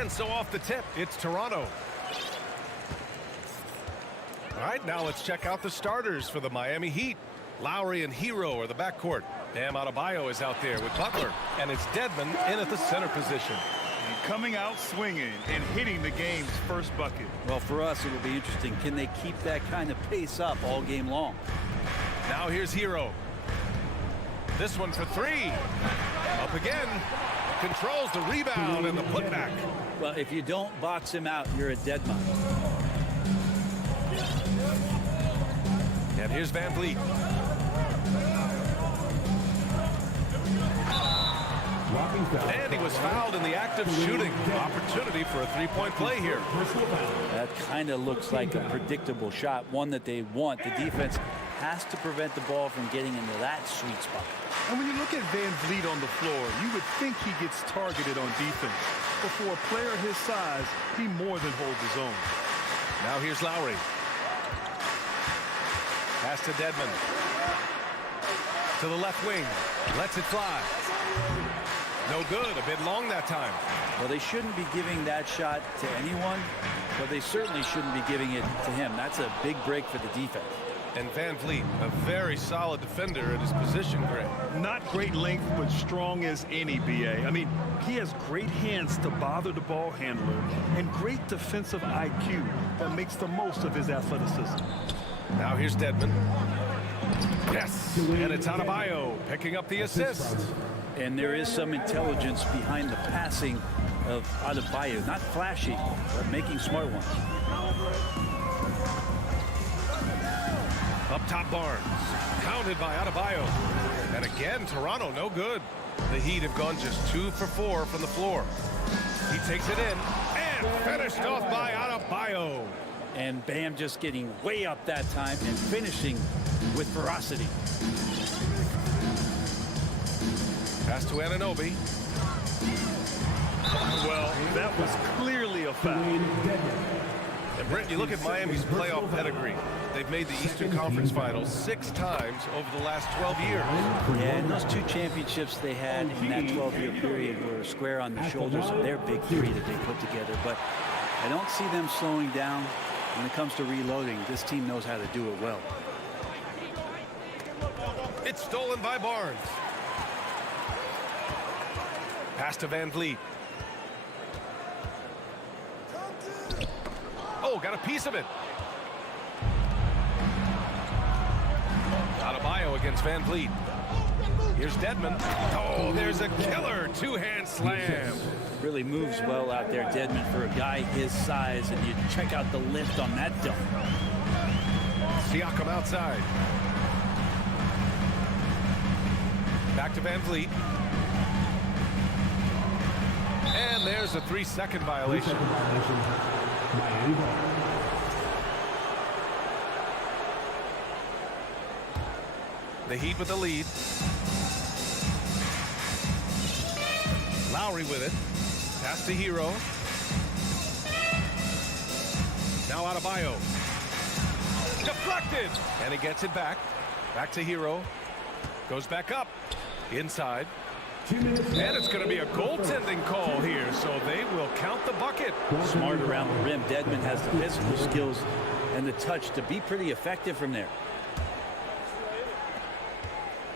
And so off the tip, it's Toronto. All right, now let's check out the starters for the Miami Heat. Lowry and Hero are the backcourt. Bam Adebayo is out there with Butler. And it's Dedmon in at the center position. And coming out swinging and hitting the game's first bucket. Well, for us, it'll be interesting. Can they keep that kind of pace up all game long? Now here's Hero. This one for three. Up again. Controls the rebound and the putback. Well, if you don't box him out, you're a dead man. And here's Van Vliet. And he was fouled in the act of shooting. Opportunity for a three-point play here. That kind of looks like a predictable shot, one that they want. The defense has to prevent the ball from getting into that sweet spot. And when you look at Van Vliet on the floor, you would think he gets targeted on defense. But for a player his size, he more than holds his own. Now here's Lowry. Pass to Dedmon. To the left wing. Lets it fly. No good. A bit long that time. Well, they shouldn't be giving that shot to anyone, but they certainly shouldn't be giving it to him. That's a big break for the defense. And Van Vliet, a very solid defender at his position, Greg. Not great length, but strong as any, B.A. I mean, he has great hands to bother the ball handler and great defensive IQ that makes the most of his athleticism. Now here's Dedmon. Yes, and it's Adebayo picking up the assist. And there is some intelligence behind the passing of Adebayo. Not flashy, but making smart ones. Up top Barnes. Counted by Adebayo. And again, Toronto no good. The Heat have gone just 2 for 4 from the floor. He takes it in and finished off by Adebayo. And Bam just getting way up that time and finishing with ferocity. Pass to Anunoby. Well, that was clearly a foul. And Brent, you look at Miami's playoff pedigree. They've made the Eastern Conference Finals 6 times over the last 12 years. Yeah, and those 2 championships they had in that 12-year period were square on the shoulders of their big 3 that they put together. But I don't see them slowing down when it comes to reloading. This team knows how to do it well. It's stolen by Barnes. Pass to Van Vliet. Oh, got a piece of it. Adebayo against Van Vliet. Here's Dedmon. Oh, there's a killer 2-hand slam. Really moves well out there, Dedmon, for a guy his size, and you check out the lift on that dunk. Siakam outside. Back to Van Vliet. And there's a 3-second violation. The Heat with the lead. Lowry with it. Pass to Hero. Now Adebayo. Deflected. And he gets it back. Back to Hero. Goes back up. Inside. And it's going to be a goaltending call here, so they will count the bucket. Smart around the rim. Dedmon has the physical skills and the touch to be pretty effective from there.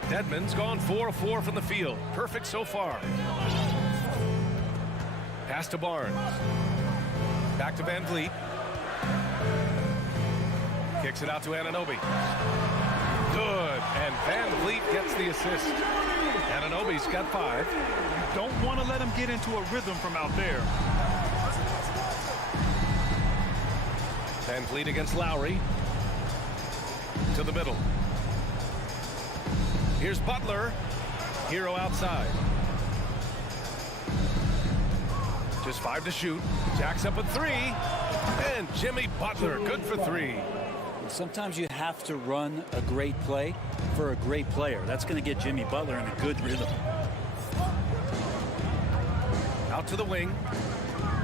Dedmon's gone 4 of 4 from the field. Perfect so far. Pass to Barnes. Back to Van Vliet. Kicks it out to Anunoby. Good. And Van Vliet gets the assist. Anunoby's got 5. You don't want to let him get into a rhythm from out there. Van Vliet against Lowry. To the middle. Here's Butler. Hero outside. Just 5 to shoot. Jacks up a 3. And Jimmy Butler, good for 3. Sometimes you have to run a great play for a great player. That's going to get Jimmy Butler in a good rhythm. Out to the wing.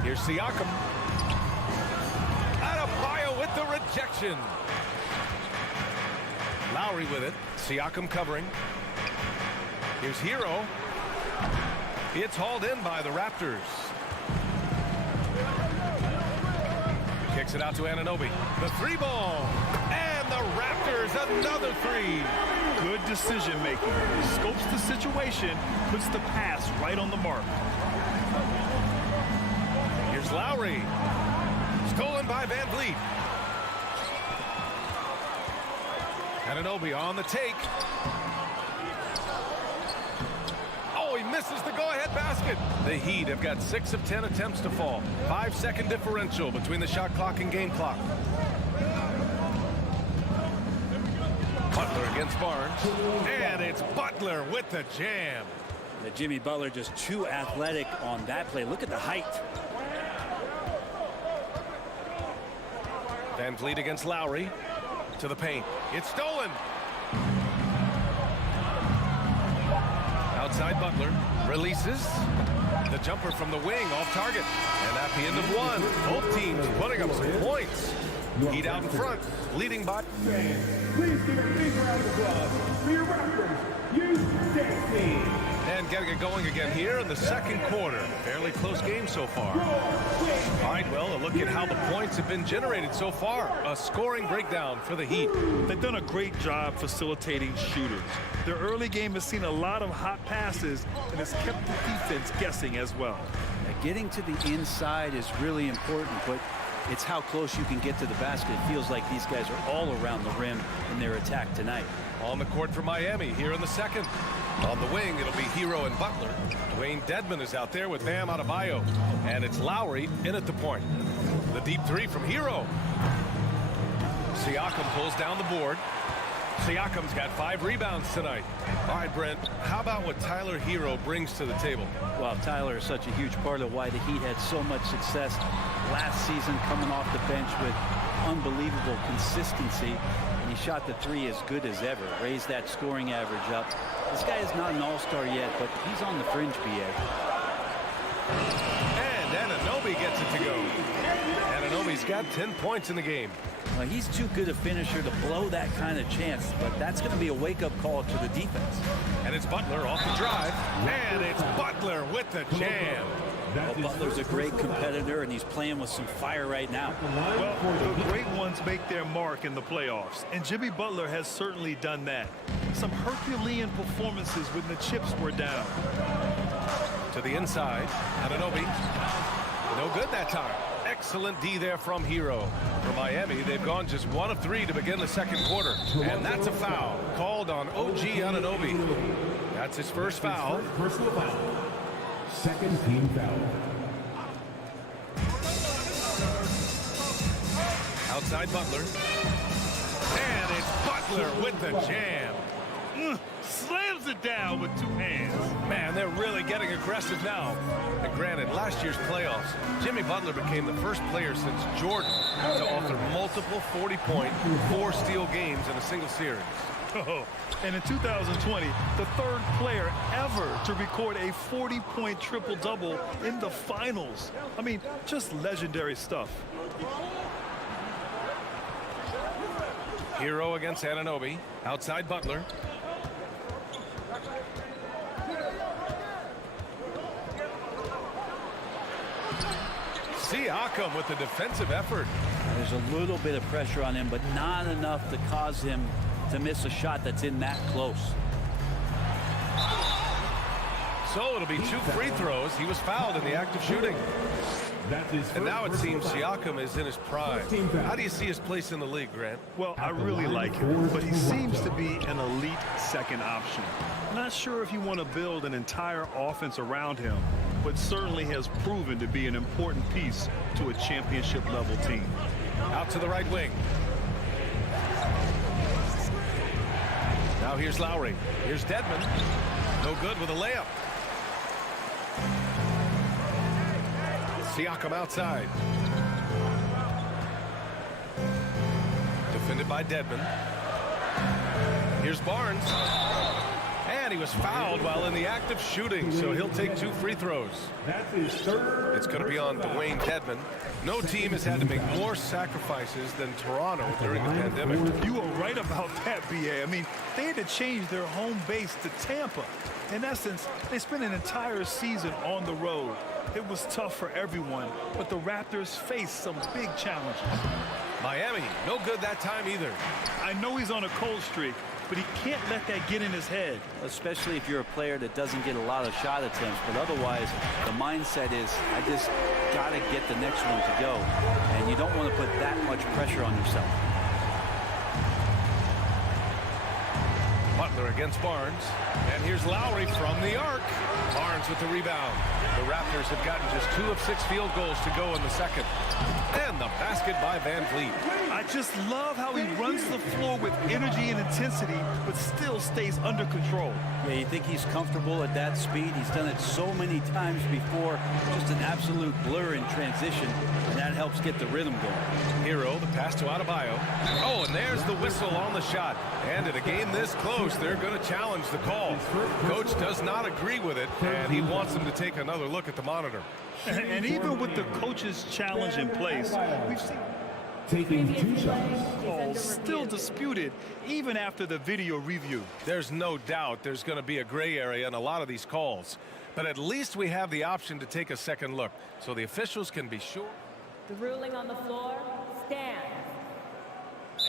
Here's Siakam. Adebayo with the rejection. Lowry with it. Siakam covering. Here's Hero. It's hauled in by the Raptors. Kicks it out to Anunoby. The three ball. And the Raptors, another three. Good decision making. Scopes the situation, puts the pass right on the mark. Here's Lowry. Stolen by Van Vliet. Anunoby on the take. Oh, he misses the go-ahead basket. The Heat have got 6 of 10 attempts to fall. 5-second differential between the shot clock and game clock. Butler against Barnes. And it's Butler with the jam. Jimmy Butler just too athletic on that play. Look at the height. Van Vliet against Lowry. To the paint. It's stolen. Outside Butler. Releases. The jumper from the wing off target. And at the end of one, both teams putting up some points. Heat out in front, leading by. Please give a big round of applause for your Raptors, U16. And getting it going again here in the second quarter. Fairly close game so far. All right, well, a look at how the points have been generated so far. A scoring breakdown for the Heat. They've done a great job facilitating shooters. Their early game has seen a lot of hot passes and has kept the defense guessing as well. Getting to the inside is really important, but it's how close you can get to the basket. It feels like these guys are all around the rim in their attack tonight. On the court for Miami here in the second. On the wing, it'll be Hero and Butler. Dwayne Dedmon is out there with Bam Adebayo. And it's Lowry in at the point. The deep three from Hero. Siakam pulls down the board. Siakam's got 5 rebounds tonight. All right, Brent, how about what Tyler Hero brings to the table? Well, Tyler is such a huge part of why the Heat had so much success last season, coming off the bench with unbelievable consistency. And he shot the three as good as ever, raised that scoring average up. This guy is not an all-star yet, but he's on the fringe, BA. And Anunoby gets it to go. Anunoby's got 10 points in the game. Well, he's too good a finisher to blow that kind of chance, but that's going to be a wake-up call to the defense. And it's Butler off the drive. And it's Butler with the jam. Well, Butler's a great competitor, and he's playing with some fire right now. Well, the great ones make their mark in the playoffs, and Jimmy Butler has certainly done that. Some Herculean performances when the chips were down. To the inside, Anunoby. No good that time. Excellent D there from Hero. For Miami, they've gone just 1 of 3 to begin the second quarter. And that's a foul called on OG Anunoby. That's his first foul. Personal foul. Second team foul. Outside Butler. And it's Butler with the jam. Slams it down with 2 hands. Man, they're really getting aggressive now. And granted, last year's playoffs, Jimmy Butler became the first player since Jordan to author multiple 40-point, 4-steal games in a single series. Oh, and in 2020, the 3rd player ever to record a 40-point triple-double in the finals. I mean, just legendary stuff. Hero against Anunoby. Outside Butler. Siakam with the defensive effort. There's a little bit of pressure on him, but not enough to cause him to miss a shot that's in that close. So it'll be 2 free throws. He was fouled in the act of shooting. And now it seems Siakam is in his prime. How do you see his place in the league, Grant? Well, I really like him, but he seems to be an elite second option. Not sure if you want to build an entire offense around him, but certainly has proven to be an important piece to a championship-level team. Out to the right wing. Now here's Lowry. Here's Dedmon. No good with a layup. Siakam outside. Defended by Dedmon. Here's Barnes. And And he was fouled while in the act of shooting, so he'll take 2 free throws. That's his third. It's going to be on Dwayne Dedman. No team has had to make more sacrifices than Toronto during the pandemic. You are right about that, B.A. I mean, they had to change their home base to Tampa. In essence, they spent an entire season on the road. It was tough for everyone, but the Raptors faced some big challenges. Miami, no good that time either. I know he's on a cold streak, but he can't let that get in his head. Especially if you're a player that doesn't get a lot of shot attempts, but otherwise the mindset is, I just got to get the next one to go, and you don't want to put that much pressure on yourself. Butler against Barnes, and here's Lowry from the arc. Barnes with the rebound. The Raptors have gotten just 2 of 6 field goals to go in the second. And the basket by Van Vliet. I just love how he runs the floor with energy and intensity, but still stays under control. Yeah, you think he's comfortable at that speed. He's done it so many times before. Just an absolute blur in transition, and that helps get the rhythm going. Hero, the pass to Adebayo. Oh, and there's the whistle on the shot. And in a game this close, they're going to challenge the call. Coach does not agree with it, and he wants them to take another look at the monitor. And even with the coach's challenge in place, we've seen Taking 2 shots. calls still disputed even after the video review. There's no doubt there's going to be a gray area in a lot of these calls. But at least we have the option to take a second look, so the officials can be sure. The ruling on the floor stands.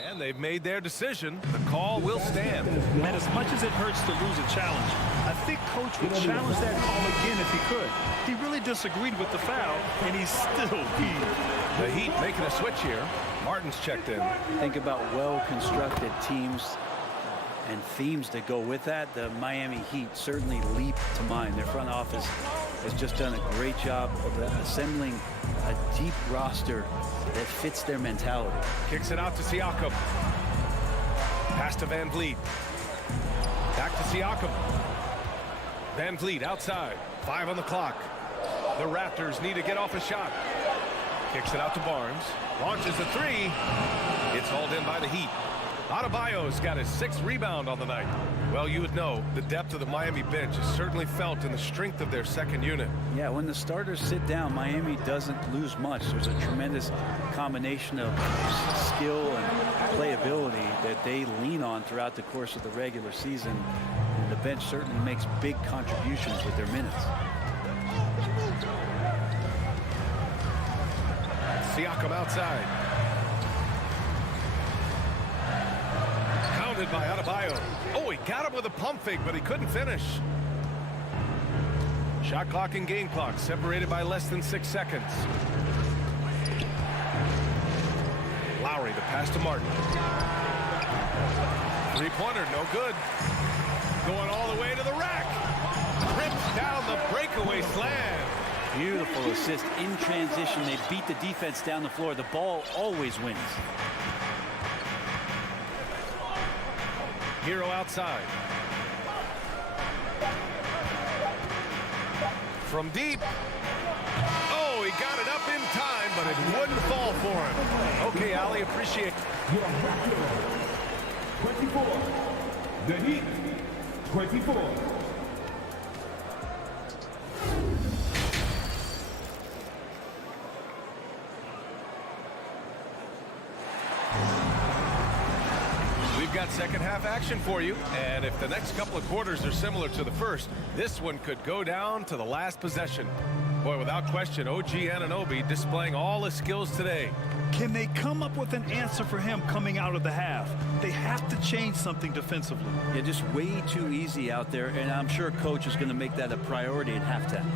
And they've made their decision. The call will stand. And as much as it hurts to lose a challenge, I think Coach would challenge that call again if he could. He really disagreed with the foul, and he's still beat. The Heat making a switch here. Martin's checked in. Think about well-constructed teams and themes that go with that. The Miami Heat certainly leap to mind. Their front office has just done a great job of assembling a deep roster that fits their mentality. Kicks it out to Siakam. Pass to Van Vliet. Back to Siakam. Van Vliet outside. 5 on the clock. The Raptors need to get off a shot. Kicks it out to Barnes. Launches a 3. It's hauled in by the Heat. Adebayo's got his 6th rebound on the night. Well, you would know the depth of the Miami bench is certainly felt in the strength of their second unit. Yeah, when the starters sit down, Miami doesn't lose much. There's a tremendous combination of skill and playability that they lean on throughout the course of the regular season. And the bench certainly makes big contributions with their minutes. Siakam outside. Counted by Adebayo. Oh, he got him with a pump fake, but he couldn't finish. Shot clock and game clock separated by less than 6 seconds. Lowry, the pass to Martin. 3-pointer, no good. Going all the way to the rack. Rips down the breakaway slam. Beautiful assist in transition. They beat the defense down the floor. The ball always wins. Hero outside. From deep. Oh, he got it up in time, but it wouldn't fall for him. Okay, Ali, appreciate it. Your Raptors, 24. The Heat, 24. We've got second half action for you, and if the next couple of quarters are similar to the first, this one could go down to the last possession. Boy, without question, OG Anunoby displaying all his skills today. Can they come up with an answer for him coming out of the half? They have to change something defensively. Yeah, just way too easy out there, and I'm sure Coach is going to make that a priority at halftime.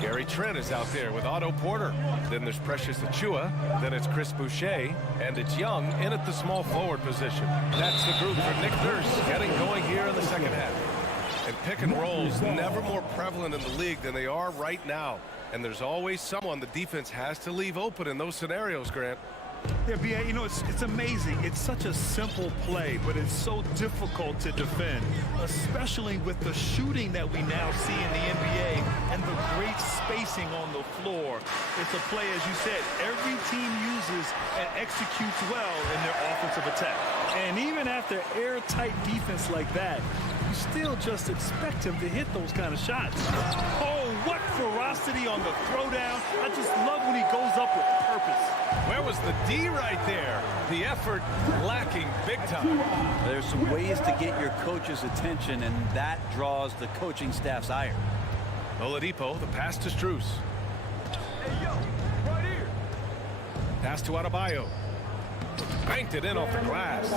Gary Trent is out there with Otto Porter. Then there's Precious Achiuwa. Then it's Chris Boucher. And it's Young in at the small forward position. That's the group for Nick Nurse getting going here in the second half. And pick and rolls never more prevalent in the league than they are right now. And there's always someone the defense has to leave open in those scenarios, Grant. Yeah, B.A., you know, it's amazing. It's such a simple play, but it's so difficult to defend, especially with the shooting that we now see in the NBA and the great spacing on the floor. It's a play, as you said, every team uses and executes well in their offensive attack. And even after airtight defense like that, you still just expect him to hit those kind of shots. Oh, what ferocity on the throwdown. I just love when he goes up with purpose. Where was the D right there? The effort lacking big time. There's some ways to get your coach's attention, and that draws the coaching staff's ire. Oladipo, the pass to Strus. Hey, yo, right here. Pass to Adebayo. Banked it in off the glass.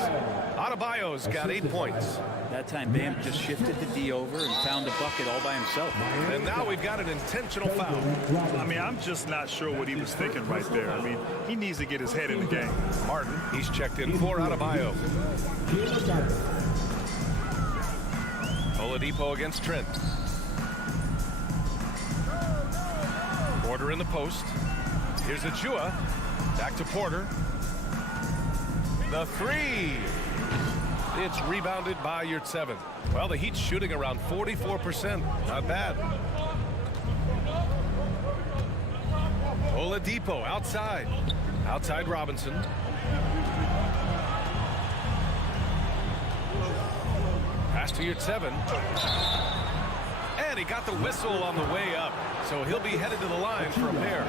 Adebayo's got 8 points. That time, Bam just shifted the D over and found a bucket all by himself. And now we've got an intentional foul. I mean, I'm just not sure what he was thinking right there. I mean, he needs to get his head in the game. Martin, he's checked in for Adebayo. Oladipo against Trent. Porter in the post. Here's Achua. Back to Porter. The three. It's rebounded by Yurtseven. Well, the Heat's shooting around 44%. Not bad. Oladipo outside. Outside Robinson. Pass to Yurtseven. And he got the whistle on the way up. So he'll be headed to the line for a pair.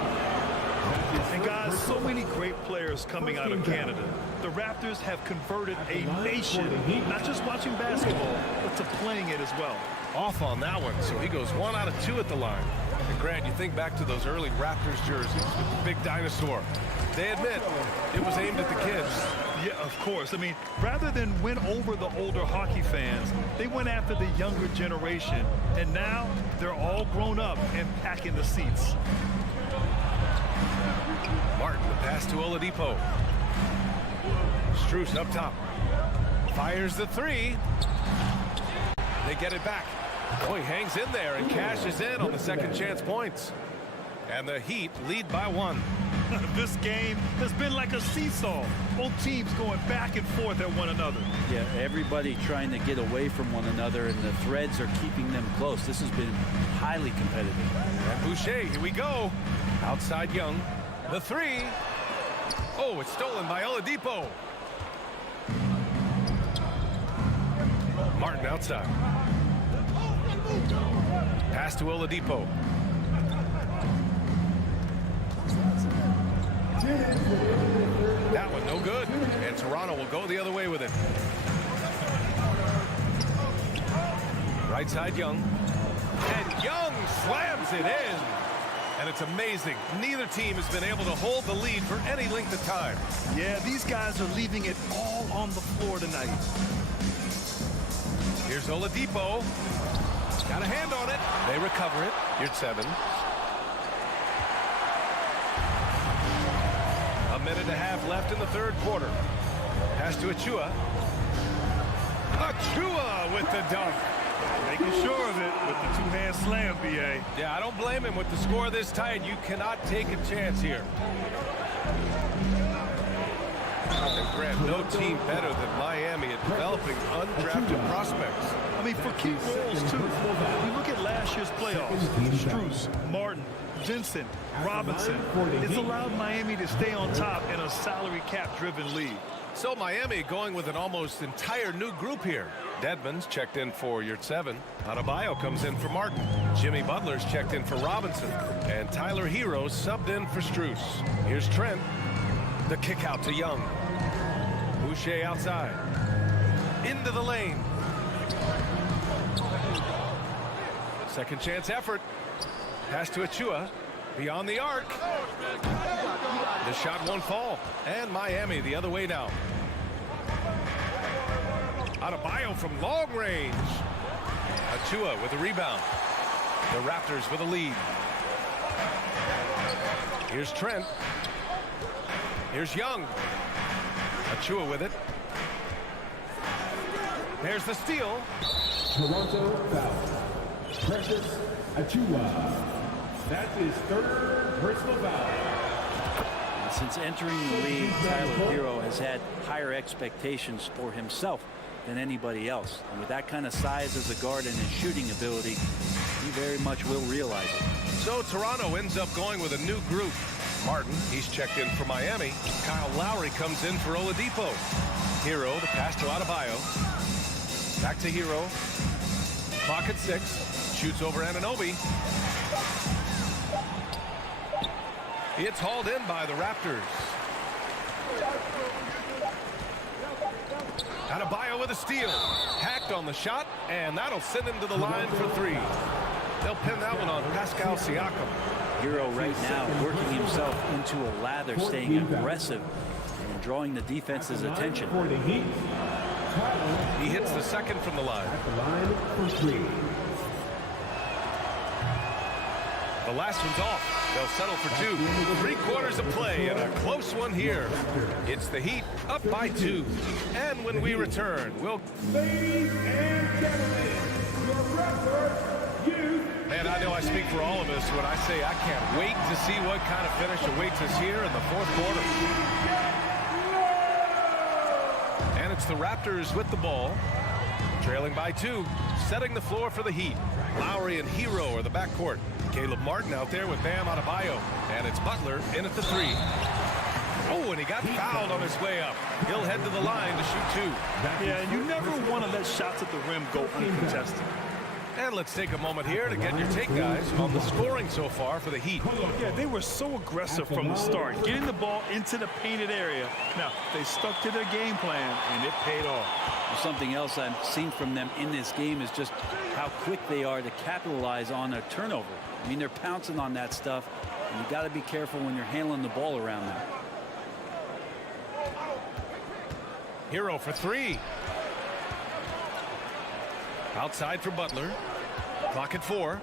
And guys, so many great players coming out of Canada. The Raptors have converted a nation, not just watching basketball, but to playing it as well. Off on that one, so he goes 1 out of 2 at the line. And Grant, you think back to those early Raptors jerseys with the big dinosaur. They admit it was aimed at the kids. Yeah, of course. I mean, rather than win over the older hockey fans, they went after the younger generation. And now they're all grown up and packing the seats. Martin, the pass to Oladipo. Strus up top. Fires the three. They get it back. Oh, he hangs in there and cashes in on the second chance points. And the Heat lead by 1. This game has been like a seesaw. Both teams going back and forth at one another. Yeah, everybody trying to get away from one another, and the threads are keeping them close. This has been highly competitive. And Boucher, here we go. Outside Young. The three. Oh, it's stolen by Oladipo. Martin outside. Pass to Oladipo. That one no good. And Toronto will go the other way with it. Right side Young. And Young slams it in. And it's amazing. Neither team has been able to hold the lead for any length of time. Yeah, these guys are leaving it all on the floor tonight. Here's Oladipo. Got a hand on it. They recover it. Yurtseven. A minute and a half left in the third quarter. Pass to Achua. Achua with the dunk. Making sure of it with the two-hand slam, B.A. Yeah, I don't blame him with the score this tight. You cannot take a chance here. And Grant, no team better than Miami at developing undrafted prospects. I mean, for key roles, too. You look at last year's playoffs. Strus, Martin, Vincent, Robinson. It's allowed Miami to stay on top in a salary cap-driven league. So Miami going with an almost entire new group here. Dedmon's checked in for Yurtseven. Adebayo comes in for Martin. Jimmy Butler's checked in for Robinson. And Tyler Hero subbed in for Strus. Here's Trent. The kick out to Young. Boucher outside. Into the lane. Second chance effort. Pass to Achua. Beyond the arc. The shot won't fall. And Miami the other way now. Adebayo from long range. Achua with a rebound. The Raptors with a lead. Here's Trent. Here's Young. Achua with it. There's the steal. Toronto foul. Precious Achua. That's his third personal foul. Since entering the league, Tyler Hero has had higher expectations for himself than anybody else. And with that kind of size as a guard and his shooting ability, he very much will realize it. So Toronto ends up going with a new group. Martin, he's checked in for Miami. Kyle Lowry comes in for Oladipo. Hero, the pass to Adebayo. Back to Hero. clock at 6. Shoots over Anunoby. It's hauled in by the Raptors. Adebayo with a steal. Hacked on the shot, and that'll send him to the line for 3. They'll pin that one on Pascal Siakam. Hero right now working himself into a lather, staying aggressive and drawing the defense's attention. For the Heat, He hits the second from the line. at the line for 3. The last one's off. They'll settle for 2. 3 quarters of play and a close one here. It's the Heat up by 2. And when we return, we'll... Ladies and gentlemen, your Raptors, Man, I know I speak for all of us when I say I can't wait to see what kind of finish awaits us here in the 4th quarter. And it's the Raptors with the ball, trailing by 2, setting the floor for the Heat. Lowry and Hero are the backcourt. Caleb Martin out there with Bam Adebayo. And it's Butler in at the 3. Oh, and he got fouled on his way up. He'll head to the line to shoot 2. Yeah, and you never want to let shots at the rim go uncontested. And let's take a moment here to get your take, guys, on the scoring so far for the Heat. Yeah, they were so aggressive from the start, getting the ball into the painted area. Now, they stuck to their game plan, and it paid off. Well, something else I've seen from them in this game is just how quick they are to capitalize on a turnover. I mean, they're pouncing on that stuff, and you got to be careful when you're handling the ball around them. Hero for 3. Outside for Butler. Clock at 4.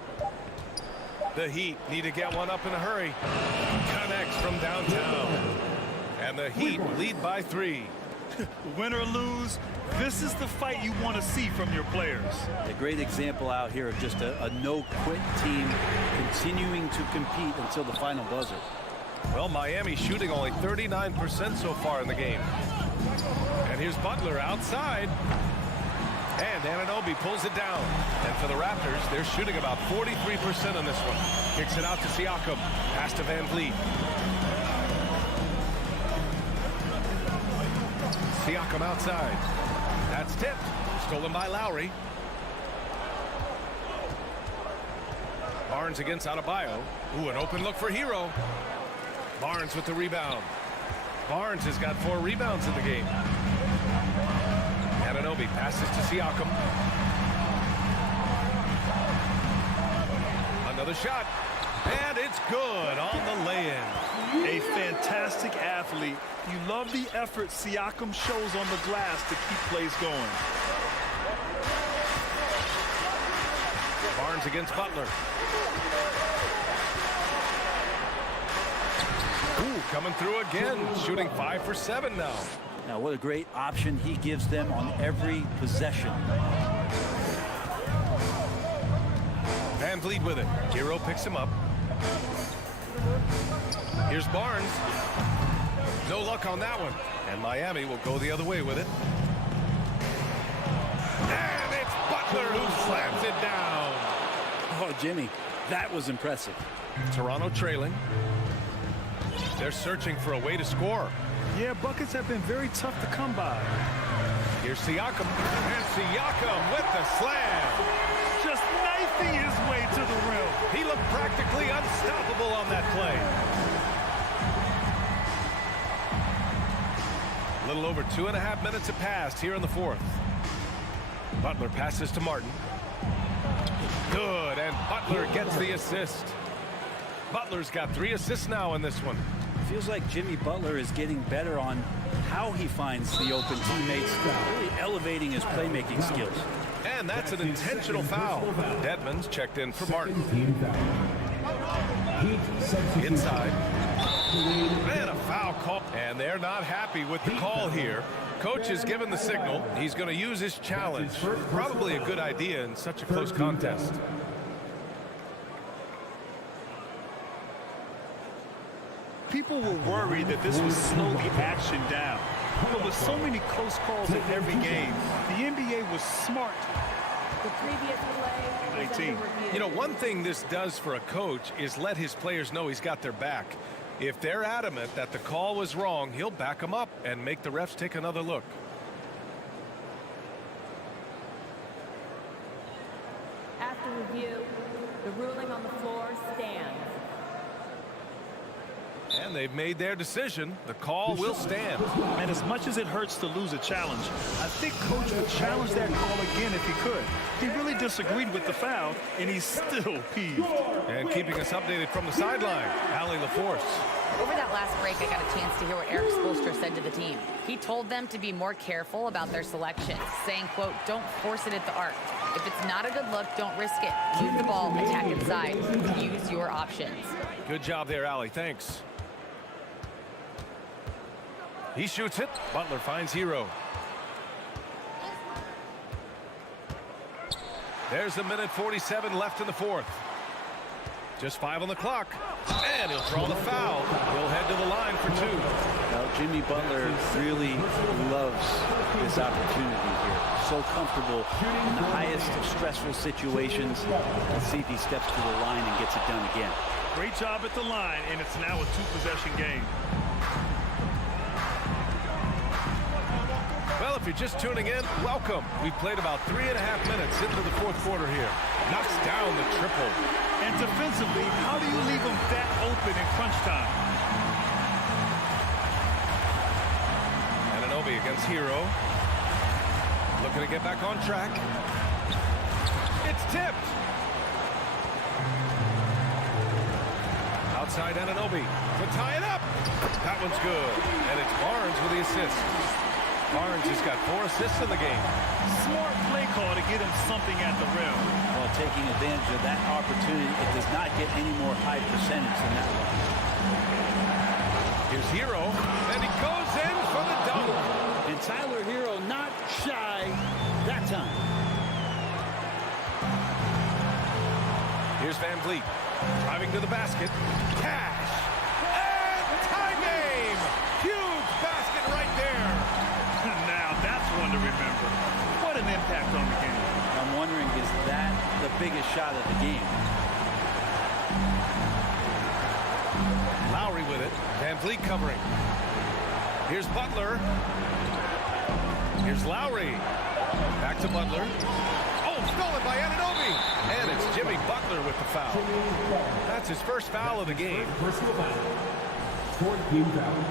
The Heat need to get one up in a hurry. Connects from downtown. And the Heat lead by 3. Win or lose, this is the fight you want to see from your players. A great example out here of just a no-quit team continuing to compete until the final buzzer. Well, Miami shooting only 39% so far in the game. And here's Butler outside. And Anunoby pulls it down. And for the Raptors, they're shooting about 43% on this one. Kicks it out to Siakam. Pass to Van Vliet. Siakam outside. That's tipped. Stolen by Lowry. Barnes against Adebayo. Ooh, an open look for Hero. Barnes with the rebound. Barnes has got 4 rebounds in the game. Anunoby passes to Siakam. Another shot. And it's good on the lay-in. A fantastic athlete. You love the effort Siakam shows on the glass to keep plays going. Barnes against Butler. Ooh, coming through again. Shooting 5 for 7 now. Now, what a great option he gives them on every possession. Van Vliet with it. Hero picks him up. Here's Barnes. No luck on that one. And Miami will go the other way with it. And it's Butler who slams it down. Oh, Jimmy, that was impressive. Toronto trailing. They're searching for a way to score. Yeah, buckets have been very tough to come by. Here's Siakam. And Siakam with the slam. Just knifing his way to the rim. He looked practically unstoppable on that play. A little over 2.5 minutes have passed here in the 4th. Butler passes to Martin. Good, and Butler gets the assist. Butler's got 3 assists now in this one. Feels like Jimmy Butler is getting better on how he finds the open teammates, really elevating his playmaking skills. And that's an intentional foul. Dedmon's checked in for Martin. Inside. And a foul call. And they're not happy with the call here. Coach has given the signal. He's going to use his challenge. Probably a good idea in such a close contest. People were worried that this would slow the action down. But with so many close calls in every game, the NBA was smart. The previous play is 19. under review. You know, one thing this does for a coach is let his players know he's got their back. If they're adamant that the call was wrong, he'll back them up and make the refs take another look. After review, the ruling on the floor stands. And they've made their decision. The call will stand. And as much as it hurts to lose a challenge, I think Coach would challenge that call again if he could. He really disagreed with the foul, and he's still peeved. And keeping us updated from the sideline, Allie LaForce. Over that last break, I got a chance to hear what Eric Spoelstra said to the team. He told them to be more careful about their selections, saying, quote, don't force it at the arc. If it's not a good look, don't risk it. Move the ball, attack inside. Use your options. Good job there, Allie. Thanks. He shoots it. Butler finds Hero. There's a minute 47 left in the fourth. Just 5 on the clock. And he'll draw the foul. He'll head to the line for 2. Now, Jimmy Butler really loves this opportunity here. So comfortable in the highest of stressful situations. Let's see if he steps to the line and gets it done again. Great job at the line, and it's now a 2-possession game. Well, if you're just tuning in, welcome. We've played about 3.5 minutes into the fourth quarter here. Knocks down the triple. And defensively, how do you leave them that open in crunch time? Anunoby against Hero. Looking to get back on track. It's tipped. Outside Anunoby to tie it up. That one's good. And it's Barnes with the assist. Barnes has got 4 assists in the game. Smart play call to get him something at the rim. Well, taking advantage of that opportunity, it does not get any more high percentage than that one. Here's Hero, and he goes in for the dunk. And Tyler Hero not shy that time. Here's Van Vliet, driving to the basket. Cash, and tie game. Huge basket right there. Now that's one to remember. What an impact on the game. I'm wondering, is that the biggest shot of the game? Lowry with it. Van Vliet covering. Here's Butler. Here's Lowry. Back to Butler. Oh, stolen by Anunoby. And it's Jimmy Butler with the foul. That's his first foul of the game. Personal foul. Fourth team foul.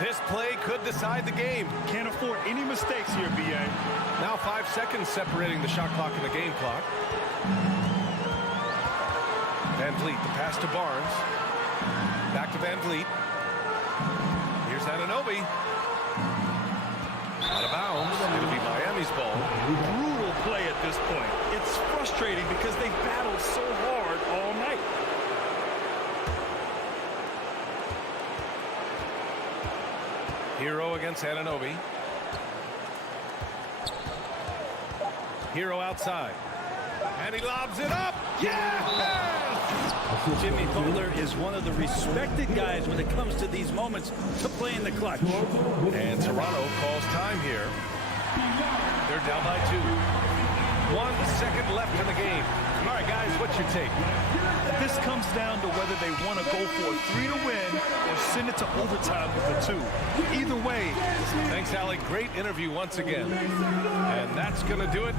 This play could decide the game. Can't afford any mistakes here, B.A. Now 5 seconds separating the shot clock and the game clock. Van Vliet, the pass to Barnes. Back to Van Vliet. Here's Anunoby. Out of bounds. It'll be Miami's ball. Brutal play at this point. It's frustrating because they've battled so hard all night. Hero against Anunoby. Hero outside. And he lobs it up. Yes! Jimmy Butler is one of the respected guys when it comes to these moments to play in the clutch. And Toronto calls time here. They're down by 2. 1 second left in the game. All right, guys, what's your take? This comes down to whether they want to go for a 3 to win or send it to overtime with a 2. Either way. Thanks, Allie. Great interview once again. And that's going to do it.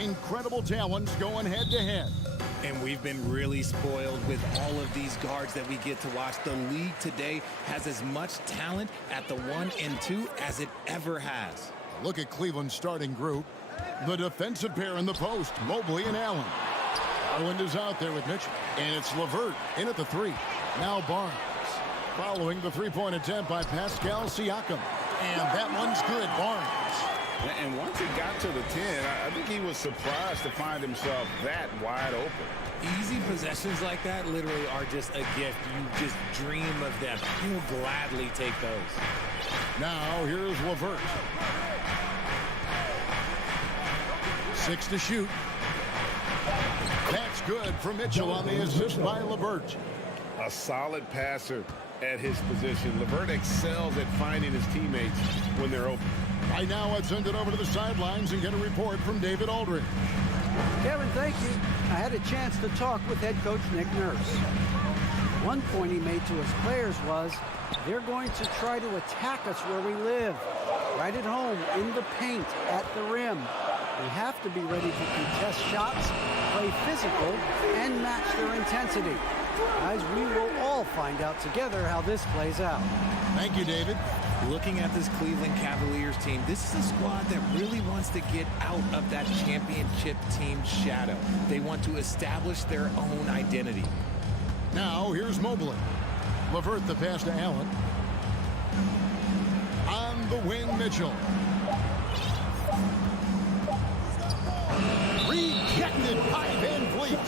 incredible talents going head-to-head. And we've been really spoiled with all of these guards that we get to watch. The league today has as much talent at the 1 and 2 as it ever has. Look at Cleveland's starting group. The defensive pair in the post, Mobley and Allen. Garland is out there with Mitchell. And it's LeVert in at the 3. Now Barnes. Following the three-point attempt by Pascal Siakam. And that one's good, Barnes. And once he got to the 10, I think he was surprised to find himself that wide open. Easy possessions like that literally are just a gift. You just dream of them. You'll gladly take those. Now here's LeVert. 6 to shoot. That's good for Mitchell on the assist by LeVert. A solid passer at his position. LeVert excels at finding his teammates when they're open. Right now, let's send it over to the sidelines and get a report from David Aldridge. Kevin, thank you. I had a chance to talk with head coach Nick Nurse. One point he made to his players was, they're going to try to attack us where we live, right at home, in the paint, at the rim. We have to be ready to contest shots, play physical, and match their intensity. Guys, we will all find out together how this plays out. Thank you, David. Looking at this Cleveland Cavaliers team, this is a squad that really wants to get out of that championship team shadow. They want to establish their own identity. Now, here's Mobley. LeVert the pass to Allen. On the wing, Mitchell. Rejected by Van Vliet.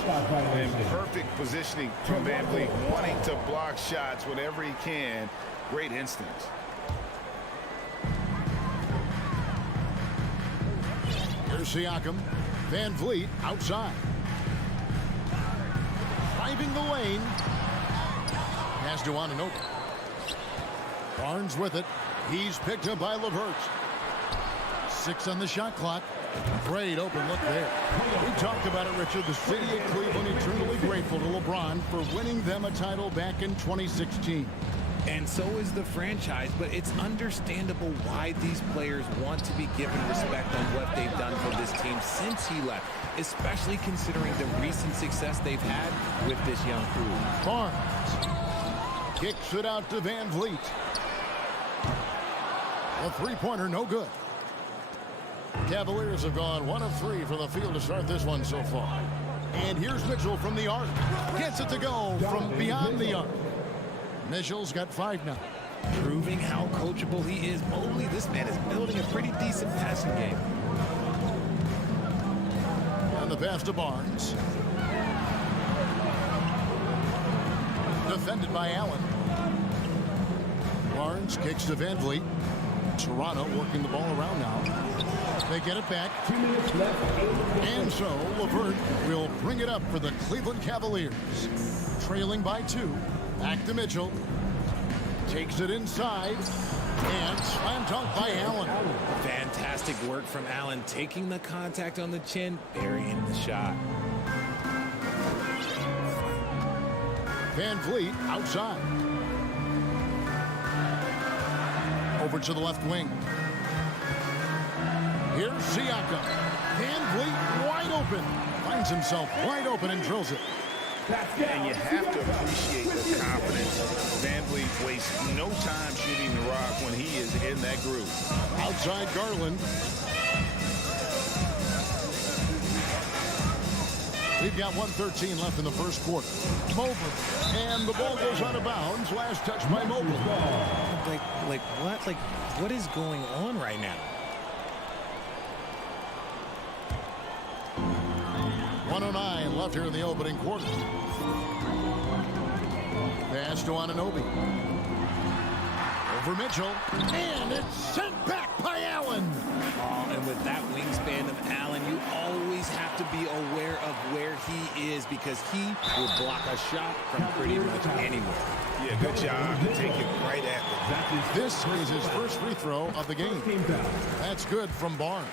And perfect positioning from Van Vliet, wanting to block shots whenever he can. Great instincts. Here's Siakam. Van Vliet outside. Driving the lane. Pass to Anunoby. Barnes with it. He's picked up by LeVert. 6 on the shot clock. Great open look there. We talked about it, Richard. The city of Cleveland eternally grateful to LeBron for winning them a title back in 2016. And so is the franchise, but it's understandable why these players want to be given respect on what they've done for this team since he left, especially considering the recent success they've had with this young crew. Barnes kicks it out to Van Vliet. A three-pointer, no good. Cavaliers have gone 1 of 3 from the field to start this one so far. And here's Mitchell from the arc. Gets it to go from beyond the arc. Mitchell's got 5 now. Proving how coachable he is. Mobley, this man is building a pretty decent passing game. And the pass to Barnes. Defended by Allen. Barnes kicks to Van Vliet. Toronto working the ball around now. They get it back. 2 minutes left. And so LeVert will bring it up for the Cleveland Cavaliers. Trailing by 2. Back to Mitchell. Takes it inside. And slam dunk by Allen. Fantastic work from Allen, taking the contact on the chin, burying the shot. Van Vliet outside. Over to the left wing. Here's Siakam. Van Vliet wide open. Finds himself wide open and drills it. And you have to appreciate the confidence. Van Vliet wastes no time shooting the rock when he is in that groove. Outside Garland. We've got 1:13 left in the first quarter. Mobley. And the ball goes out of bounds. Last touch by Mobley. Like what? Like, what is going on right now? 1:09 left here in the opening quarter. Pass to Anunoby. Over Mitchell. And it's sent back by Allen. Oh, and with that wingspan of Allen, you always have to be aware of where he is because he will block a shot from pretty much anywhere. Yeah, good job to take it right at them. This is his first free throw of the game. That's good from Barnes.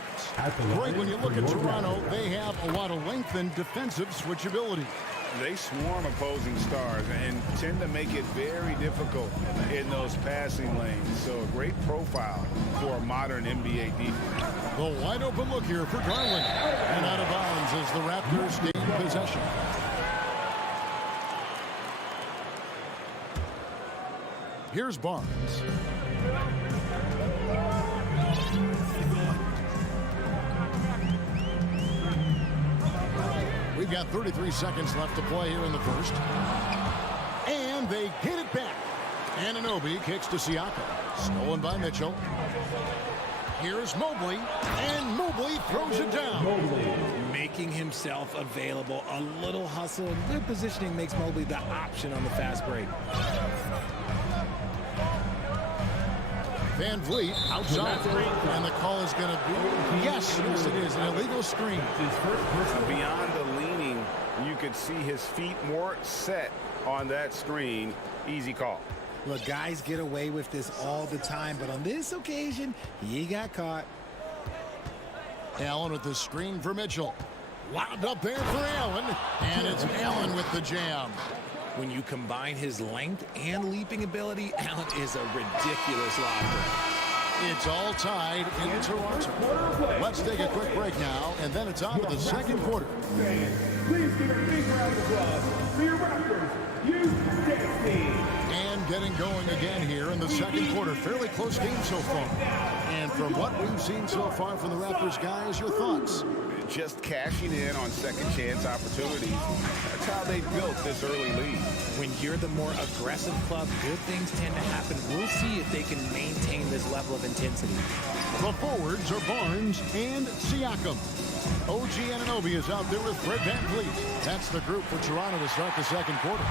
Greg, when you look at Toronto, they have a lot of length and defensive switchability. They swarm opposing stars and tend to make it very difficult in those passing lanes. So a great profile for a modern NBA defense. The wide open look here for Garland. And out of bounds as the Raptors gain possession. Here's Barnes. We've got 33 seconds left to play here in the first. And they hit it back. Anunoby kicks to Siakam. Stolen by Mitchell. Here's Mobley. And Mobley throws it down. Making himself available. A little hustle and good positioning makes Mobley the option on the fast break. Van Vliet outside. And the call is going to be, yes, it is, an illegal screen. Beyond the leaning, you could see his feet more set on that screen. Easy call. Look, guys get away with this all the time, but on this occasion, he got caught. Allen with the screen for Mitchell. Wound up there for Allen. And it's Allen with the jam. When you combine his length and leaping ability, Allen is a ridiculous locker. It's all tied in Toronto. Let's take a quick break now, and then it's on to the second quarter. Please give a big round of applause for your Raptors youth team. And getting going again here in the second quarter. Fairly close game so far. And from what we've seen so far from the Raptors, guys, your thoughts? Just cashing in on second chance opportunities. That's how they built this early lead. When you're the more aggressive club, good things tend to happen. We'll see if they can maintain this level of intensity. The forwards are Barnes and Siakam. OG Anunoby is out there with Fred VanVleet. That's the group for Toronto to start the second quarter.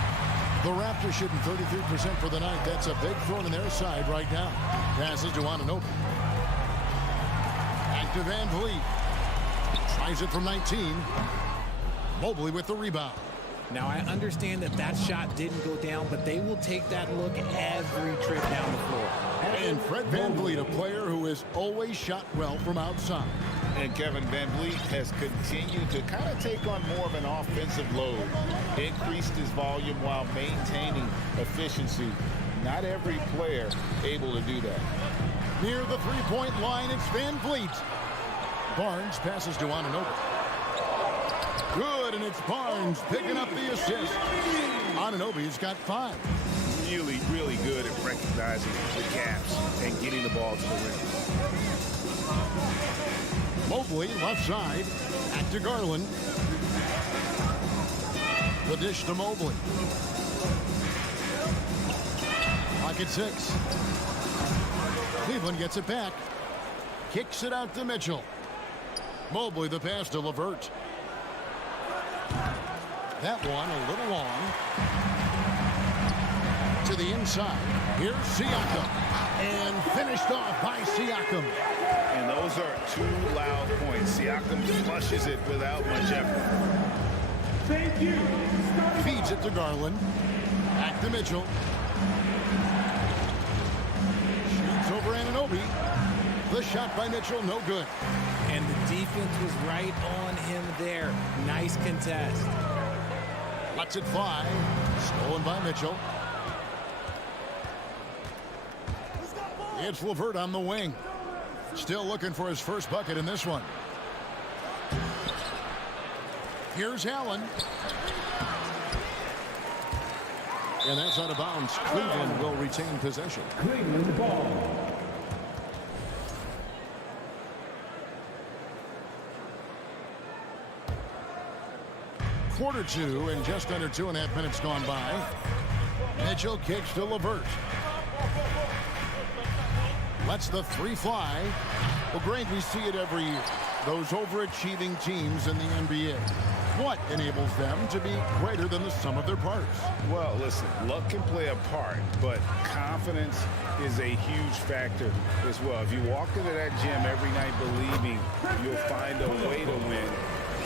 The Raptors shooting 33% for the night. That's a big throw in their side right now. Passes to Anunoby. Back to VanVleet. Tries it from 19. Mobley with the rebound. Now, I understand that shot didn't go down, but they will take that look every trip down the floor. And Fred VanVleet, a player who has always shot well from outside. And Kevin VanVleet has continued to kind of take on more of an offensive load. Increased his volume while maintaining efficiency. Not every player able to do that. Near the three-point line, it's VanVleet. Barnes passes to Anunoby. Good, and it's Barnes picking up the assist. Anunoby's got 5. Really, really good at recognizing the gaps and getting the ball to the rim. Mobley, left side. Back to Garland. The dish to Mobley. Pocket 6. Cleveland gets it back. Kicks it out to Mitchell. Mobley, the pass to LeVert. That one a little long. To the inside. Here's Siakam. And finished off by Siakam. And those are 2 loud points. Siakam flushes it without much effort. Thank you. Feeds it to Garland. Back to Mitchell. Shoots over Anunoby. The shot by Mitchell, no good. And the defense was right on him there. Nice contest. Lets it fly. Stolen by Mitchell. It's LeVert on the wing. Still looking for his first bucket in this one. Here's Allen. And that's out of bounds. Cleveland will retain possession. Cleveland ball. Quarter 2 and just under 2.5 minutes gone by. Mitchell kicks to LeVert. Lets the 3 fly. Well, Greg, we see it every year. Those overachieving teams in the NBA. What enables them to be greater than the sum of their parts? Well, listen, luck can play a part, but confidence is a huge factor as well. If you walk into that gym every night believing you'll find a way to win,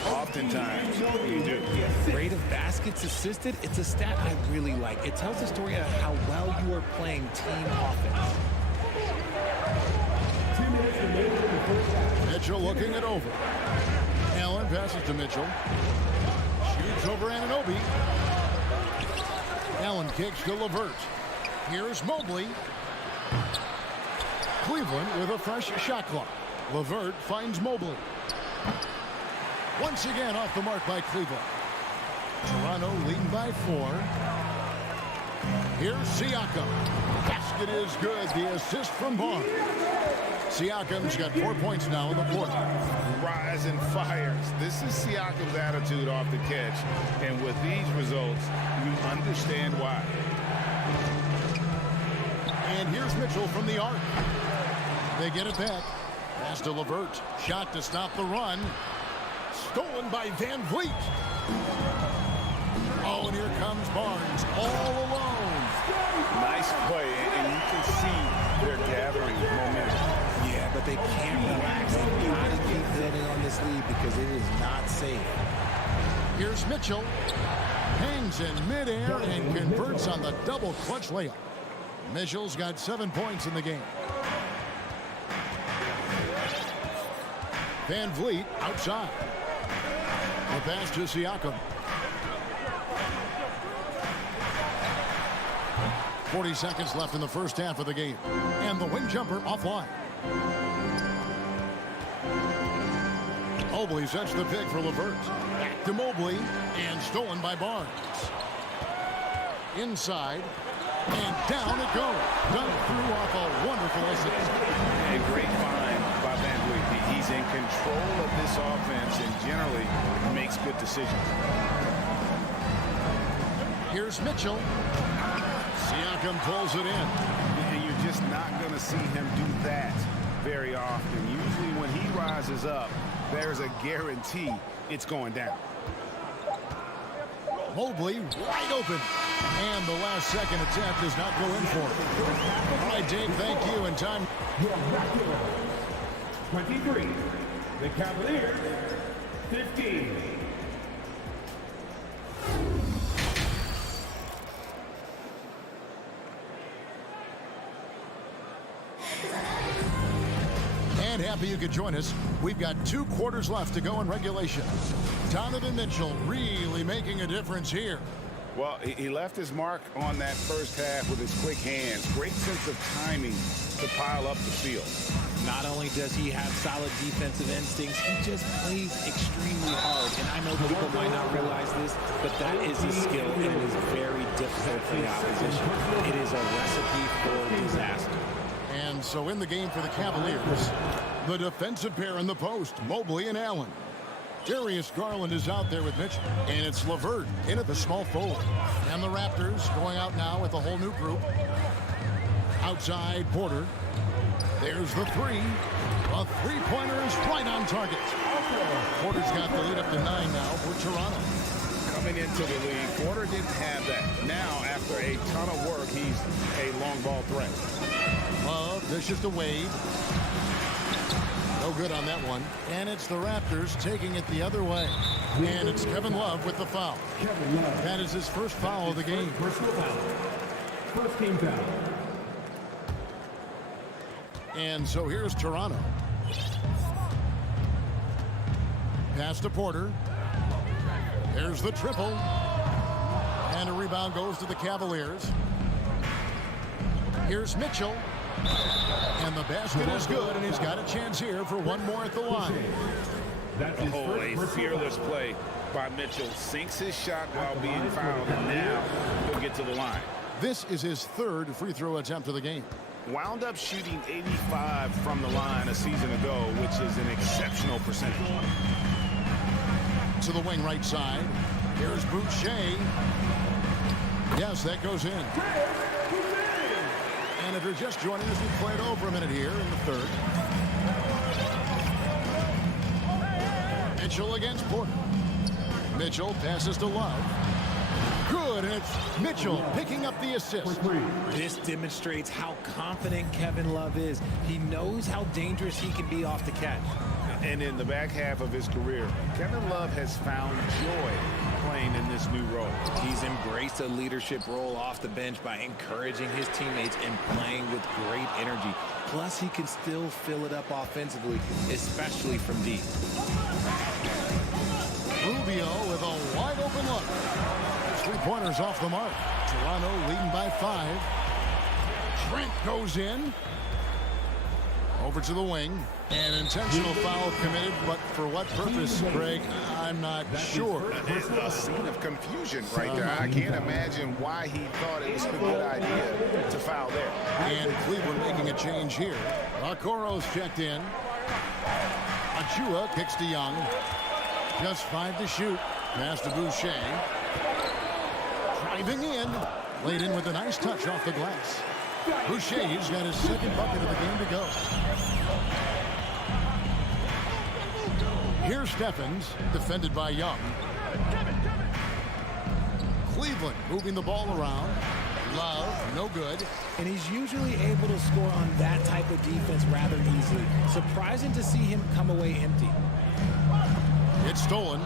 oftentimes you do. Rate of baskets assisted, it's a stat I really like. It tells the story of how well you are playing team offense. 2 minutes remaining in the first half. Mitchell looking it over. Allen passes to Mitchell. Shoots over Anunoby. Allen kicks to LeVert. Here's Mobley. Cleveland with a fresh shot clock. LeVert finds Mobley. Once again off the mark by Cleveland. Toronto leading by 4. Here's Siakam. Basket is good. The assist from Barnes. Siakam's got 4 points now in the quarter. Rise and fires. This is Siakam's attitude off the catch. And with these results, you understand why. And here's Mitchell from the arc. They get it back. Pass to LeVert. Shot to stop the run. Stolen by Van Vliet. Oh, and here comes Barnes all alone. Nice play, and you can see they're gathering momentum. Yeah, but they can't relax. They've got to keep building on this lead because it is not safe. Here's Mitchell. Hangs in midair and converts on the double clutch layup. Mitchell's got 7 points in the game. Van Vliet outside. The pass to Siakam. 40 seconds left in the first half of the game. And the wing jumper offline. Mobley sets the pick for LeVert. Back to Mobley. And stolen by Barnes. Inside. And down it goes. Done through off a wonderful assist. A great find by Van Vliet. He's in control of this offense and generally makes good decisions. Here's Mitchell. Siakam pulls it in. And you're just not going to see him do that very often. Usually when he rises up, there's a guarantee it's going down. Mobley wide open. And the last second attempt does not go in for it. All right, Dave, thank you. And time. 23. The Cavaliers, 15. And happy you could join us. We've got 2 quarters left to go in regulation. Donovan Mitchell really making a difference here. Well, he left his mark on that first half with his quick hands. Great sense of timing to pile up the field. Not only does he have solid defensive instincts, he just plays extremely hard. And I know people might not realize this, but that is a skill and it is very difficult for the opposition. It is a recipe for disaster. And so in the game for the Cavaliers, the defensive pair in the post, Mobley and Allen. Darius Garland is out there with Mitchell. And it's LeVert in at the small forward. And the Raptors going out now with a whole new group. Outside Porter. There's the 3. A three-pointer is right on target. Porter's got the lead up to 9 now for Toronto. Coming into the league, Porter didn't have that. Now, after a ton of work, he's a long ball threat. Love, there's just a wave. No good on that one. And it's the Raptors taking it the other way. And it's Kevin Love with the foul. That is his first foul of the game. Personal foul. First team foul. And so here's Toronto. Pass to Porter. There's the triple. And a rebound goes to the Cavaliers. Here's Mitchell. And the basket is good, and he's got a chance here for one more at the line. Oh, a fearless play by Mitchell. Sinks his shot while being fouled, and now he'll get to the line. This is his 3rd free throw attempt of the game. Wound up shooting 85 from the line a season ago, which is an exceptional percentage. To the wing right side. Here's Boucher. Yes, that goes in. And if you're just joining us, we played over a minute here in the 3rd. Mitchell against Porter. Mitchell passes to Love. Good, and it's Mitchell picking up the assist. This demonstrates how confident Kevin Love is. He knows how dangerous he can be off the catch. And in the back half of his career, Kevin Love has found joy playing in this new role. He's embraced a leadership role off the bench by encouraging his teammates and playing with great energy. Plus, he can still fill it up offensively, especially from deep. Rubio with a wide open look. 3-pointers off the mark. Toronto leading by 5. Trent goes in. Over to the wing. An intentional foul committed, but for what purpose, Greg? I'm not sure. It's a scene of confusion right there. I can't imagine why he thought it was a good idea to foul there. And Cleveland making a change here. Okoro's checked in. Achua kicks to Young. Just 5 to shoot. Pass to Boucher. Driving in. Laid in with a nice touch off the glass. Boucher's got his second bucket of the game to go. Here's Steffens, defended by Young. Cleveland moving the ball around. Love, no good. And he's usually able to score on that type of defense rather easily. Surprising to see him come away empty. It's stolen.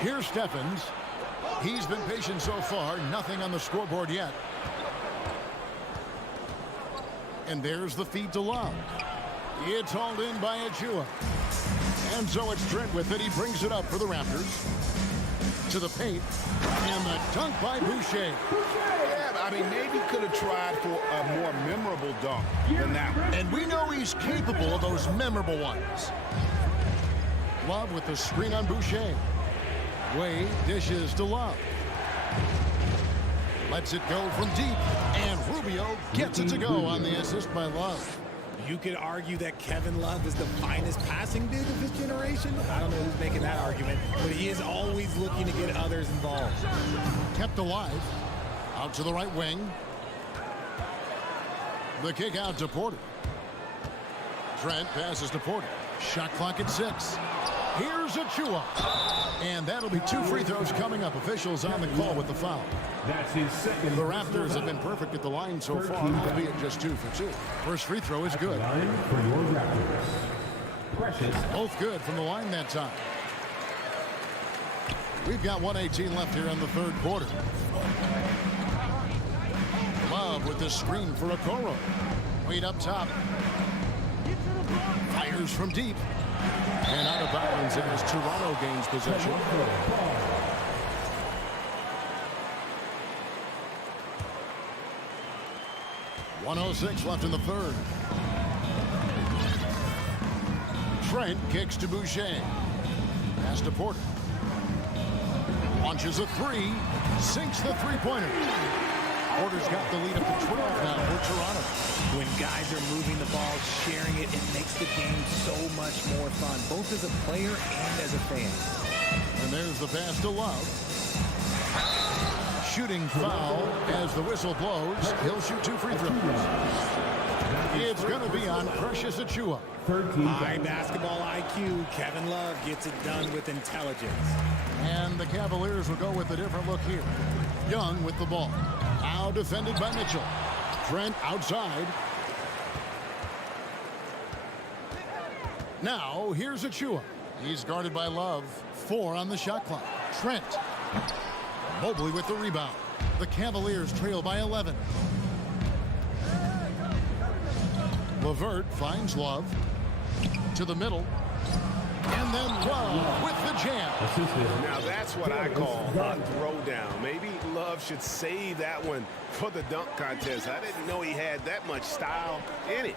Here's Steffens. He's been patient so far. Nothing on the scoreboard yet. And there's the feed to Love. It's hauled in by Achua. And so it's Trent with it. He brings it up for the Raptors. To the paint. And the dunk by Boucher. Yeah, I mean, maybe could have tried for a more memorable dunk than that one. And we know he's capable of those memorable ones. Love with the screen on Boucher. Wade dishes to Love. Lets it go from deep. And Rubio gets it to go on the assist by Love. You could argue that Kevin Love is the finest passing big of his generation. I don't know who's making that argument, but he is always looking to get others involved. Kept alive. Out to the right wing. The kick out to Porter. Trent passes to Porter. Shot clock at 6. Here's Achua. And that'll be 2 free throws coming up. Officials on the call with the foul. That's his second. The Raptors have been perfect at the line so far, albeit just 2 for 2. First free throw is good. Line for your Raptors. Precious. Both good from the line that time. We've got 1:18 left here in the third quarter. Love with the screen for Okoro. Wade up top. Fires from deep. And out of bounds as Toronto gains possession. 1:06 left in the third. Trent kicks to Boucher. Pass to Porter. Launches a 3. Sinks the three-pointer. Porter's got the lead up to 12 now for Toronto. When guys are moving the ball, sharing it, it makes the game so much more fun, both as a player and as a fan. And there's the pass to Love. Shooting foul as the whistle blows. He'll shoot 2 free throws. It's going to be on Precious Achua. High basketball IQ. Kevin Love gets it done with intelligence. And the Cavaliers will go with a different look here. Young with the ball. Now defended by Mitchell. Trent outside. Now here's Achua. He's guarded by Love. 4 on the shot clock. Trent. Mobley with the rebound. The Cavaliers trail by 11. LeVert finds Love. To the middle. And then Love with the jam. Now that's what I call a throwdown. Maybe Love should save that one for the dunk contest. I didn't know he had that much style in it.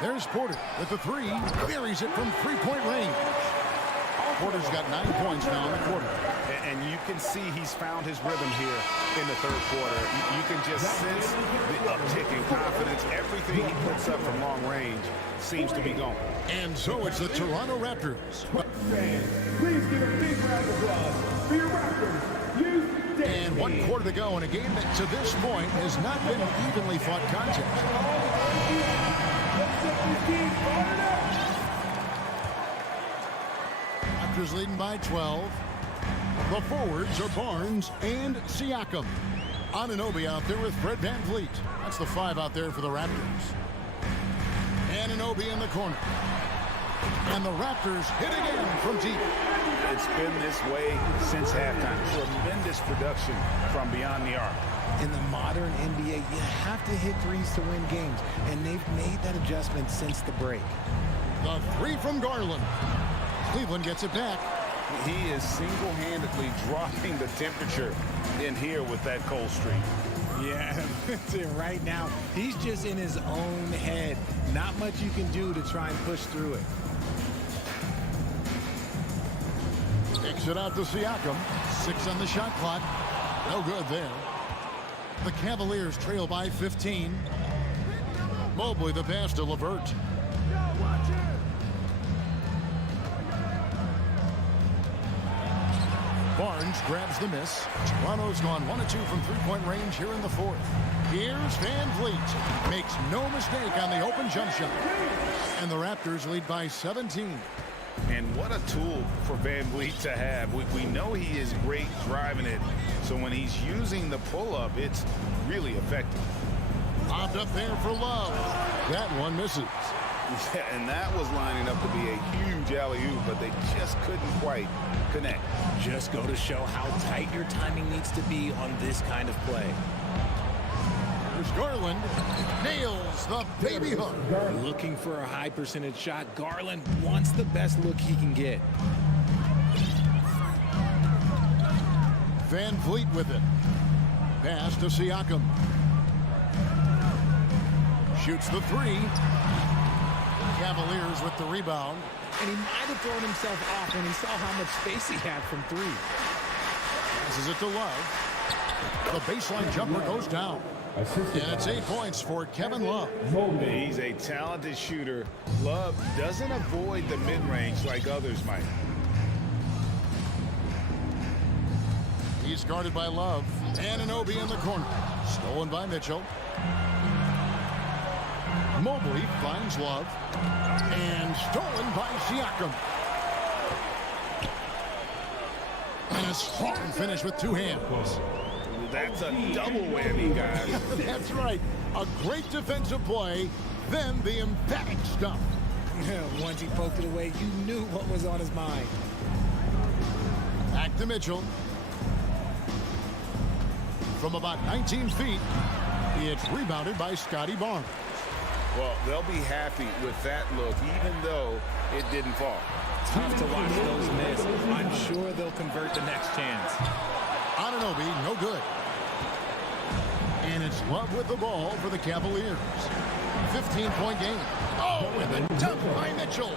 There's Porter with the 3. Buries it from 3-point range. Porter's got 9 points now in the quarter. And you can see he's found his rhythm here in the third quarter. You can just sense the uptick in confidence. Everything he puts up from long range seems to be going. And so it's the Toronto Raptors. Please give a big round of applause for your Raptors. And 1 quarter to go in a game that to this point has not been an evenly fought contest. Raptors leading by 12. The forwards are Barnes and Siakam. Anunoby out there with Fred VanVleet. That's the 5 out there for the Raptors. Anunoby in the corner. And the Raptors hit again from deep. It's been this way since halftime. Tremendous production from beyond the arc. In the modern NBA, you have to hit threes to win games, and they've made that adjustment since the break. The 3 from Garland. Cleveland gets it back. He is single-handedly dropping the temperature in here with that cold streak. Yeah, right now, he's just in his own head. Not much you can do to try and push through it. Takes it out to Siakam. 6 on the shot clock. No good there. The Cavaliers trail by 15. Mobley the pass to LeVert. Barnes grabs the miss. Toronto's gone 1 of 2 from three-point range here in the fourth. Here's Van Vliet. Makes no mistake on the open jump shot. And the Raptors lead by 17. And what a tool for Van Vliet to have. We know he is great driving it. So when he's using the pull-up, it's really effective. Popped up there for Love. That one misses. Yeah, and that was lining up to be a huge alley-oop, but they just couldn't quite connect. Just go to show how tight your timing needs to be on this kind of play. Here's Garland. Nails the baby hook. Looking for a high percentage shot. Garland wants the best look he can get. Van Vliet with it. Pass to Siakam. Shoots the three. Cavaliers with the rebound. And he might have thrown himself off when he saw how much space he had from three. Passes it to Love. The baseline jumper goes down. And it's 8 points for Kevin Love. He's a talented shooter. Love doesn't avoid the mid-range like others might. He's guarded by Love. Anunoby in the corner. Stolen by Mitchell. Mobley finds Love. And stolen by Siakam. And a strong finish with 2 hands. That's a double whammy, guys. That's right. A great defensive play, then the emphatic stuff. Once he poked it away, you knew what was on his mind. Back to Mitchell. From about 19 feet, it's rebounded by Scotty Barnes. Well, they'll be happy with that look, even though it didn't fall. Tough to watch those miss. I'm sure they'll convert the next chance. Anunoby, no good. And it's Love with the ball for the Cavaliers. 15-point game. Oh, and the dunk by Mitchell.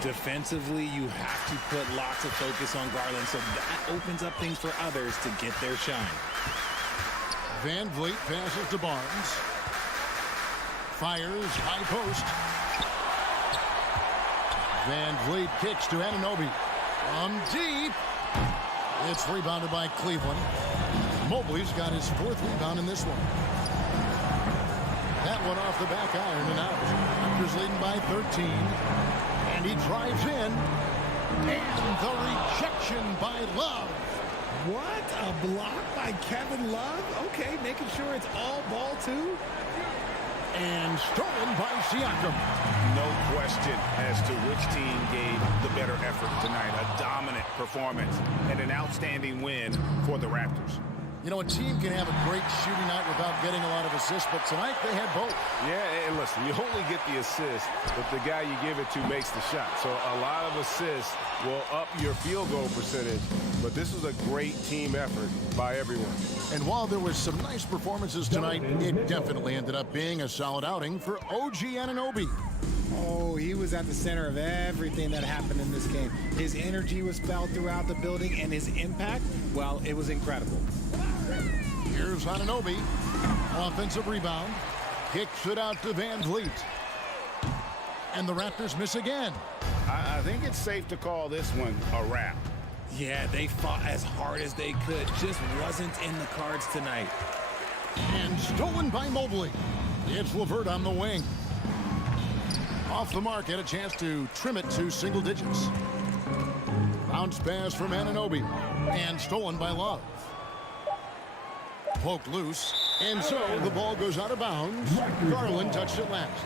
Defensively, you have to put lots of focus on Garland, so that opens up things for others to get their shine. Van Vliet passes to Barnes. Fires high post. Van Vliet kicks to Anunoby. From deep. It's rebounded by Cleveland. Mobley's got his 4th rebound in this one. That one off the back iron and out. Raptors leading by 13. And he drives in. And the rejection by Love. What? A block by Kevin Love? Okay, making sure it's all ball too. And stolen by Siakam. No question as to which team gave the better effort tonight. A dominant performance and an outstanding win for the Raptors. You know, a team can have a great shooting night without getting a lot of assists, but tonight they had both. Yeah, and listen, you only get the assist if the guy you give it to makes the shot. So a lot of assists will up your field goal percentage, but this was a great team effort by everyone. And while there was some nice performances tonight, it definitely ended up being a solid outing for OG Anunoby. Oh, he was at the center of everything that happened in this game. His energy was felt throughout the building, and his impact, well, it was incredible. Here's Anunoby. Offensive rebound. Kicks it out to Van Vliet. And the Raptors miss again. I think it's safe to call this one a wrap. Yeah, they fought as hard as they could. Just wasn't in the cards tonight. And stolen by Mobley. It's LeVert on the wing. Off the mark, had a chance to trim it to single digits. Bounce pass from Anunoby. And stolen by Love. Poked loose. And so the ball goes out of bounds. Garland touched it last.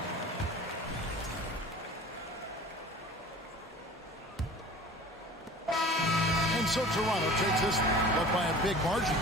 And so Toronto takes this one, but by a big margin.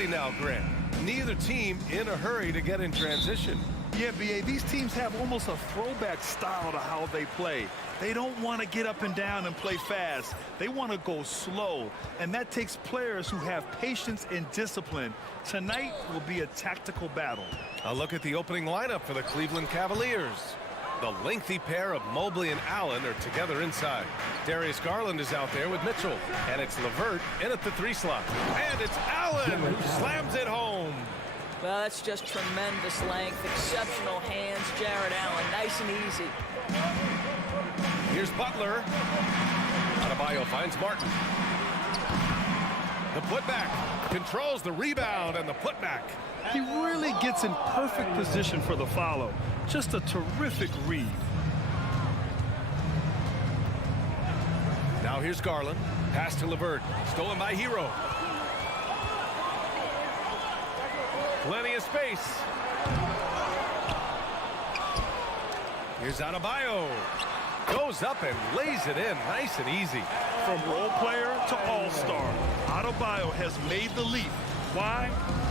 opportunity now, Grant. Neither team in a hurry to get in transition. Yeah, BA, these teams have almost a throwback style to how they play. They don't want to get up and down and play fast. They want to go slow, and that takes players who have patience and discipline. Tonight will be a tactical battle. A look at the opening lineup for the Cleveland Cavaliers. The lengthy pair of Mobley and Allen are together inside. Darius Garland is out there with Mitchell, and it's LeVert in at the 3 slot. And it's Allen who slams it home. Well, that's just tremendous length, exceptional hands, Jared Allen, nice and easy. Here's Butler. Adebayo finds Martin. The putback, controls the rebound and the putback. He really gets in perfect position for the follow. Just a terrific read. Now here's Garland. Pass to LeVert. Stolen by Hero. Plenty of space. Here's Adebayo. Goes up and lays it in nice and easy. From role player to all-star, Adebayo has made the leap. Why?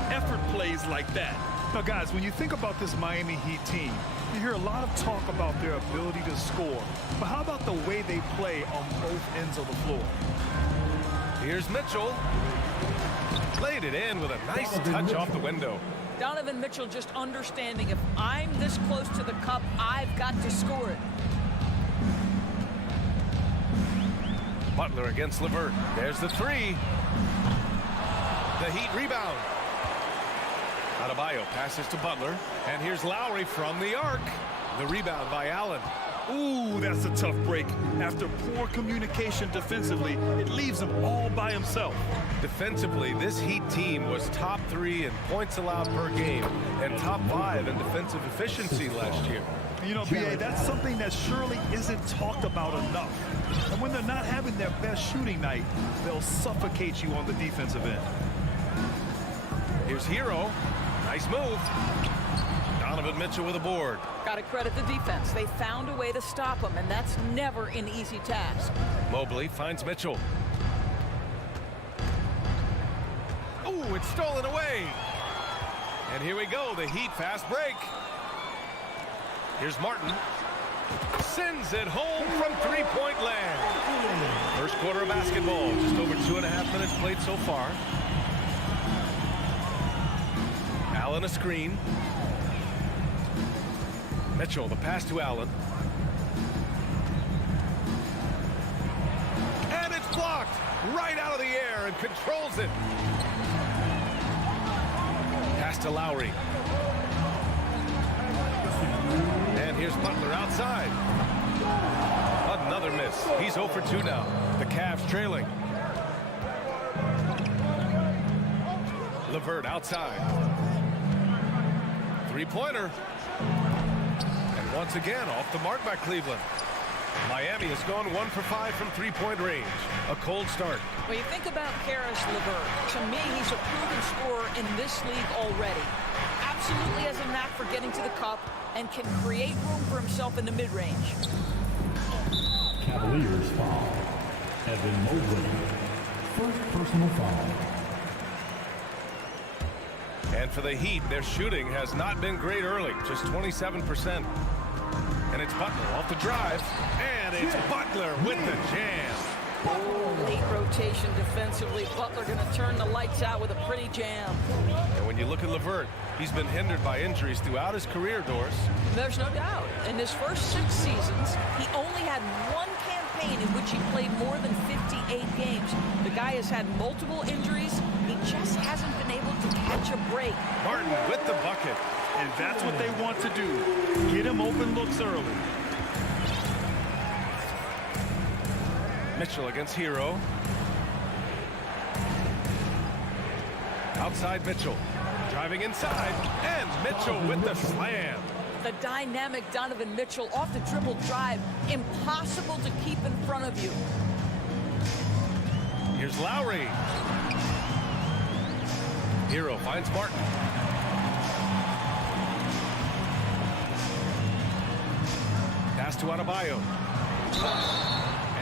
Effort plays like that. Now, guys, when you think about this Miami Heat team, you hear a lot of talk about their ability to score. But how about the way they play on both ends of the floor? Here's Mitchell. Laid it in with a nice touch off the window. Donovan Mitchell just understanding if I'm this close to the cup, I've got to score it. Butler against LeVert. There's the 3. The Heat rebound. Adebayo passes to Butler. And here's Lowry from the arc. The rebound by Allen. Ooh, that's a tough break. After poor communication defensively, it leaves him all by himself. Defensively, this Heat team was top 3 in points allowed per game and top 5 in defensive efficiency last year. You know, BA, that's something that surely isn't talked about enough. And when they're not having their best shooting night, they'll suffocate you on the defensive end. Here's Hero. Nice move. Donovan Mitchell with a board. Got to credit the defense. They found a way to stop him, and that's never an easy task. Mobley finds Mitchell. Ooh, it's stolen away. And here we go, the Heat fast break. Here's Martin. Sends it home from 3-point land. First quarter of basketball, just over 2.5 minutes played so far. Allen a screen. Mitchell, the pass to Allen. And it's blocked right out of the air and controls it. Pass to Lowry. And here's Butler outside. Another miss. He's 0 for 2 now. The Cavs trailing. LeVert outside. Three-pointer. And once again, off the mark by Cleveland. Miami has gone 1 for 5 from 3-point range. A cold start. When you think about Karis LeVert, to me, he's a proven scorer in this league already. Absolutely has a knack for getting to the cup and can create room for himself in the mid-range. Cavaliers foul. Evan Mobley. First personal foul. And for the Heat, their shooting has not been great early, just 27%. And it's Butler off the drive, and it's Butler with the jam. Late rotation defensively. Butler going to turn the lights out with a pretty jam. And when you look at LeVert, he's been hindered by injuries throughout his career, Doris. There's no doubt. In his first 6 seasons, he only had one campaign in which he played more than 58 games. The guy has had multiple injuries. He just hasn't been able to catch a break. Martin with the bucket. And that's what they want to do. Get him open looks early. Mitchell against Hero. Outside Mitchell. Driving inside. And Mitchell with the slam. The dynamic Donovan Mitchell off the dribble drive. Impossible to keep in front of you. Here's Lowry. Hero finds Martin. Pass to Adebayo.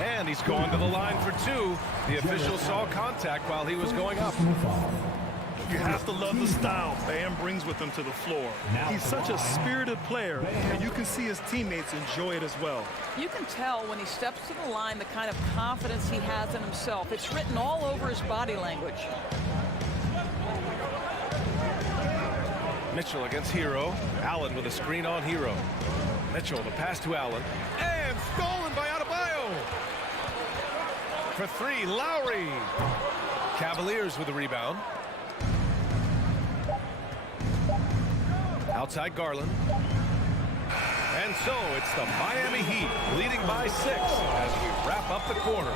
And he's going to the line for 2. The official saw contact while he was going up. You have to love the style Bam brings with him to the floor. He's such a spirited player, and you can see his teammates enjoy it as well. You can tell when he steps to the line the kind of confidence he has in himself. It's written all over his body language. Mitchell against Hero. Allen with a screen on Hero. Mitchell, the pass to Allen. And stolen by Adebayo. For three, Lowry. Cavaliers with the rebound. Outside Garland. And so it's the Miami Heat leading by 6 as we wrap up the quarter.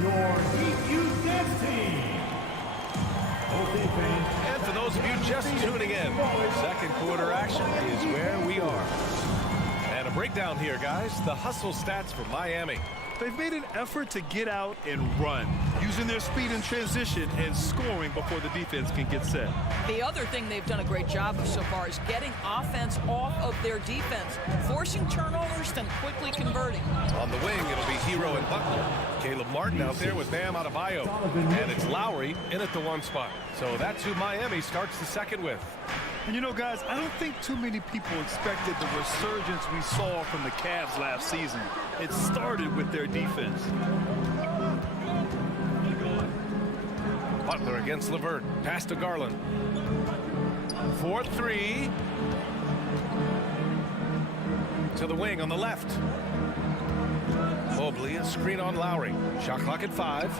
Your Heat Youth Dance Team. And for those of you just tuning in, second quarter action is where we are. And a breakdown here, guys. The hustle stats for Miami. They've made an effort to get out and run, using their speed in transition and scoring before the defense can get set. The other thing they've done a great job of so far is getting offense off of their defense, forcing turnovers, then quickly converting. On the wing, it'll be Hero and Butler. Caleb Martin out there with Bam Adebayo. And it's Lowry in at the 1 spot. So that's who Miami starts the second with. And you know, guys, I don't think too many people expected the resurgence we saw from the Cavs last season. It started with their defense. Butler against LeVert. Pass to Garland. 4-3. To the wing on the left. Mobley, a screen on Lowry. Shot clock at 5.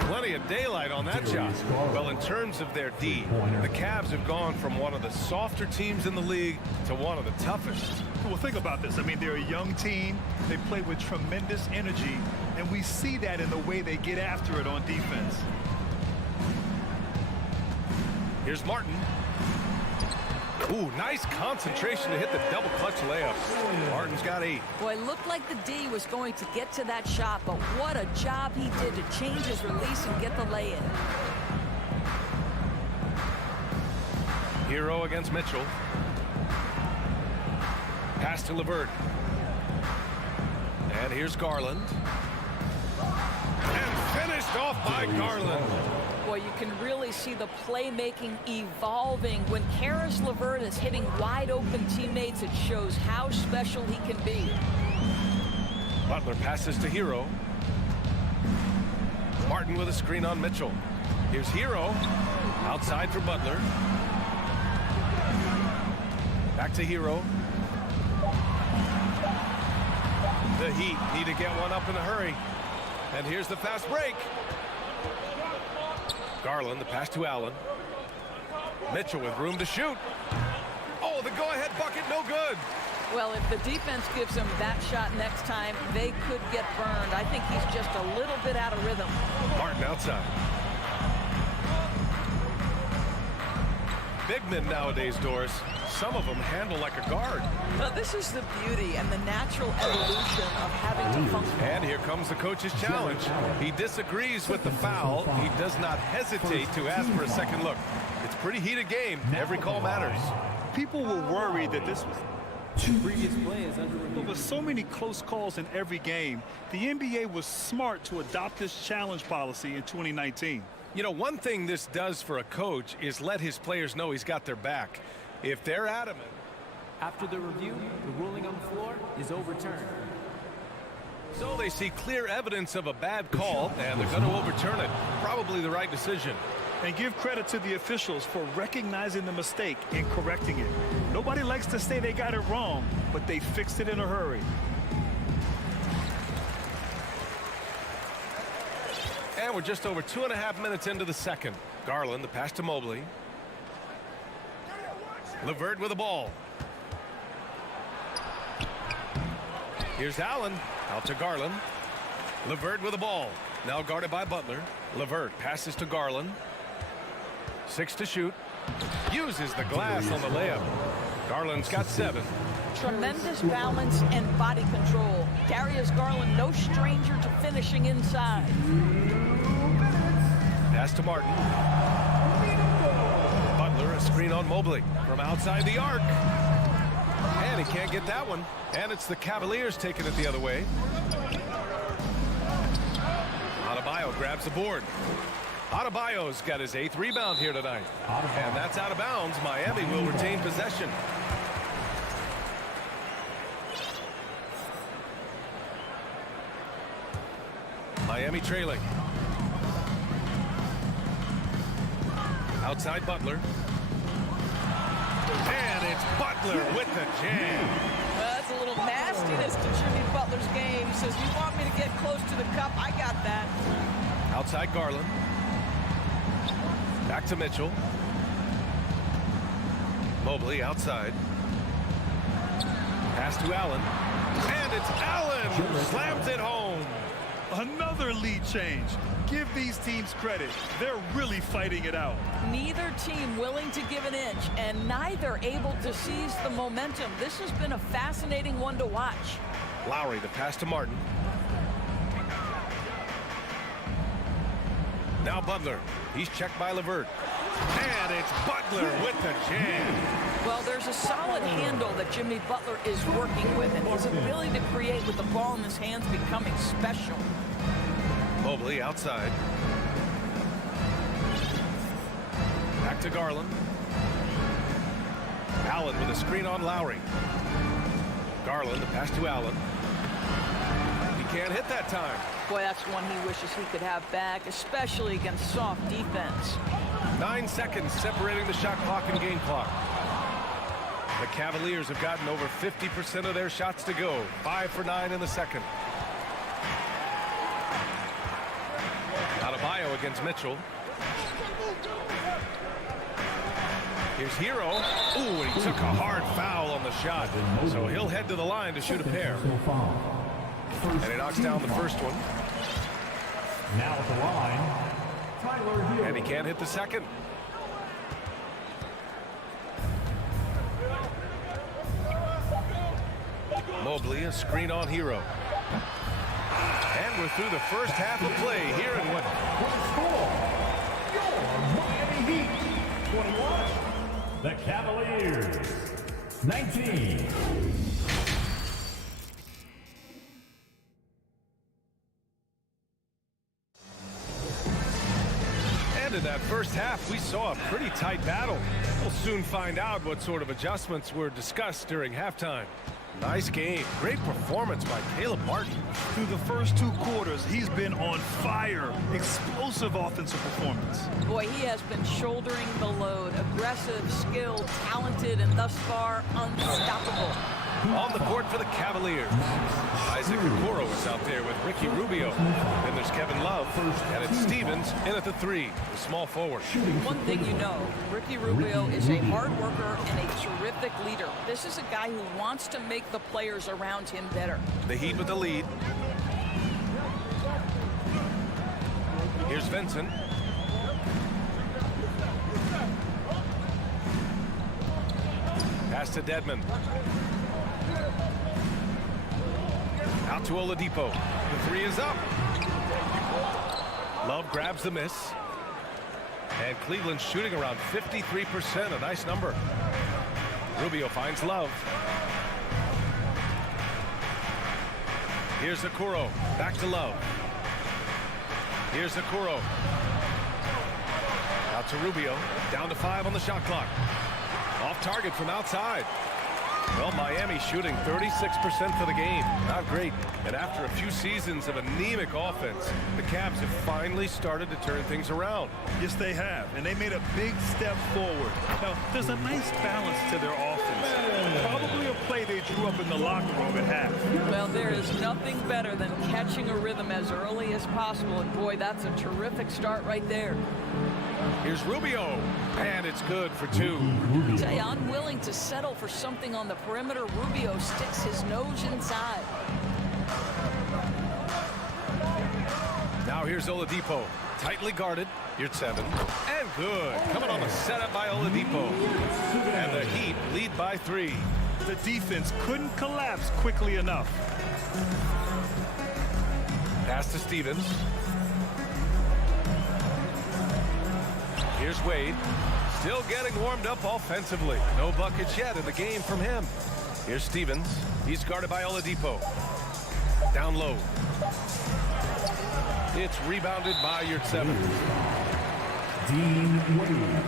Plenty of daylight on that shot. Well, in terms of their D, the Cavs have gone from one of the softer teams in the league to one of the toughest. Well, think about this. I mean, they're a young team. They play with tremendous energy, and we see that in the way they get after it on defense. Here's Martin. Ooh, nice concentration to hit the double clutch layup. Martin's got 8. Boy, it looked like the D was going to get to that shot, but what a job he did to change his release and get the lay-in. Hero against Mitchell. Pass to LeVert. And here's Garland. And finished off by Garland. Boy, you can really see the playmaking evolving. When Karis LeVert is hitting wide-open teammates, it shows how special he can be. Butler passes to Hero. Martin with a screen on Mitchell. Here's Hero. Outside for Butler. Back to Hero. The Heat need to get one up in a hurry. And here's the fast break. Garland, the pass to Allen. Mitchell with room to shoot. Oh, the go-ahead bucket, no good. Well, if the defense gives him that shot next time, they could get burned. I think he's just a little bit out of rhythm. Martin outside. Big men nowadays, Doris. Some of them handle like a guard. Well, this is the beauty and the natural evolution of having to function. And here comes the coach's challenge. He disagrees with the foul. He does not hesitate to ask for a second look. It's a pretty heated game. Every call matters. People were worried that this was... Previous play is under review. With so many close calls in every game, the NBA was smart to adopt this challenge policy in 2019. You know, one thing this does for a coach is let his players know he's got their back. If they're adamant. After the review, the ruling on the floor is overturned. So they see clear evidence of a bad call, and they're going to overturn it. Probably the right decision. And give credit to the officials for recognizing the mistake and correcting it. Nobody likes to say they got it wrong, but they fixed it in a hurry. And we're just over 2.5 minutes into the second. Garland, the pass to Mobley. LeVert with the ball. Here's Allen. Out to Garland. LeVert with the ball. Now guarded by Butler. LeVert passes to Garland. 6 to shoot. Uses the glass on the layup. Garland's got 7. Tremendous balance and body control. Darius Garland, no stranger to finishing inside. Pass to Martin. Butler, a screen on Mobley from outside the arc. And he can't get that one. And it's the Cavaliers taking it the other way. Adebayo grabs the board. Adebayo's got his 8th rebound here tonight. And that's out of bounds. Miami will retain possession. Miami trailing. Outside Butler. And it's Butler with the jam. That's a little nastiness to Jimmy Butler's game. He says, you want me to get close to the cup? I got that. Outside Garland. Back to Mitchell. Mobley outside. Pass to Allen. And it's Allen who slams it home. Another lead change. Give these teams credit. They're really fighting it out. Neither team willing to give an inch, and neither able to seize the momentum. This has been a fascinating one to watch. Lowry, the pass to Martin. Now Butler. He's checked by LeVert. And it's Butler with the jam. Well, there's a solid handle that Jimmy Butler is working with, and his ability to create with the ball in his hands becoming special. Mobley outside. Back to Garland. Allen with a screen on Lowry. Garland, the pass to Allen. He can't hit that time. Boy, that's one he wishes he could have back, especially against soft defense. 9 seconds separating the shot clock and game clock. The Cavaliers have gotten over 50% of their shots to go. 5 for 9 in the second. Adebayo against Mitchell. Here's Hero. Ooh, and he took a hard foul on the shot. So he'll head to the line to shoot a pair. And he knocks down the first one. Now at the line, Tyler Hill. And he can't hit the second. Mobley, a screen on Hero. And we're through the first half of play here in what? Your Miami Heat, 21. The Cavaliers, 19. And in that first half, we saw a pretty tight battle. We'll soon find out what sort of adjustments were discussed during halftime. Nice game. Great performance by Caleb Martin. Through the first 2 quarters, he's been on fire. Explosive offensive performance. Boy, he has been shouldering the load. Aggressive, skilled, talented, and thus far unstoppable. On the court for the Cavaliers. Isaac Okoro is out there with Ricky Rubio. Then there's Kevin Love. And it's Stevens in at the 3, the small forward. One thing you know, Ricky Rubio is a hard worker and a terrific leader. This is a guy who wants to make the players around him better. The Heat with the lead. Here's Vincent. Pass to Dedmon. Out to Oladipo. The 3 is up. Love grabs the miss. And Cleveland's shooting around 53%, a nice number. Rubio finds Love. Here's Okoro. Back to Love. Here's Okoro. Out to Rubio. Down to 5 on the shot clock. Off target from outside. Well, Miami shooting 36% for the game. Not great. And after a few seasons of anemic offense, the Cavs have finally started to turn things around. Yes, they have. And they made a big step forward. Now, there's a nice balance to their offense. Probably a play they drew up in the locker room at half. Well, there is nothing better than catching a rhythm as early as possible. And boy, that's a terrific start right there. Here's Rubio. And it's good for 2. Say, unwilling to settle for something on the perimeter. Rubio sticks his nose inside. Now here's Oladipo. Tightly guarded. Here's 7. And good. Coming on the setup by Oladipo. And the Heat lead by 3. The defense couldn't collapse quickly enough. Pass to Stevens. Here's Wade. Still getting warmed up offensively. No buckets yet in the game from him. Here's Stevens. He's guarded by Oladipo. Down low. It's rebounded by Yurtseven. Dean Wade.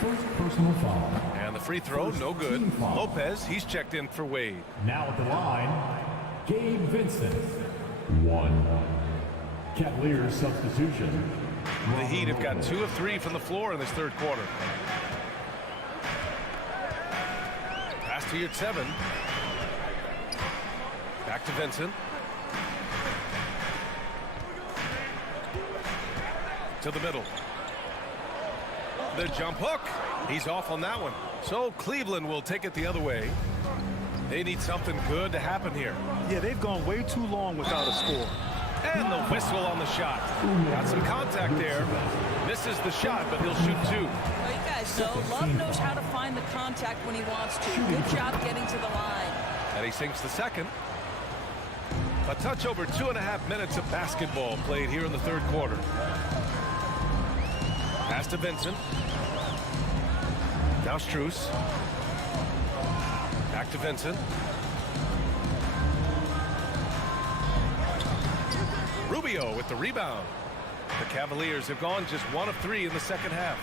First personal foul. And the free throw, no good. Lopez, he's checked in for Wade. Now at the line, Gabe Vincent. 1. Cavaliers substitution. The Heat have got 2 of 3 from the floor in this third quarter. Pass to Yurtseven. Back to Vincent. To the middle. The jump hook. He's off on that one. So Cleveland will take it the other way. They need something good to happen here. Yeah, they've gone way too long without a score. And the whistle on the shot. Got some contact there. Misses the shot, but he'll shoot 2. Well, you guys know, Love knows how to find the contact when he wants to. Good job getting to the line. And he sinks the second. A touch over 2.5 minutes of basketball played here in the third quarter. Pass to Vincent. Now Strus. Back to Vincent. Rubio with the rebound. The Cavaliers have gone just 1 of 3 in the second half.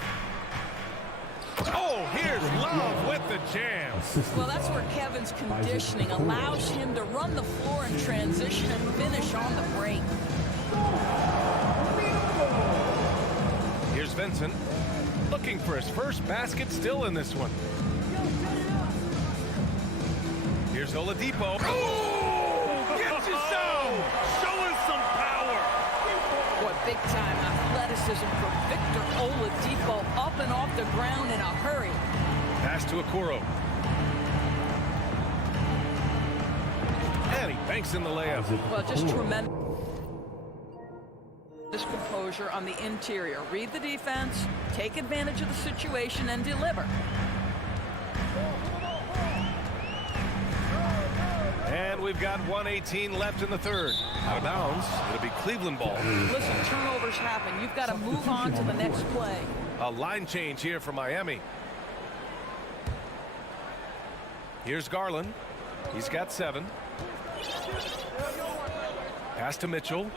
Oh, here's Love with the jam. Well, that's where Kevin's conditioning allows him to run the floor in transition and finish on the break. Here's Vincent looking for his first basket, still in this one. Here's Oladipo. Oh, get you some! Showing some power. Boy, big-time athleticism for Victor Oladipo, up and off the ground in a hurry. Pass to Okoro. And he banks in the layup. Well, just tremendous composure on the interior. Read the defense, take advantage of the situation, and deliver. And we've got 1:18 left in the third. Out of bounds. It'll be Cleveland ball. Listen, turnovers happen. You've got to move on to the next play. A line change here for Miami. Here's Garland. He's got 7. Pass to Mitchell.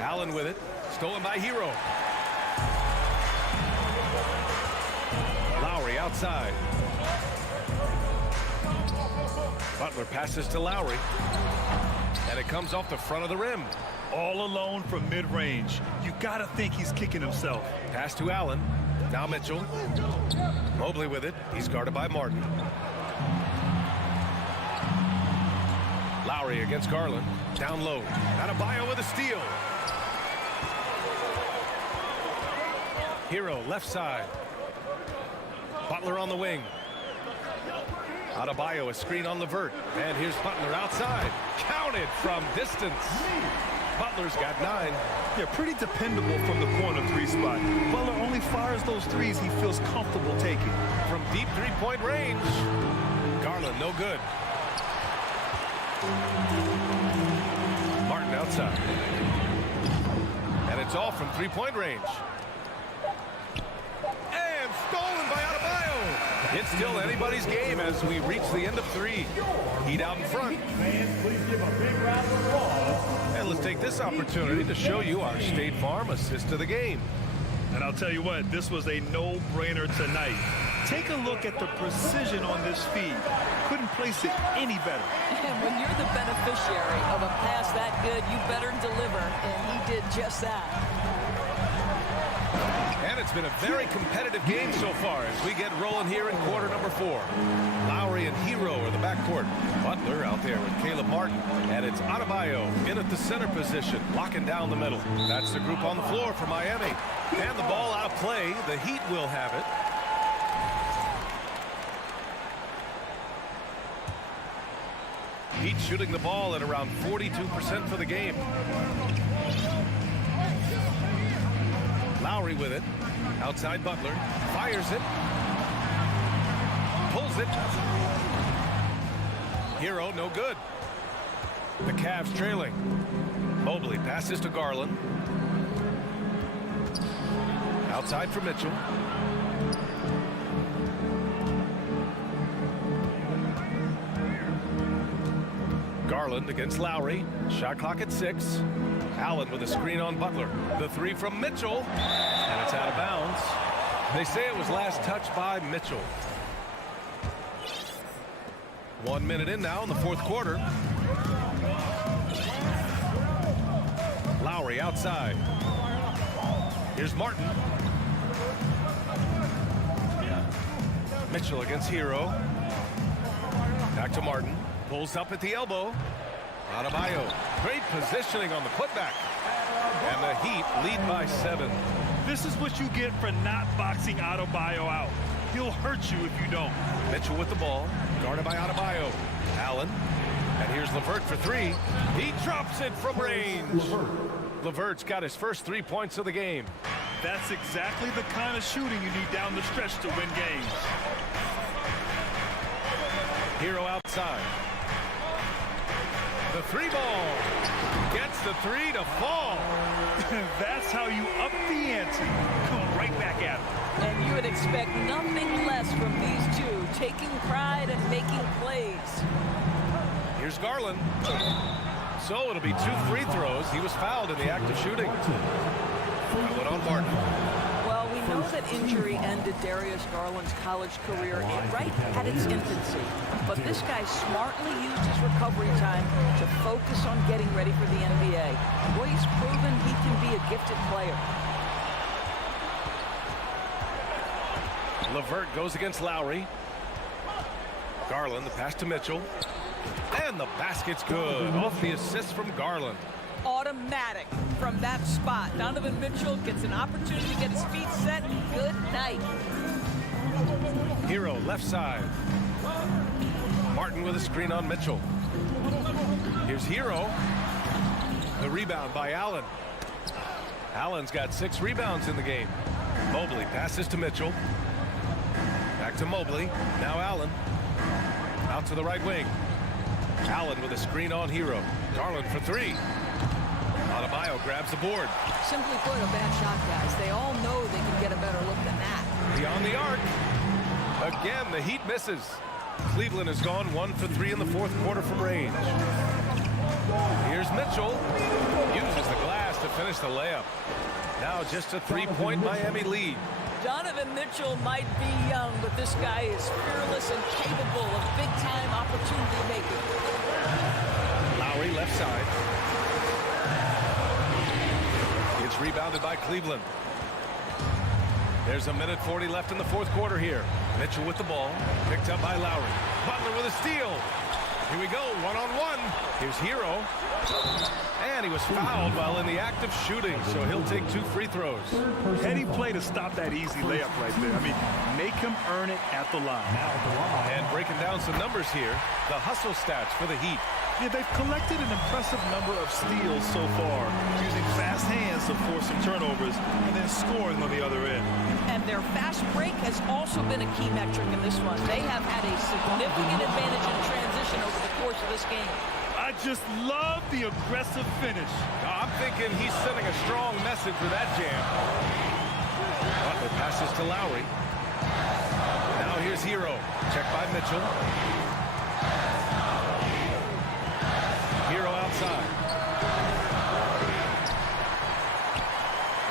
Allen with it. Stolen by Hero. Lowry outside. Butler passes to Lowry. And it comes off the front of the rim. All alone from mid-range. You got to think he's kicking himself. Pass to Allen. Now Mitchell. Mobley with it. He's guarded by Martin. Lowry against Garland. Down low. Adebayo with a steal. Hero left side. Butler on the wing. Adebayo a screen on Levert. And here's Butler outside. Counted from distance. Butler's got 9. Yeah, pretty dependable from the corner 3 spot. Butler only fires those threes he feels comfortable taking. From deep 3-point range. Garland no good. Martin outside. And it's all from 3-point range. And stolen by Adebayo. It's still anybody's game as we reach the end of 3. Heat out in front. And let's take this opportunity to show you our State Farm assist to the game. And I'll tell you what, this was a no-brainer tonight. Take a look at the precision on this feed. Couldn't place it any better. And when you're the beneficiary of a pass that good, you better deliver, and he did just that. And it's been a very competitive game so far as we get rolling here in quarter number 4. Lowry and Hero are the backcourt. Butler out there with Caleb Martin. And it's Adebayo in at the center position, locking down the middle. That's the group on the floor for Miami. And the ball out of play. The Heat will have it. Heat shooting the ball at around 42% for the game. Lowry with it. Outside Butler. Fires it. Pulls it. Hero no good. The Cavs trailing. Mobley passes to Garland. Outside for Mitchell. Garland against Lowry. Shot clock at 6. Allen with a screen on Butler. The 3 from Mitchell. And it's out of bounds. They say it was last touched by Mitchell. 1 minute in now in the fourth quarter. Lowry outside. Here's Martin. Mitchell against Hero. Back to Martin. Pulls up at the elbow. Adebayo. Great positioning on the putback. And the Heat lead by 7. This is what you get for not boxing Adebayo out. He'll hurt you if you don't. Mitchell with the ball. Guarded by Adebayo. Allen. And here's LeVert for 3. He drops it from range. LeVert's got his first 3 points of the game. That's exactly the kind of shooting you need down the stretch to win games. Hero outside. The 3 ball. Gets the 3 to fall. That's how you up the ante. Come right back at him. And you would expect nothing less from these two, taking pride and making plays. Here's Garland. So it'll be 2 free throws. He was fouled in the act of shooting. That went on Martin. Well, we know that injury ended Darius Garland's college career right at its infancy. But this guy smartly used his recovery time to focus on getting ready for the NBA. Boy, he's proven he can be a gifted player. LeVert goes against Lowry. Garland, the pass to Mitchell. And the basket's good. Off the assist from Garland. Automatic from that spot. Donovan Mitchell gets an opportunity to get his feet set. Good night. Hero left side. Martin with a screen on Mitchell. Here's Hero. The rebound by Allen. Allen's got 6 rebounds in the game. Mobley passes to Mitchell. Back to Mobley. Now Allen. Out to the right wing. Allen with a screen on Hero. Garland for 3. Adebayo grabs the board. Simply put, a bad shot, guys. They all know they can get a better look than that. Beyond the arc. Again, the Heat misses. Cleveland has gone 1 for 3 in the fourth quarter from range. Here's Mitchell. Uses the glass to finish the layup. Now just a 3-point Miami lead. Donovan Mitchell might be young, but this guy is fearless and capable of big-time opportunity making. Lowry left side. It's rebounded by Cleveland. There's a minute 40 left in the fourth quarter here. Mitchell with the ball. Picked up by Lowry. Butler with a steal. Here we go, 1-on-1. Here's Hero. And he was fouled while in the act of shooting, so he'll take 2 free throws. Heady play to stop that easy layup right there. I mean, make him earn it at the line. And breaking down some numbers here, the hustle stats for the Heat. Yeah, they've collected an impressive number of steals so far, using fast hands to force some turnovers and then scoring on the other end. And their fast break has also been a key metric in this one. They have had a significant advantage in transition over the course of this game. I just love the aggressive finish. I'm thinking he's sending a strong message with that jam. Butler passes to Lowry. Now here's Hero. Check by Mitchell. Hero outside.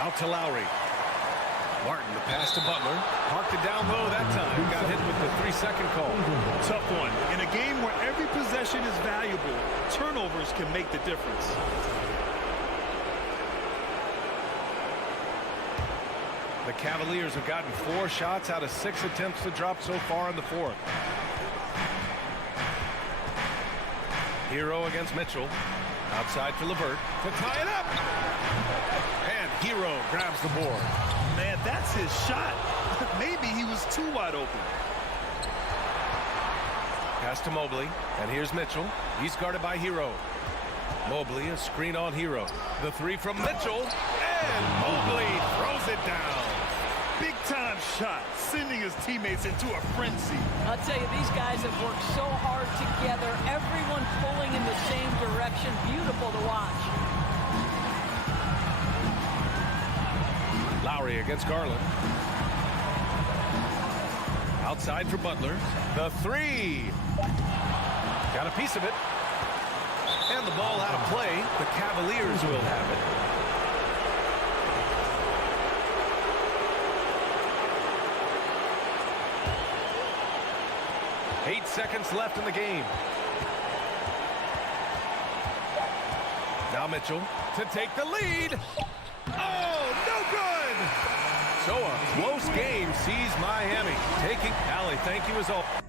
Out to Lowry. Martin, the pass to Butler. Parked it down low that time. Got hit with the 3-second call. Tough one. In a game where every possession is valuable, turnovers can make the difference. The Cavaliers have gotten 4 shots out of 6 attempts to drop so far in the fourth. Hero against Mitchell. Outside for LeVert to tie it up. And Hero grabs the board. Man, that's his shot. Maybe he was too wide open. Pass to Mobley. And here's Mitchell. He's guarded by Hero. Mobley, a screen on Hero. The 3 from Mitchell. And Mobley throws it down. Big-time shot, sending his teammates into a frenzy. I'll tell you, these guys have worked so hard together. Everyone pulling in the same direction. Beautiful to watch. Lowry against Garland. Outside for Butler. The 3. Got a piece of it. And the ball out of play. The Cavaliers will have it. 8 seconds left in the game. Now Mitchell to take the lead. Oh, no good. So a close game sees Miami taking. Allie, thank you as always.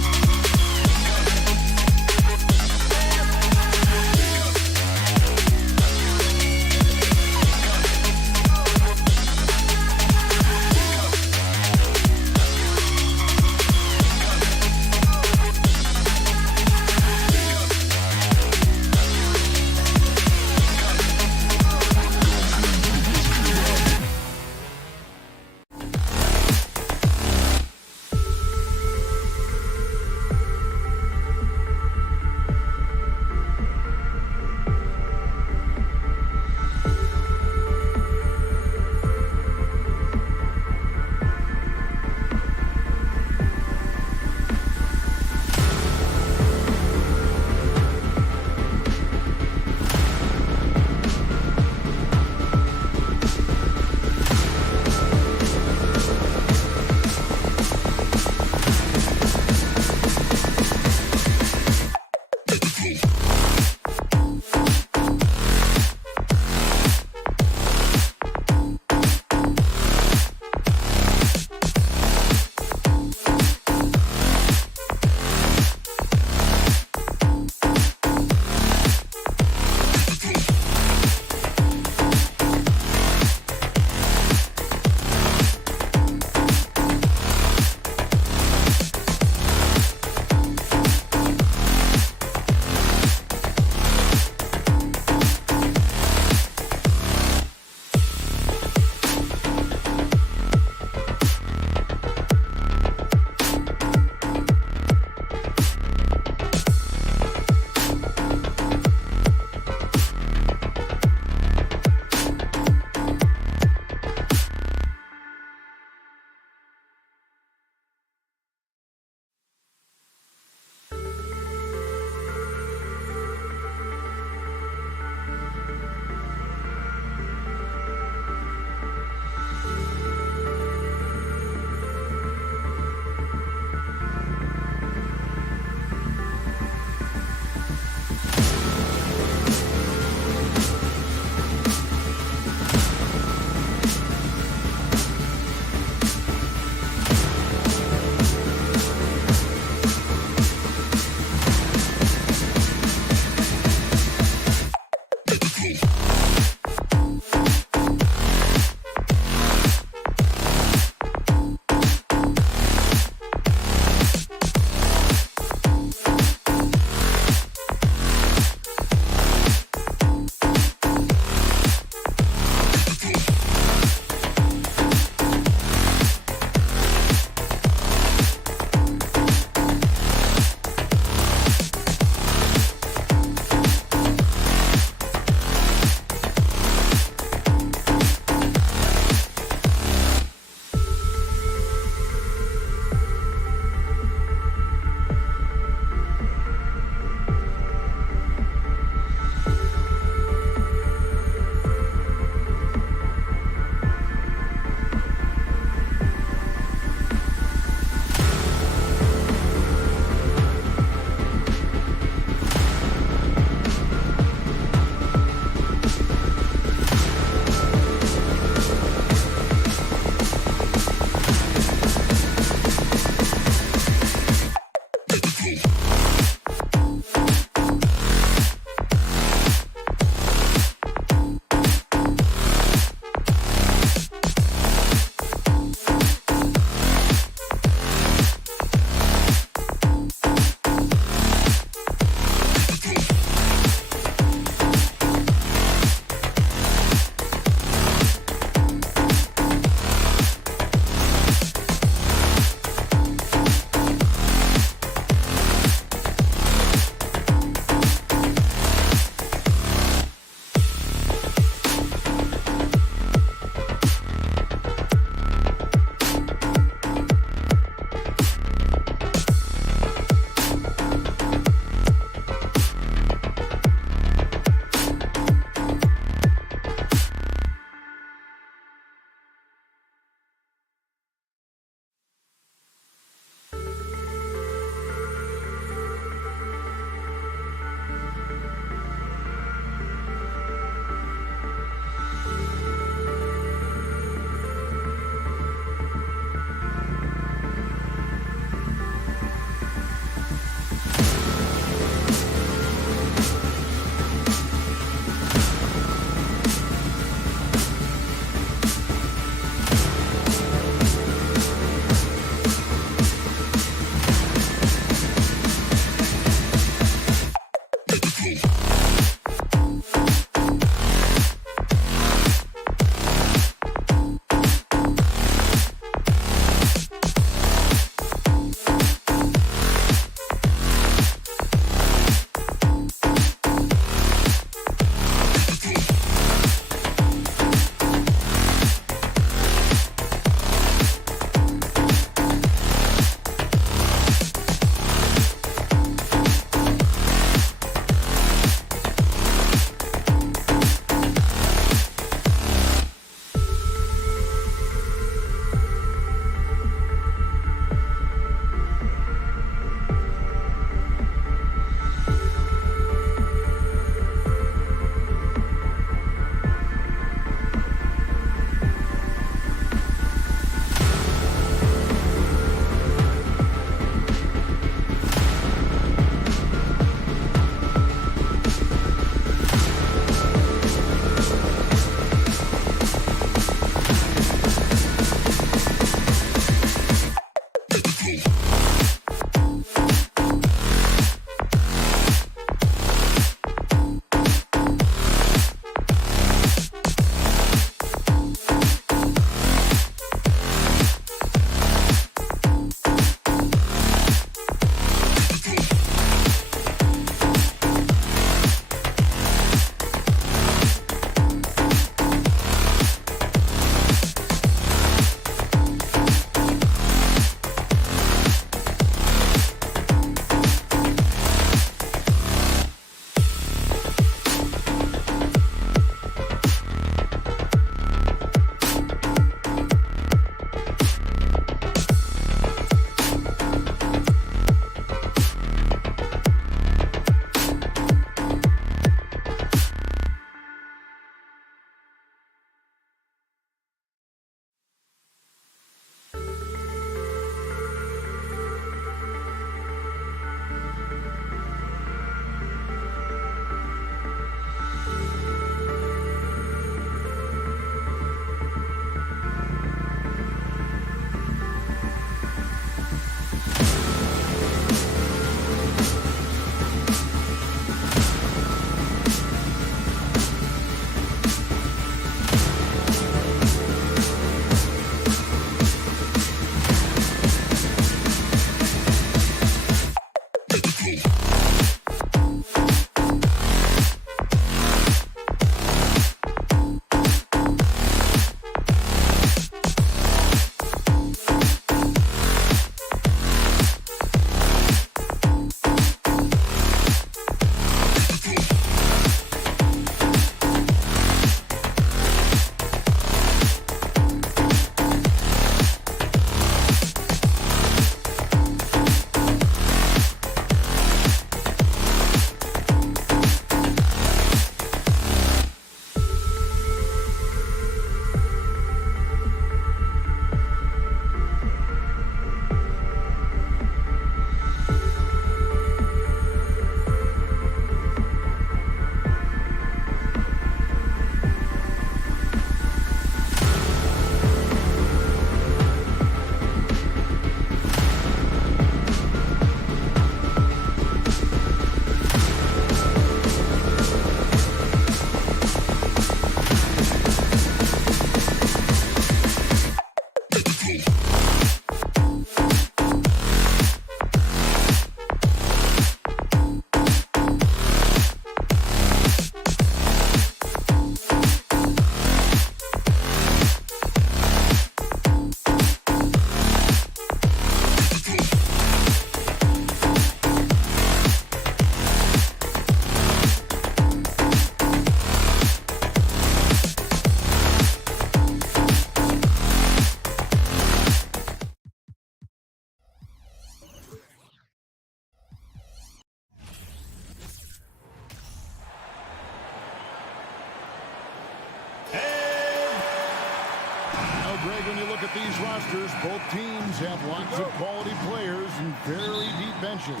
rosters, both teams have lots of quality players and very deep benches.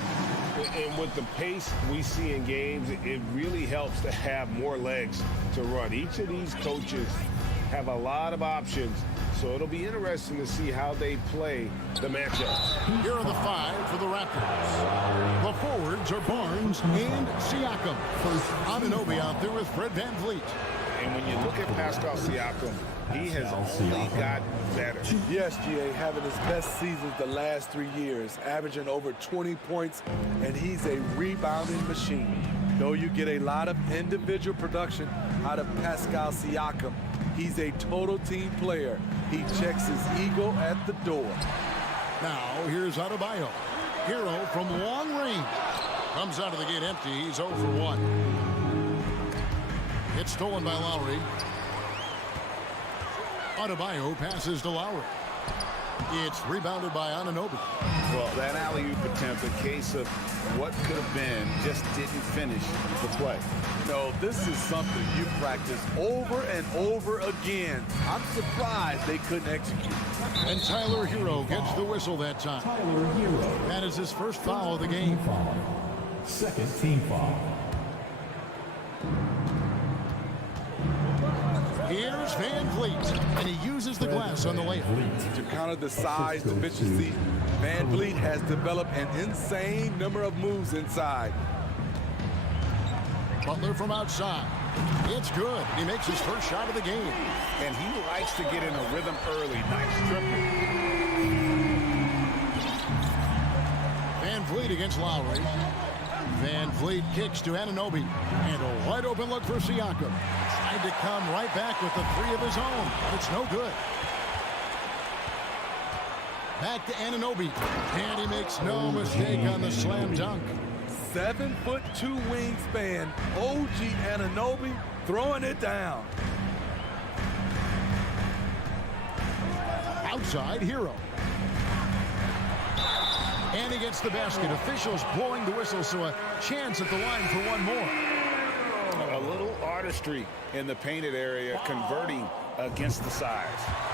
And with the pace we see in games, it really helps to have more legs to run. Each of these coaches have a lot of options, so it'll be interesting to see how they play the matchup. Here are the 5 for the Raptors. The forwards are Barnes and Siakam. Anunoby out there with Fred VanVleet. And when you look at Pascal Siakam, he has only gotten better. Yes, GA, having his best seasons the last 3 years, averaging over 20 points, and he's a rebounding machine. Though you get a lot of individual production out of Pascal Siakam, he's a total team player. He checks his ego at the door. Now, here's Adebayo. Hero from long range. Comes out of the gate empty. He's 0 for 1. It's stolen by Lowry. Adebayo passes to Lowry. It's rebounded by Anunoby. Well, that alley-oop attempt, a case of what could have been, just didn't finish the play. No, this is something you practice over and over again. I'm surprised they couldn't execute. And Tyler Hero gets the whistle that time. Tyler Hero. That is his first foul of the game. Second team foul. Here's VanVleet, and he uses the glass on the layup. To counter the size deficiency, VanVleet has developed an insane number of moves inside. Butler from outside. It's good. He makes his first shot of the game. And he likes to get in a rhythm early. Nice triple. VanVleet against Lowry. VanVleet kicks to Anunoby. And a wide open look for Siakam. Tried to come right back with the 3 of his own. It's no good. Back to Anunoby. And he makes no mistake on the slam dunk. 7'2" wingspan, OG Anunoby throwing it down. Outside, Hero. And he gets the basket. Officials blowing the whistle, so a chance at the line for one more. A little artistry in the painted area, converting against the size.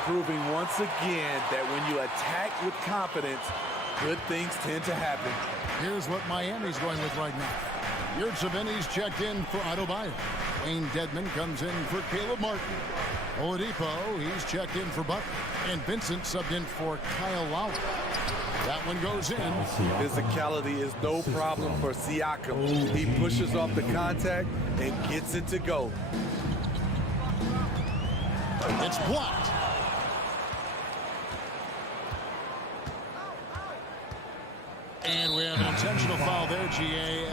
Proving once again that when you attack with confidence, good things tend to happen. Here's what Miami's going with right now. Yurtseven's checked in for Adebayo. Wayne Dedmon comes in for Caleb Martin. Oladipo, he's checked in for Butler. And Vincent subbed in for Kyle Lowry. That one goes in. Physicality is no problem for Siakam. He pushes off the contact and gets it to go. It's blocked. And we have an intentional foul there, GA.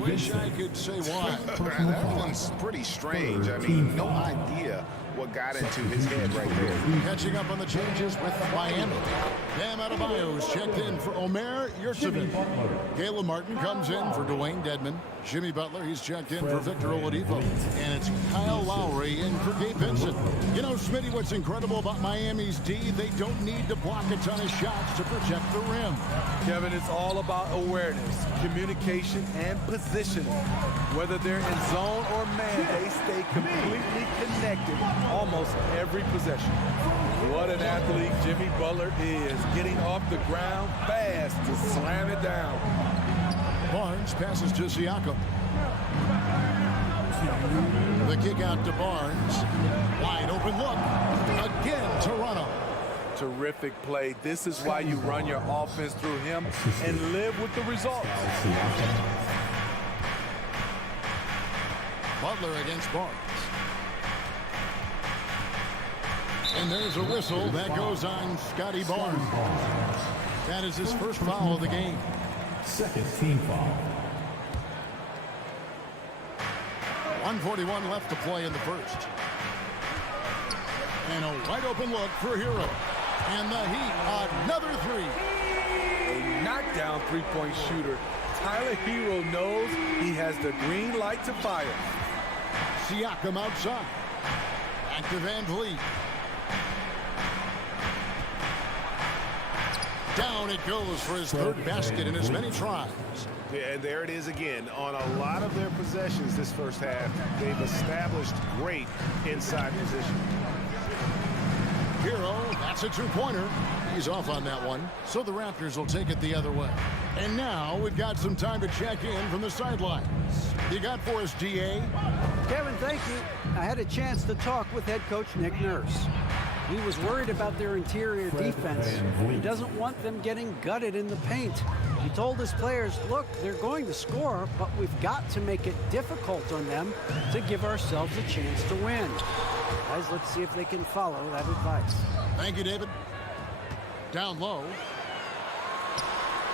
Wish I could say why. That one's pretty strange. I mean, no idea what got into his head right there. Catching up on the changes with Miami. Bam Adebayo is checked in for Omer Yurtseven. Caleb Martin comes in for Dwayne Dedmon. Jimmy Butler, he's checked in for Victor Oladipo. And it's Kyle Lowry in for Gabe Vincent. You know, Smitty, what's incredible about Miami's D, they don't need to block a ton of shots to protect the rim. Kevin, it's all about awareness, communication, and positioning. Whether they're in zone or man, they stay completely connected almost every possession. What an athlete Jimmy Butler is, getting off the ground fast to slam it down. Barnes passes to Siakam. The kick out to Barnes. Wide open look. Again, Toronto. Terrific play. This is why you run your offense through him and live with the results. Butler against Barnes. And there's a whistle that goes on Scotty Barnes. That is his first foul of the game. Second team foul. 1:41 left to play in the first. And a wide open look for Hero. And the Heat, another 3. A knockdown three-point shooter. Tyler Hero knows he has the green light to fire. Siakam outside. Back to VanVleet. Down it goes for his third basket in as many tries. Yeah, and there it is again. On a lot of their possessions this first half, they've established great inside position. Hero, that's a two-pointer. He's off on that one. So the Raptors will take it the other way. And now we've got some time to check in from the sidelines. You got for us, DA? Kevin, thank you. I had a chance to talk with head coach Nick Nurse. He was worried about their interior defense. He doesn't want them getting gutted in the paint. He told his players, look, they're going to score, but we've got to make it difficult on them to give ourselves a chance to win. Guys, let's see if they can follow that advice. Thank you, David. Down low.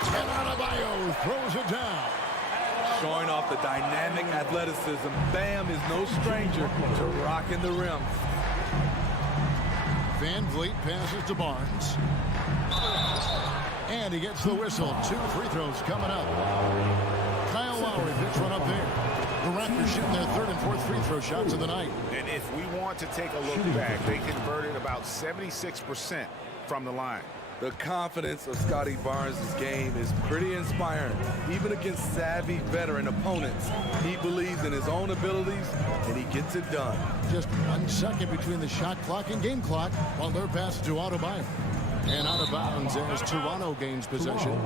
And Adebayo throws it down. Showing off the dynamic athleticism, Bam is no stranger to rocking the rim. Van Vliet passes to Barnes. And he gets the whistle. 2 free throws coming up. Kyle Lowry pitch run up there. The Raptors shooting their 3rd and 4th free throw shots of the night. And if we want to take a look back, they converted about 76% from the line. The confidence of Scotty Barnes' game is pretty inspiring. Even against savvy veteran opponents, he believes in his own abilities, and he gets it done. Just 1 second between the shot clock and game clock while they're passed to Adebayo. And out of bounds as Toronto gains possession.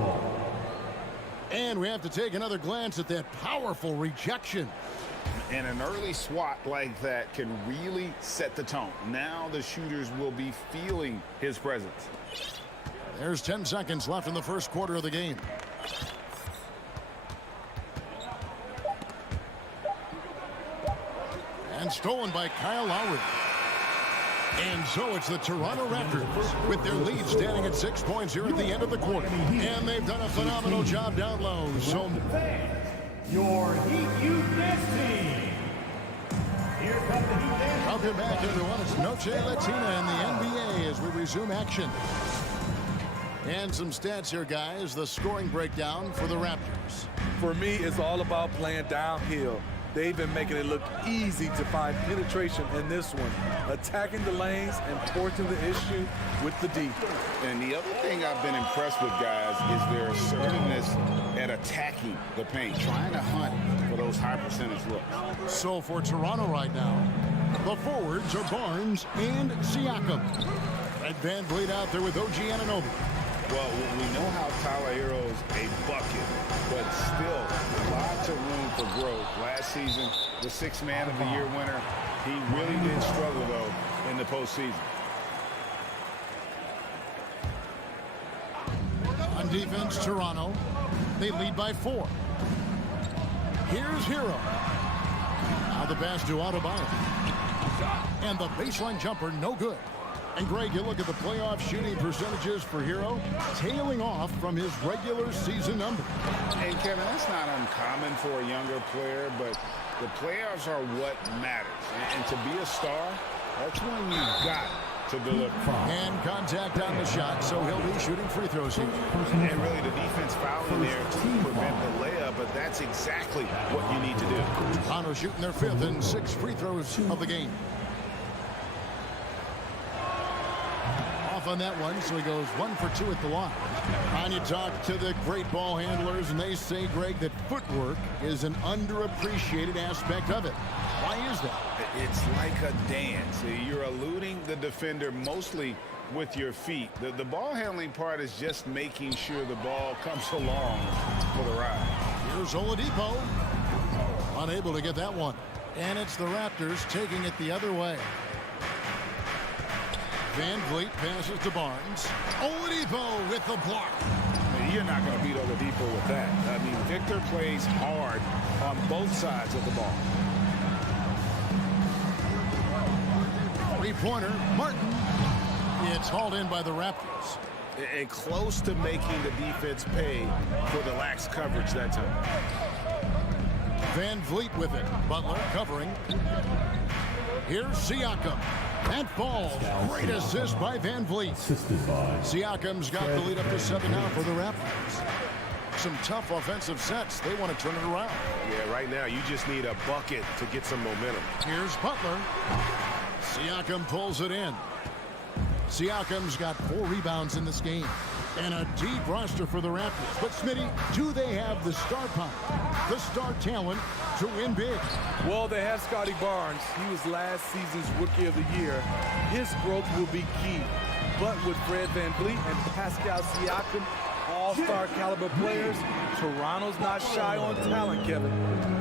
And we have to take another glance at that powerful rejection. And an early swat like that can really set the tone. Now the shooters will be feeling his presence. There's 10 seconds left in the first quarter of the game. And stolen by Kyle Lowry. And so it's the Toronto Raptors with their lead standing at 6 points here at the end of the quarter. And they've done a phenomenal job down low. So your Heat Youth Dance Team. Here comes the Heat Dance. welcome back, everyone. It's Noche Latina in the NBA as we resume action. And some stats here, guys. The scoring breakdown for the Raptors. For me, it's all about playing downhill. They've been making it look easy to find penetration in this one, attacking the lanes and forcing the issue with the D. And the other thing I've been impressed with, guys, is their assertiveness at attacking the paint, trying to hunt for those high percentage looks. So for Toronto right now, the forwards are Barnes and Siakam. Red Van Vliet out there with OG Anunoby. Well, we know how Tyler Hero's a bucket, but still lots of room for growth. Last season, the 6th Man of the Year winner, he really did struggle, though, in the postseason. On defense, Toronto, they lead by 4. Here's Hero. Now the pass to Adebayo. And the baseline jumper, no good. And Greg, you look at the playoff shooting percentages for Hero, tailing off from his regular season number. And Kevin, that's not uncommon for a younger player, but the playoffs are what matters. And to be a star, that's when you've got to deliver. And contact on the shot, so he'll be shooting free throws here. And really the defense fouling there to prevent the layup, but that's exactly what you need to do. Toronto shooting their 5th and 6th free throws of the game. On that one, so he goes 1 for 2 at the line. And you talk to the great ball handlers, and they say, Greg, that footwork is an underappreciated aspect of it. Why is that? It's like a dance. You're eluding the defender mostly with your feet. The ball handling part is just making sure the ball comes along for the ride. Here's Oladipo. Unable to get that one. And it's the Raptors taking it the other way. Van Vliet passes to Barnes. Oladipo with the block. You're not going to beat Oladipo with that. I mean, Victor plays hard on both sides of the ball. Three-pointer, Martin. It's hauled in by the Raptors. And close to making the defense pay for the lax coverage that time. Van Vliet with it. Butler covering. Here's Siakam. That ball, great assist by Van Vliet. Siakam's got the lead up to 7 now for the Raptors. Some tough offensive sets. They want to turn it around. Yeah, right now you just need a bucket to get some momentum. Here's Butler. Siakam pulls it in. Siakam's got 4 rebounds in this game. And a deep roster for the Raptors. But, Smitty, do they have the star power, the star talent to win big? Well, they have Scotty Barnes. He was last season's Rookie of the Year. His growth will be key. But with Fred VanVleet and Pascal Siakam, all-star caliber players, Toronto's not shy on talent, Kevin.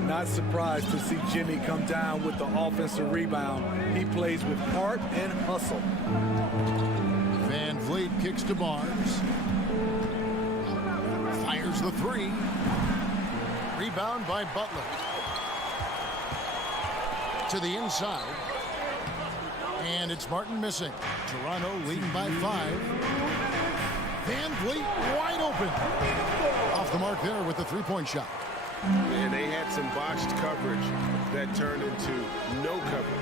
Not surprised to see Jimmy come down with the offensive rebound. He plays with heart and hustle. VanVleet kicks to Barnes. Fires the three. Rebound by Butler. To the inside. And it's Martin missing. Toronto leading by 5. VanVleet wide open. Off the mark there with the three-point shot. And they had some botched coverage that turned into no cover.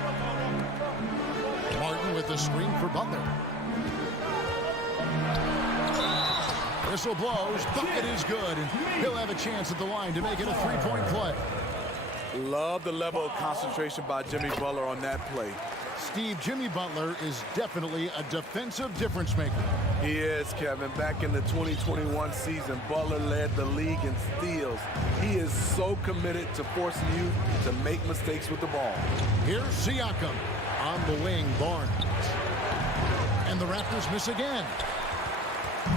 Martin with the screen for Butler. Whistle blows. Bucket is good. He'll have a chance at the line to make it a three-point play. Love the level of concentration by Jimmy Butler on that play. Steve, Jimmy Butler is definitely a defensive difference maker. He is, Kevin. Back in the 2021 season, Butler led the league in steals. He is so committed to forcing you to make mistakes with the ball. Here's Siakam on the wing, Barnes. And the Raptors miss again.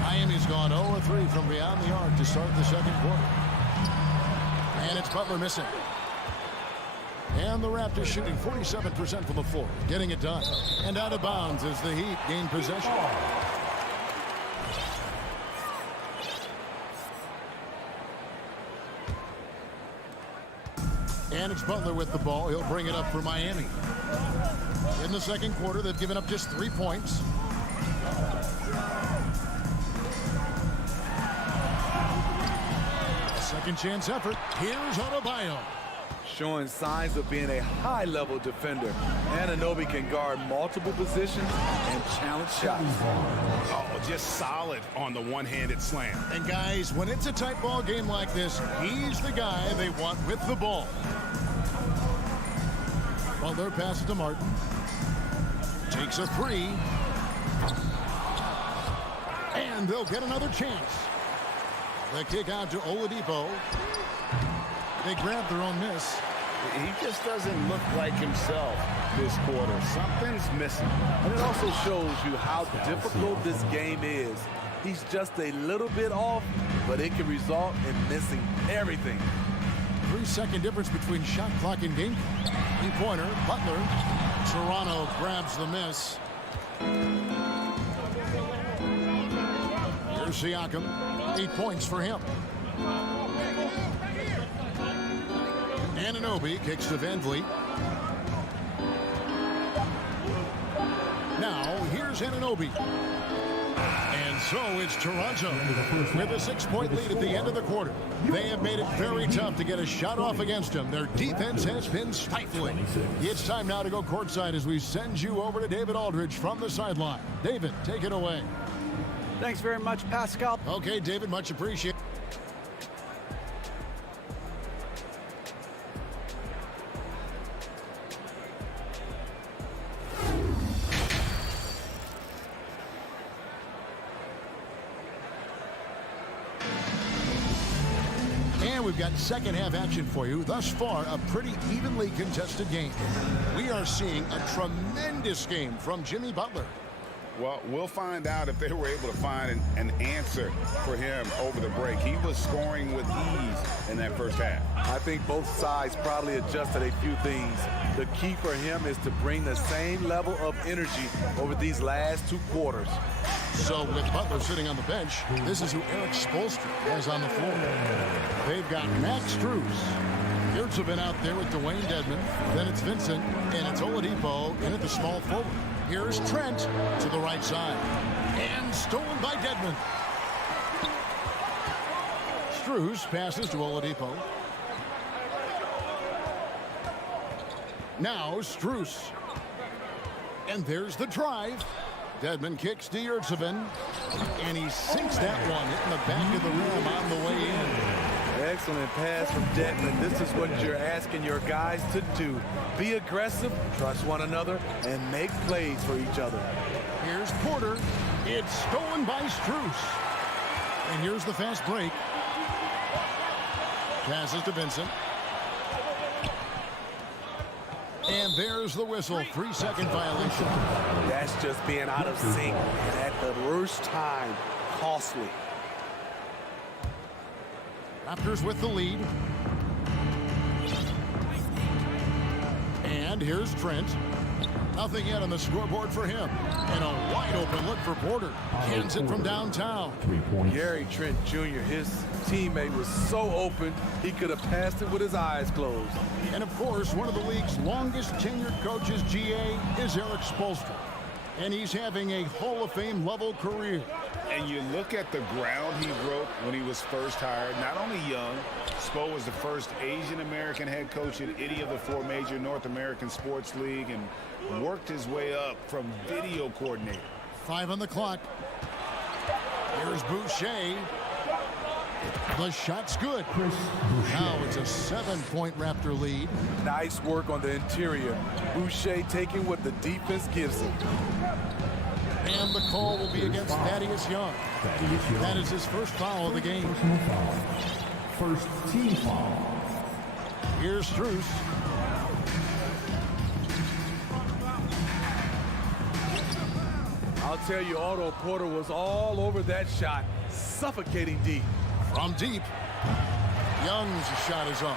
Miami's gone 0-3 from beyond the arc to start the second quarter. And it's Butler missing. And the Raptors shooting 47% from the floor, getting it done. And out of bounds as the Heat gain possession. And it's Butler with the ball. He'll bring it up for Miami. In the second quarter, they've given up just 3 points. A second chance effort. Here's Adebayo. Showing signs of being a high-level defender. Anunoby can guard multiple positions and challenge shots. Oh, just solid on the one-handed slam. And guys, when it's a tight ball game like this, he's the guy they want with the ball. Butler passes to Martin. Takes a three. And they'll get another chance. The kick out to Oladipo. They grab their own miss. He just doesn't look like himself this quarter. Something's missing. And it also shows you how difficult this game is. He's just a little bit off, but it can result in missing everything. 3-second difference between shot clock and game clock. Three-pointer, Butler. Toronto grabs the miss. Here's Siakam. 8 points for him. Anunoby kicks to VanVleet. Now, here's Anunoby. And so it's Toronto with a 6-point lead at the end of the quarter. They have made it very tough to get a shot off against them. Their defense has been stifling. It's time now to go courtside as we send you over to David Aldridge from the sideline. David, take it away. Thanks very much, Pascal. Okay, David, much appreciated. We've got second half action for you. Thus far, a pretty evenly contested game. We are seeing a tremendous game from Jimmy Butler. Well, we'll find out if they were able to find an answer for him over the break. He was scoring with ease in that first half. I think both sides probably adjusted a few things. The key for him is to bring the same level of energy over these last 2 quarters. So with Butler sitting on the bench, this is who Eric Spoelstra has on the floor. They've got Max Strus. Yurtsevin out there with Dwayne Dedmon. Then it's Vincent, and it's Oladipo in at the small forward. Here's Trent to the right side. And stolen by Dedmon. Strus passes to Oladipo. Now Strus. And there's the drive. Dedmon kicks to Yurtsevin. And he sinks that one, hitting the back of the rim on the way in. Excellent pass from Dedmon. This is what you're asking your guys to do. Be aggressive, trust one another, and make plays for each other. Here's Porter. It's stolen by Strus. And here's the fast break. Passes to Vincent. And there's the whistle. 3-second violation. That's just being out of sync. And at the worst time, costly. Raptors with the lead. And here's Trent. Nothing yet on the scoreboard for him. And a wide open look for Porter. Hands it from downtown. Gary Trent Jr., his teammate was so open, he could have passed it with his eyes closed. And of course, one of the league's longest tenured coaches, GA, is Eric Spoelstra. And he's having a Hall of Fame level career. And you look at the ground he broke when he was first hired. Not only young, Spo was the first Asian American head coach in any of the 4 major North American sports league and worked his way up from video coordinator. 5 on the clock. Here's Boucher. The shot's good. Now it's a 7-point Raptor lead. Nice work on the interior. Boucher taking what the defense gives him. And the call will be against Thaddeus Young. That is his first foul of the game. First team foul. Here's Strus. I'll tell you, Otto Porter was all over that shot, suffocating deep. From deep, Young's shot is up.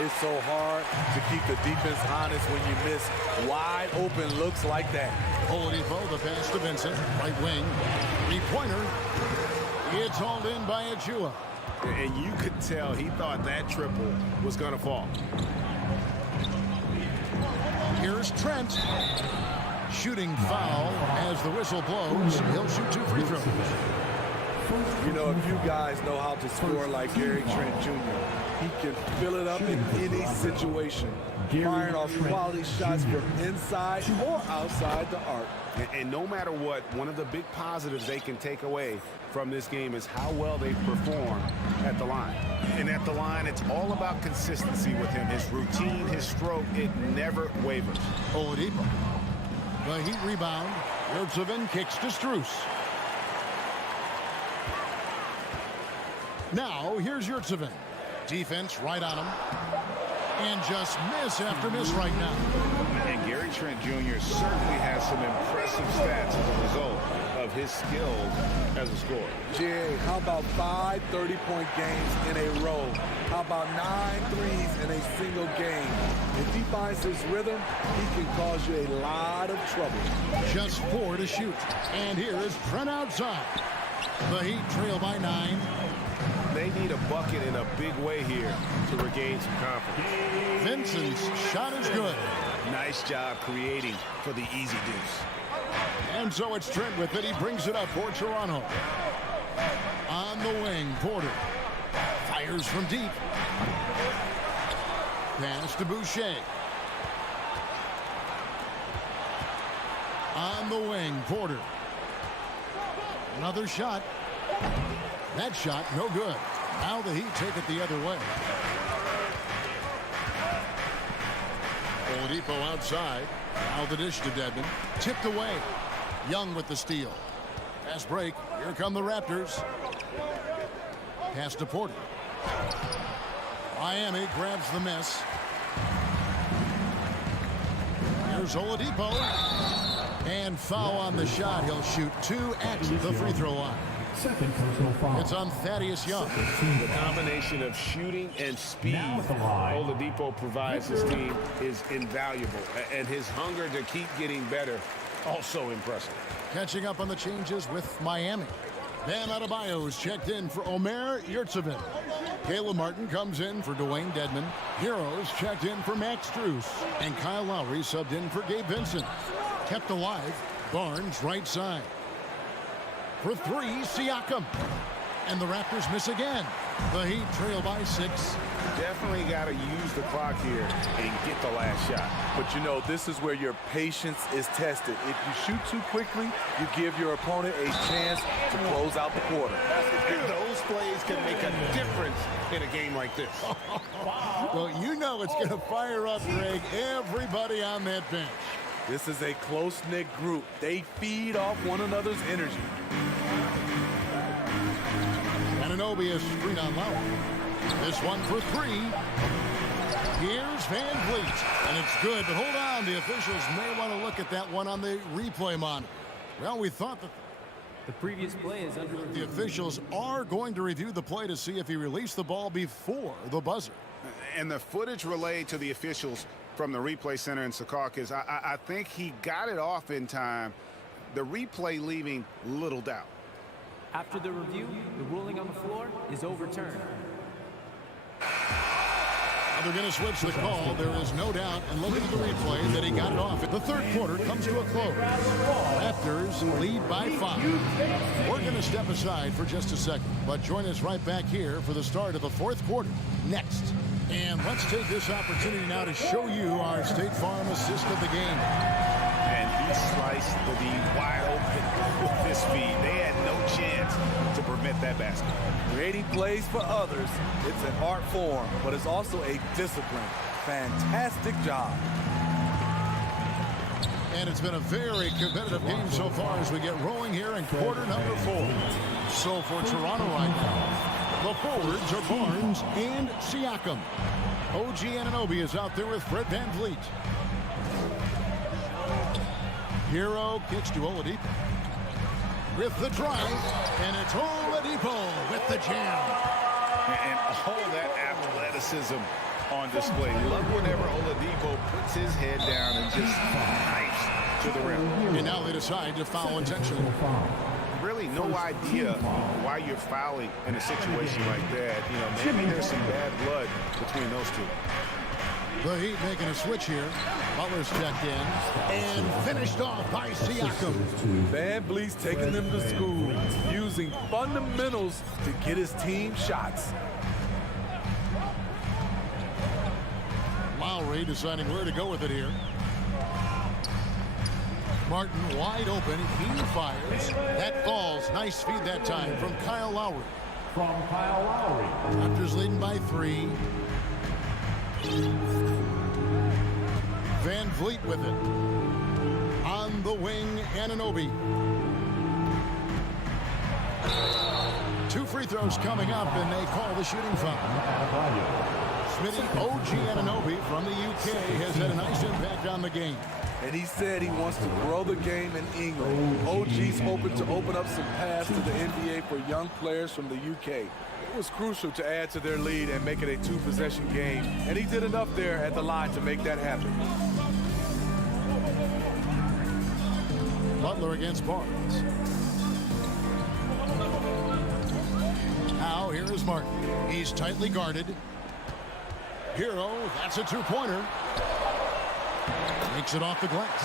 It's so hard to keep the defense honest when you miss wide open looks like that. Oladipo, the pass to Vincent, right wing. 3-pointer. It's hauled in by Achua. And you could tell he thought that triple was going to fall. Here's Trent. Shooting foul as the whistle blows. He'll shoot 2 free throws. You know, if you guys know how to score like Gary Trent Jr., he can fill it up in any situation, firing off quality shots from inside or outside the arc. And no matter what, one of the big positives they can take away from this game is how well they perform at the line. And at the line, it's all about consistency with him. His routine, his stroke, it never wavers. Oladipo. The Heat rebound. Yurtseven kicks to Strus. Now, here's Yurtseven. Defense right on him. And just miss after miss right now. And Gary Trent Jr. certainly has some impressive stats as a result of his skills as a scorer. Jay, how about 5 30-point games in a row? How about 9 threes in a single game? If he finds his rhythm, he can cause you a lot of trouble. Just 4 to shoot. And here's Trent outside. The Heat trail by 9. They need a bucket in a big way here to regain some confidence. Vincent's shot is good. Nice job creating for the easy deuce. And so it's Trent with it. He brings it up for Toronto. On the wing, Porter. Fires from deep. Pass to Boucher. On the wing, Porter. Another shot. That shot, no good. Now the Heat take it the other way. Oladipo outside. Now the dish to Dedmon. Tipped away. Young with the steal. Fast break. Here come the Raptors. Pass to Porter. Miami grabs the miss. Here's Oladipo. And foul on the shot. He'll shoot 2 at the free throw line. Second personal foul. It's on Thaddeus Young. The combination of shooting and speed Oladipo provides his team is invaluable. And his hunger to keep getting better, also impressive. Catching up on the changes with Miami. Bam Adebayo is checked in for Omer Yurtseven. Caleb Martin comes in for Dwayne Dedmon. Heroes checked in for Max Strus. And Kyle Lowry subbed in for Gabe Vincent. Kept alive, Barnes right side. For 3, Siakam. And the Raptors miss again. The Heat trail by 6. Definitely got to use the clock here and get the last shot. But you know, this is where your patience is tested. If you shoot too quickly, you give your opponent a chance to close out the quarter. Those plays can make a difference in a game like this. Well, you know it's going to fire up, Greg, everybody on that bench. This is a close-knit group. They feed off one another's energy. Anunoby a screen on Lowry. This one for three. Here's Van Vliet, and it's good, but hold on. The officials may want to look at that one on the replay monitor. Well, we thought that the previous play is under review. The officials are going to review the play to see if he released the ball before the buzzer. And the footage relayed to the officials from the replay center in Secaucus, I think he got it off in time. The replay leaving little doubt. After the review, the ruling on the floor is overturned. They're going to switch the call. There is no doubt, and looking at the replay, that he got it off. The third quarter comes to a close. Raptors lead by 5. We're going to step aside for just a second, but join us right back here for the start of the fourth quarter next. And let's take this opportunity now to show you our State Farm assist of the game. And he sliced the D wide open with his feet. They had no chance to prevent that basket. Creating plays for others, it's an art form, but it's also a discipline. Fantastic job. And it's been a very competitive game so far as we get rolling here in quarter number 4. So for Toronto right now, the forwards are Barnes and Siakam. OG Anunoby is out there with Fred VanVleet. Hero kicks to Oladipo. With the drive, and it's Oladipo with the jam. And all that athleticism on display. Love whenever Oladipo puts his head down and just knifes to the rim. And now they decide to foul intentionally. Really no idea why you're fouling in a situation like that. You know, maybe there's some bad blood between those two. The Heat making a switch here. Butler's checked in and finished off by Siakam. VanVleet's taking them to school, using fundamentals to get his team shots. Lowry deciding where to go with it here. Martin wide open. He fires. That falls. Nice feed that time from Kyle Lowry. Raptors leading by 3. VanVleet with it. On the wing, Anunoby. 2 free throws coming up, and they call the shooting foul. Smitty, OG Anunoby from the UK has had a nice impact on the game. And he said he wants to grow the game in England. OG's hoping to open up some paths to the NBA for young players from the UK. It was crucial to add to their lead and make it a 2-possession game. And he did enough there at the line to make that happen. Butler against Barnes. Now here is Martin. He's tightly guarded. Hero, that's a 2-pointer. Makes it off the glass.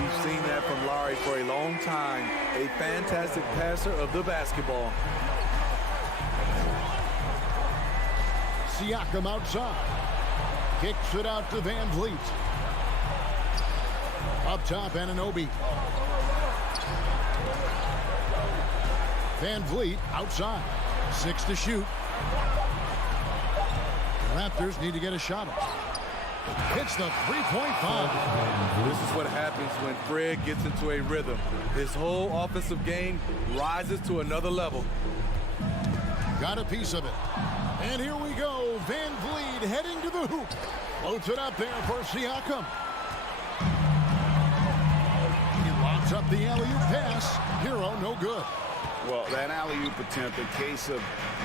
We've seen that from Lowry for a long time. A fantastic passer of the basketball. Siakam outside. Kicks it out to VanVleet. Up top, Anunoby. VanVleet outside. 6 to shoot. Raptors need to get a shot up. Hits the 3.5. This is what happens when Fred gets into a rhythm. His whole offensive game rises to another level. Got a piece of it. And here we go. VanVleet heading to the hoop. Floats it up there for Siakam. He locks up the alley-oop pass. Hero, no good. Well, that alley-oop attempt, a case of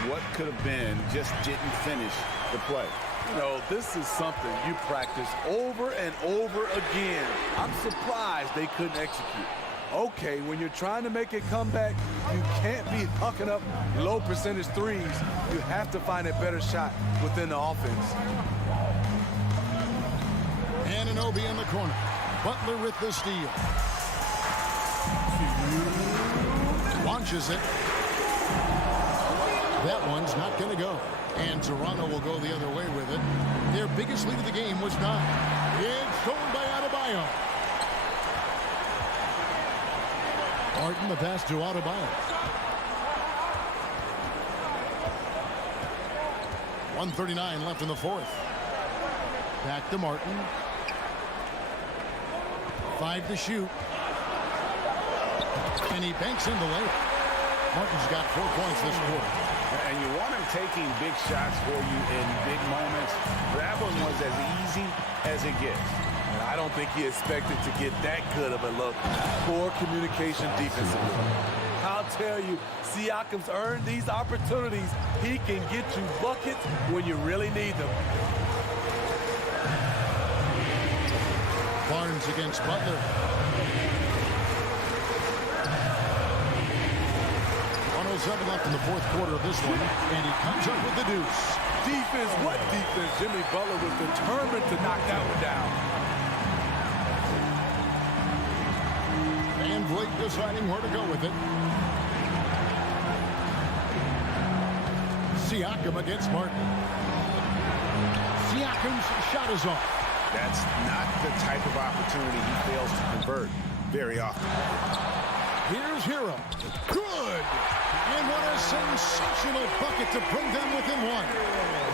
what could have been, just didn't finish the play. You know, this is something you practice over and over again. I'm surprised they couldn't execute. Okay, when you're trying to make a comeback, you can't be hucking up low percentage threes. You have to find a better shot within the offense. Anunoby in the corner. Butler with the steal. Launches it. That one's not going to go. And Toronto will go the other way with it. Their biggest lead of the game was 9. It's stolen by Adebayo. Martin, the pass to Adebayo. 1:39 left in the fourth. Back to Martin. 5 to shoot. And he banks in the layup. Martin's got 4 points this quarter. And you want him taking big shots for you in big moments. That one was as easy as it gets. And I don't think he expected to get that good of a look. Poor communication defensively. I'll tell you, Siakam's earned these opportunities. He can get you buckets when you really need them. Barnes against Butler. 107 left in the fourth quarter of this one, and he comes up with the deuce. Defense, what defense? Jimmy Butler was determined to knock that one down. Van Vliet deciding where to go with it. Siakam against Martin. Siakam's shot is off. That's not the type of opportunity he fails to convert very often. Here's Hero. Good! And what a sensational bucket to bring them within one.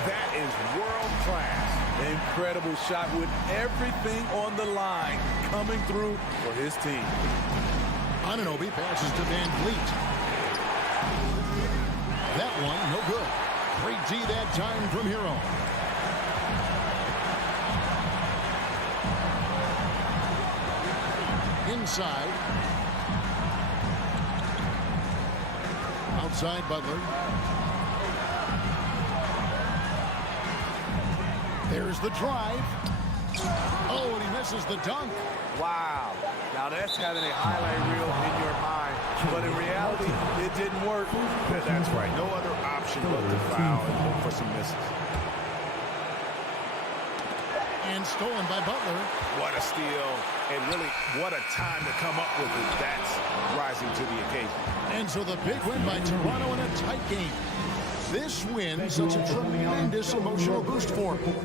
That is world class. Incredible shot with everything on the line coming through for his team. Anunoby passes to Van Vliet. That one, no good. Great D that time from Hero. Inside. Outside Butler. There's the drive. Oh, and he misses the dunk. Wow. Now that's having a highlight reel in your mind. But in reality, it didn't work. That's right. No other option but to foul and hope for some misses. And stolen by Butler. What a steal. And really, what a time to come up with it. That's rising to the occasion. And so the big win by Toronto in a tight game. This win such a tremendous emotional boost for him.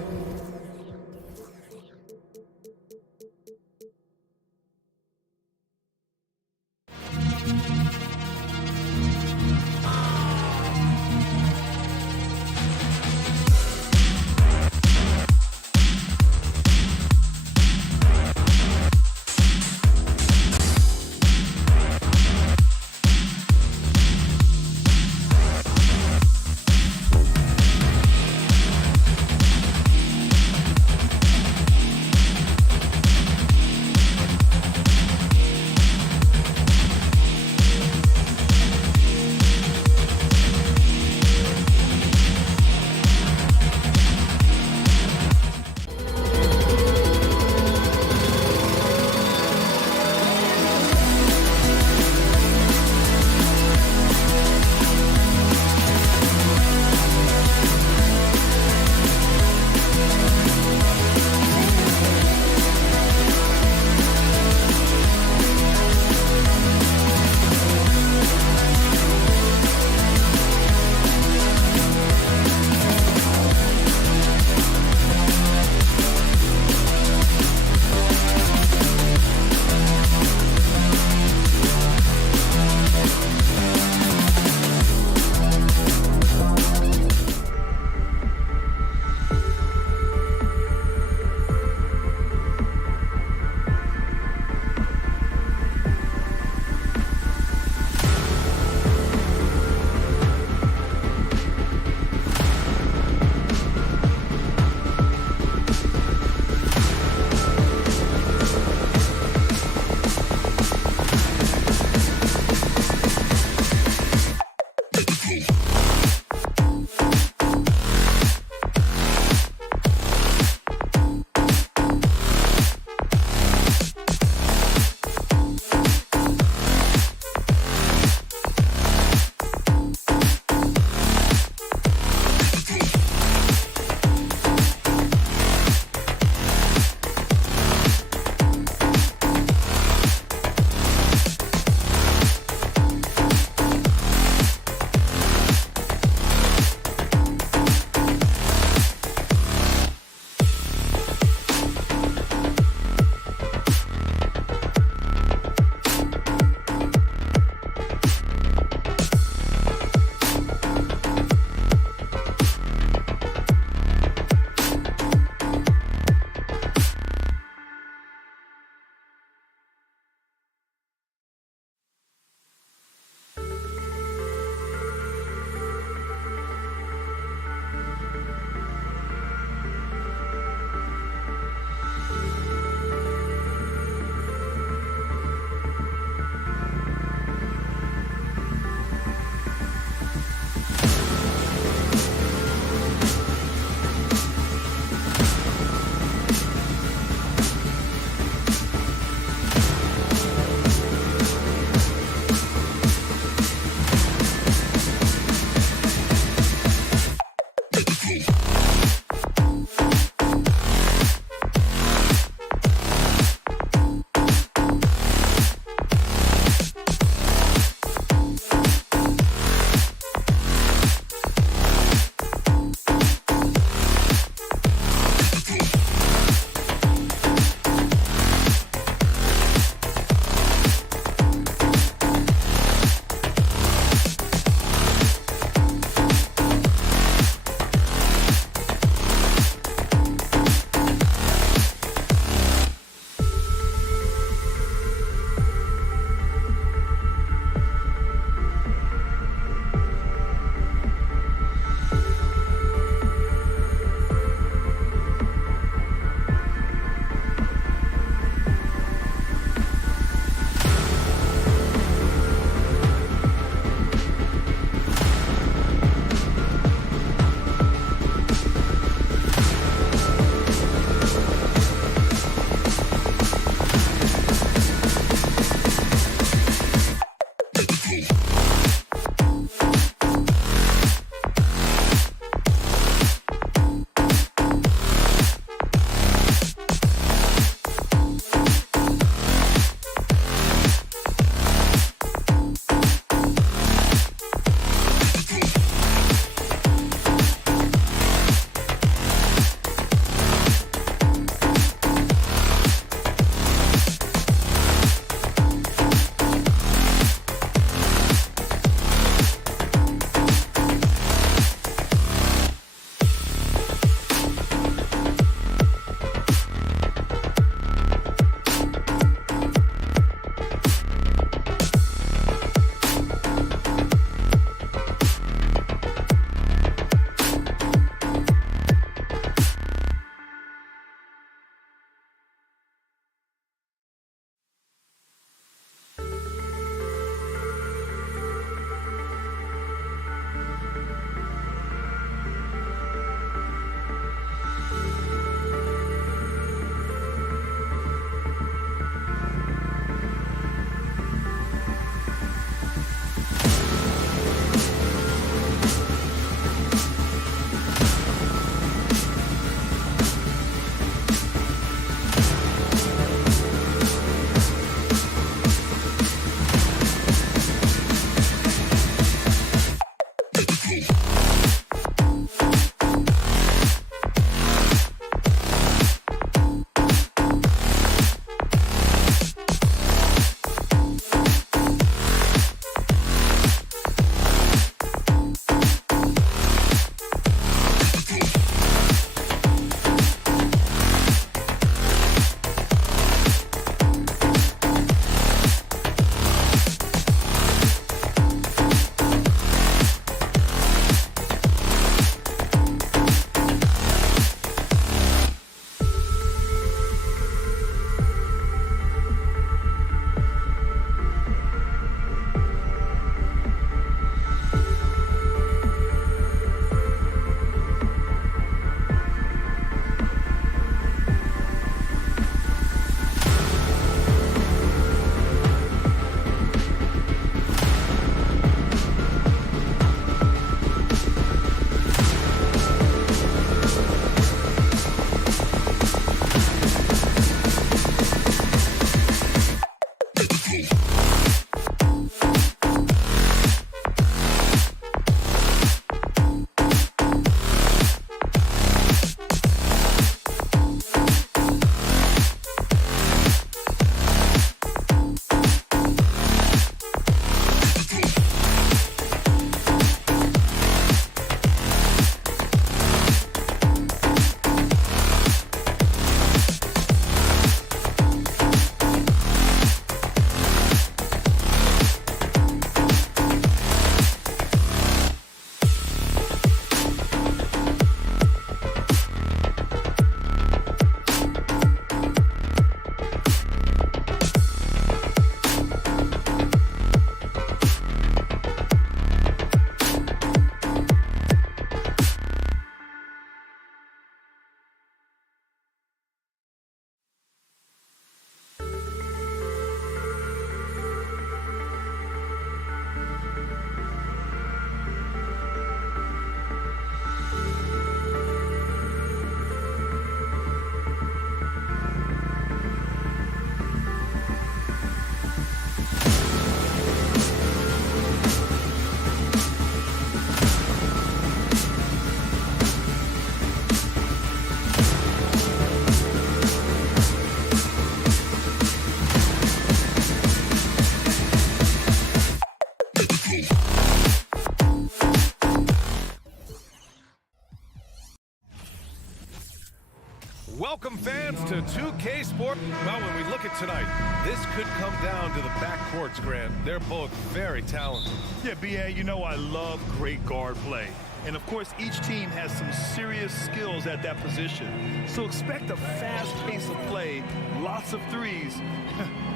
Welcome fans to 2K Sport. Well, when we look at tonight, this could come down to the backcourts, Grant. They're both very talented. Yeah, B.A., you know I love great guard play. And, of course, each team has some serious skills at that position. So expect a fast pace of play, lots of threes.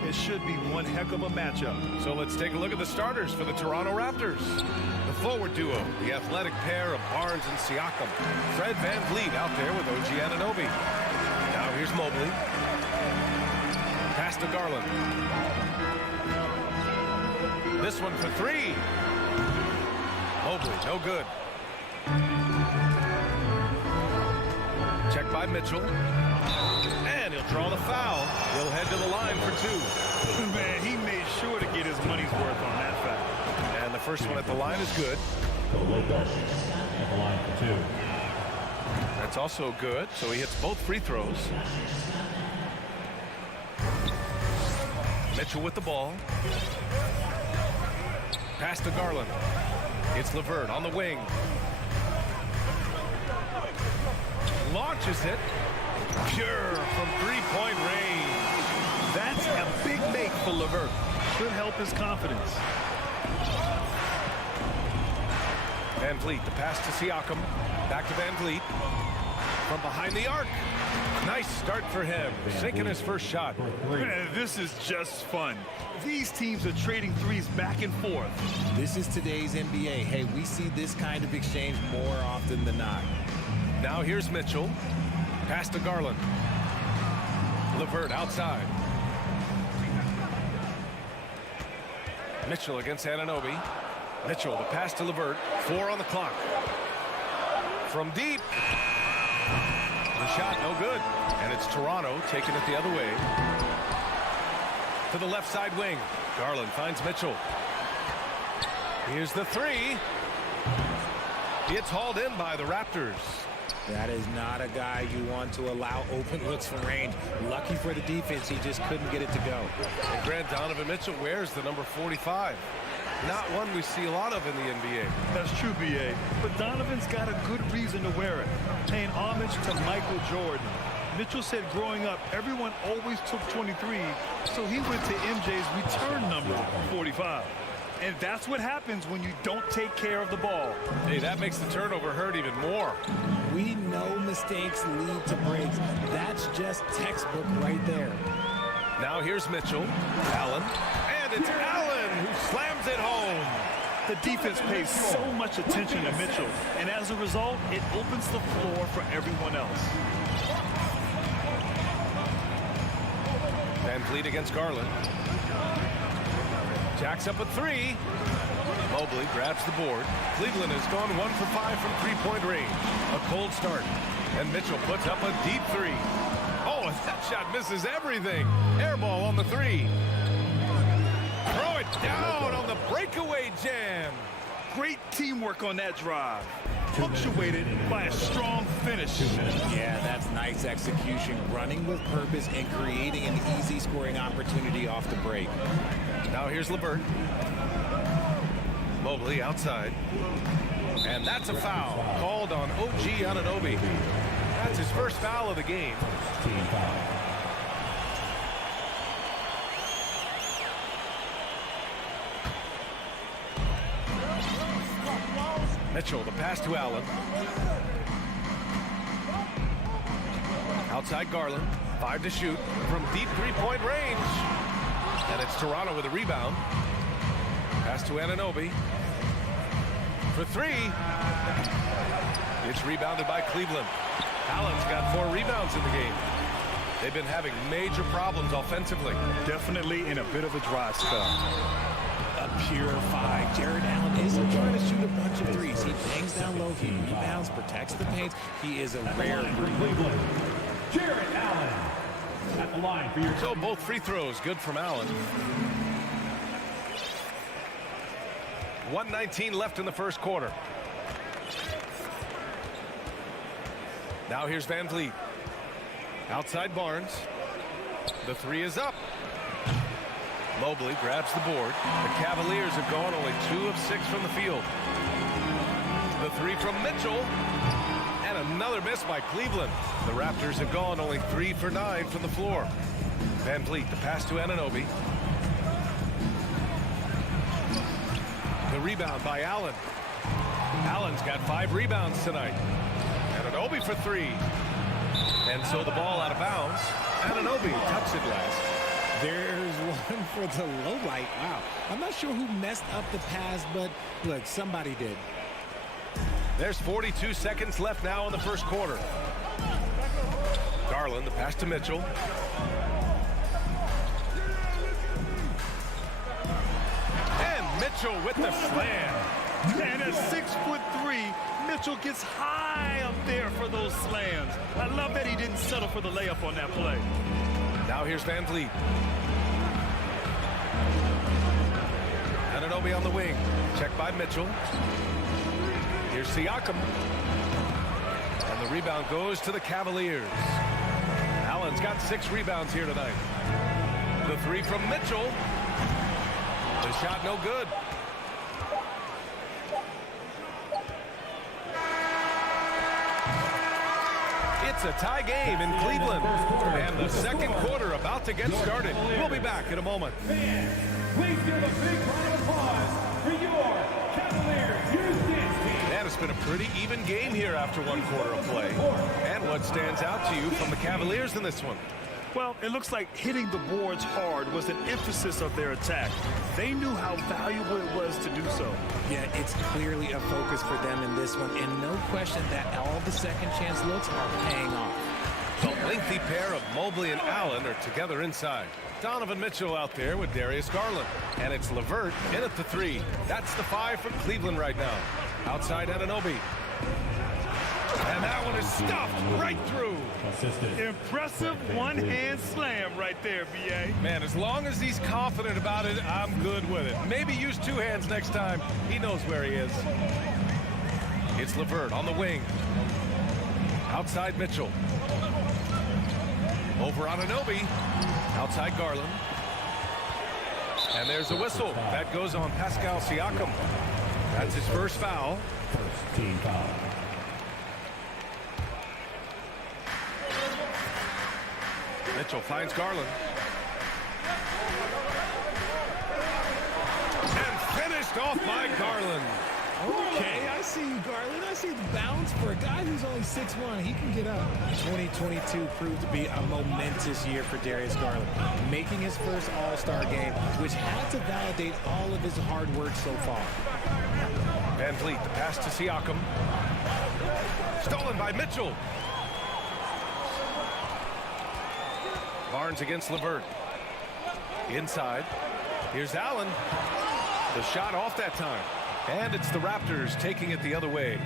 It should be one heck of a matchup. So let's take a look at the starters for the Toronto Raptors. The forward duo, the athletic pair of Barnes and Siakam. Fred VanVleet out there with OG Anunoby. Now here's Mobley. Pass to Garland. This one for three. Mobley, no good. Check by Mitchell. And he'll draw the foul. He'll head to the line for two. Man, he made sure to get his money's worth on that foul. And the first one at the line is good. Lopez at the line for two. That's also good, so he hits both free throws. Mitchell with the ball. Pass to Garland. It's LeVert on the wing. Launches it. Pure from three-point range. That's a big make for LeVert. Should help his confidence. VanVleet, the pass to Siakam. Back to VanVleet. From behind the arc. Nice start for him. Sinking his first shot. Man, this is just fun. These teams are trading threes back and forth. This is today's NBA. Hey, we see this kind of exchange more often than not. Now here's Mitchell. Pass to Garland. LeVert outside. Mitchell against Anunoby. Mitchell, the pass to LeVert. 4 on the clock. From deep. The shot, no good. And it's Toronto taking it the other way. To the left side wing. Garland finds Mitchell. Here's the three. It's hauled in by the Raptors. That is not a guy you want to allow open looks from range. Lucky for the defense, he just couldn't get it to go. And Grant, Donovan Mitchell wears the number 45. Not one we see a lot of in the NBA. That's true, B.A. But Donovan's got a good reason to wear it. Paying homage to Michael Jordan. Mitchell said growing up, everyone always took 23, so he went to MJ's return number, 45. And that's what happens when you don't take care of the ball. Hey, that makes the turnover hurt even more. We know mistakes lead to breaks. That's just textbook right there. Now here's Mitchell. Allen. And it's Allen who slams it home. The defense pays so much attention to Mitchell, and as a result, it opens the floor for everyone else. VanVleet against Garland. Jacks up a three. Mobley grabs the board. Cleveland has gone 1 for 5 from three-point range. A cold start. And Mitchell puts up a deep three. Oh, and that shot misses everything. Air ball on the three. Throw it down on the breakaway jam. Great teamwork on that drive. Punctuated by a strong finish. Yeah, that's nice execution. Running with purpose and creating an easy scoring opportunity off the break. Now here's LeVert. Mobley outside. And that's a foul called on OG Anunoby. That's his first foul of the game. Team foul. Mitchell, the pass to Allen. Outside Garland. 5 to shoot from deep three-point range. And it's Toronto with a rebound. Pass to Anunoby. For three. It's rebounded by Cleveland. Allen's got 4 rebounds in the game. They've been having major problems offensively. Definitely in a bit of a dry spell. A pure 5. Jared Allen isn't trying to shoot a bunch of threes. He bangs down low, he rebounds, protects the paint. He is a rare breed. Jared Allen at the line for your... So both free throws good from Allen. 1:19 left in the first quarter. Now here's VanVleet. Outside Barnes. The three is up. Mobley grabs the board. The Cavaliers have gone only 2 of 6 from the field. The three from Mitchell. And another miss by Cleveland. The Raptors have gone only 3 for 9 from the floor. Van Vliet, the pass to Anunoby. The rebound by Allen. Allen's got 5 rebounds tonight. Anunoby for 3. And so the ball out of bounds. Anunoby tucks it last. There's one for the low light. Wow. I'm not sure who messed up the pass, but look, somebody did. There's 42 seconds left now in the first quarter. Garland, the pass to Mitchell. And Mitchell with the slam. And at 6'3", Mitchell gets high up there for those slams. I love that he didn't settle for the layup on that play. Now here's Van Vliet. Anunoby on the wing. Checked by Mitchell. Here's Siakam. And the rebound goes to the Cavaliers. Allen's got 6 rebounds here tonight. The 3 from Mitchell. The shot no good. It's a tie game in Cleveland. And the second quarter about to get started. We'll be back in a moment. Fans, please give a big round of applause for your Cavaliers youth dance team. And it's been a pretty even game here after one quarter of play. And what stands out to you from the Cavaliers in this one? Well, it looks like hitting the boards hard was an emphasis of their attack. They knew how valuable it was to do so. Yeah, it's clearly a focus for them in this one, and no question that all the second chance looks are paying off. The lengthy pair of Mobley and Allen are together inside. Donovan Mitchell out there with Darius Garland. And it's LeVert in at the 3. That's the 5 from Cleveland right now. Outside Anunoby. And that one is stuffed right through. Impressive one-hand slam right there, B.A. Man, as long as he's confident about it, I'm good with it. Maybe use 2 hands next time. He knows where he is. It's LeVert on the wing. Outside Mitchell. Over Anunoby. Outside Garland. And there's a whistle. That goes on Pascal Siakam. That's his first foul. First team foul. Mitchell finds Garland. And finished off by Garland. Okay, I see you, Garland. I see the bounce for a guy who's only 6'1". He can get up. 2022 proved to be a momentous year for Darius Garland, making his first All-Star game, which had to validate all of his hard work so far. Van Vliet, the pass to Siakam. Stolen by Mitchell. Barnes against LeVert. Inside. Here's Allen. The shot off that time. And it's the Raptors taking it the other way.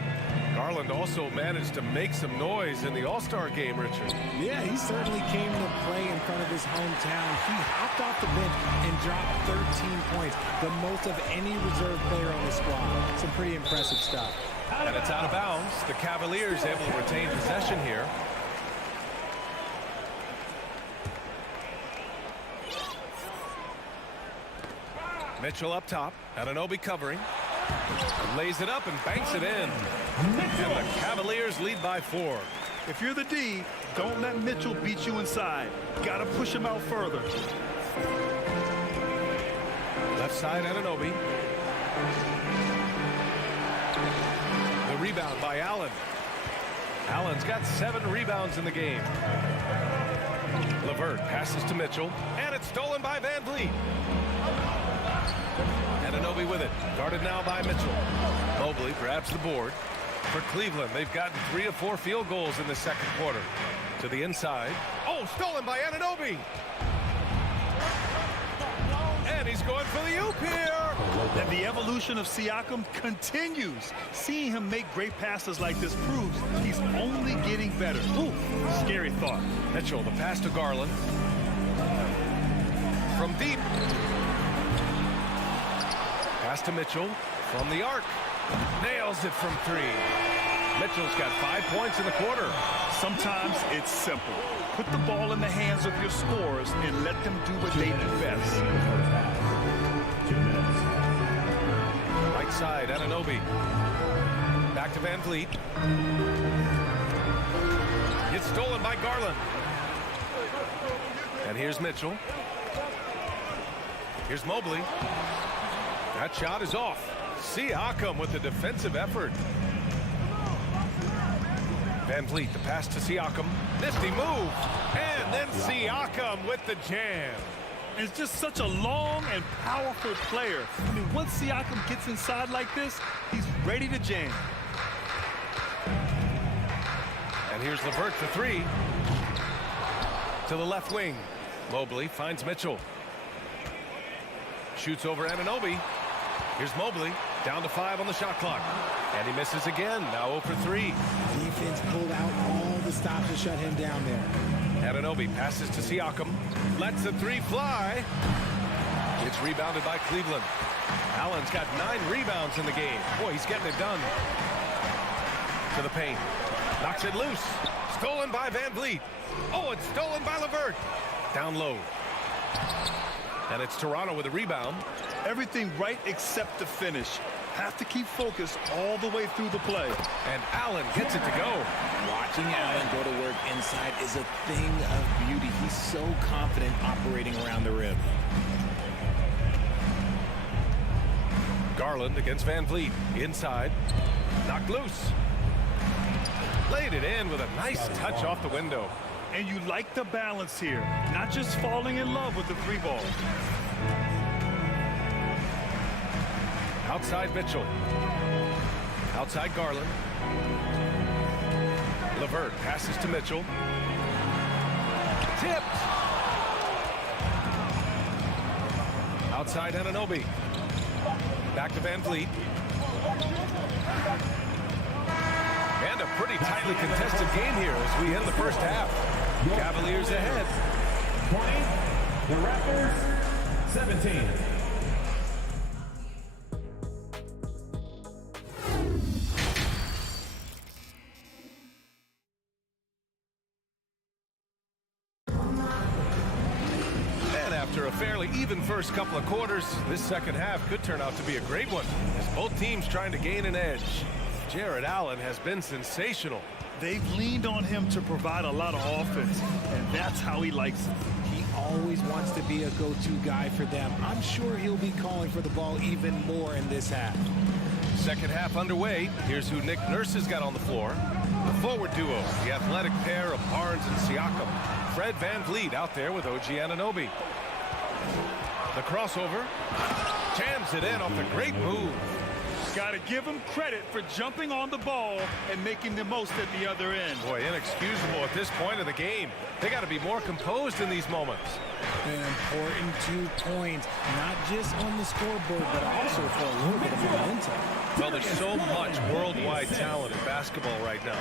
Garland also managed to make some noise in the All-Star game, Richard. Yeah, he certainly came to play in front of his hometown. He hopped off the bench and dropped 13 points, the most of any reserve player on the squad. Some pretty impressive stuff. And it's out of bounds. The Cavaliers able to retain possession here. Mitchell up top. Anunoby covering. Lays it up and banks it in. And the Cavaliers lead by 4. If you're the D, don't let Mitchell beat you inside. Got to push him out further. Left side, Anunoby. The rebound by Allen. Allen's got 7 rebounds in the game. LeVert passes to Mitchell. And it's stolen by Van Vliet. Anunoby with it. Guarded now by Mitchell. Mobley grabs the board. For Cleveland, they've gotten 3 of 4 field goals in the second quarter. To the inside. Oh, stolen by Anunoby. And he's going for the oop here. And the evolution of Siakam continues. Seeing him make great passes like this proves he's only getting better. Ooh, scary thought. Mitchell, the pass to Garland. From deep. Pass to Mitchell from the arc. Nails it from 3. Mitchell's got 5 points in the quarter. Sometimes it's simple. Put the ball in the hands of your scorers and let them do what they do best. 2 minutes. Right side, Anunoby. Back to Van Vliet. by Garland. And here's Mitchell. Here's Mobley. That shot is off. Siakam with the defensive effort. Van Vliet, the pass to Siakam. Nifty move. And then Siakam with the jam. It's just such a long and powerful player. I mean, once Siakam gets inside like this, he's ready to jam. And here's LeVert for three. To the left wing. Mobley finds Mitchell. Shoots over Anunoby. Here's Mobley. Down to 5 on the shot clock. And he misses again. Now 0 for 3. Defense pulled out all the stops to shut him down there. Anunoby passes to Siakam. Lets the 3 fly. It's rebounded by Cleveland. Allen's got 9 rebounds in the game. Boy, he's getting it done. To the paint. Knocks it loose. Stolen by Van Vliet. Oh, it's stolen by LeVert. Down low. And it's Toronto with a rebound. Everything right except the finish. Have to keep focused all the way through the play. And Allen gets it to go. Watching Allen go to work inside is a thing of beauty. He's so confident operating around the rim. Garland against Van Vliet. Inside. Knocked loose. Laid it in with a nice touch off the window. And you like the balance here. Not just falling in love with the 3 ball. Outside Mitchell. Outside Garland. LeVert passes to Mitchell. Tipped. Outside Anunoby. Back to Van Vliet. And a pretty tightly contested game here as we end the first half. Cavaliers ahead. 20. The Raptors, 17. After a fairly even first couple of quarters, this second half could turn out to be a great one as both teams trying to gain an edge. Jared Allen has been sensational. They've leaned on him to provide a lot of offense, and that's how he likes it. He always wants to be a go-to guy for them. I'm sure he'll be calling for the ball even more in this half. Second half underway. Here's who Nick Nurse has got on the floor. The forward duo, the athletic pair of Barnes and Siakam. Fred Van Vliet out there with OG Anunoby. The crossover. Jams it in off the great move. Got to give him credit for jumping on the ball and making the most at the other end. Boy, inexcusable at this point of the game. They got to be more composed in these moments. An important 2-point, not just on the scoreboard, but also for a little bit of momentum. Well, there's so much worldwide talent in basketball right now.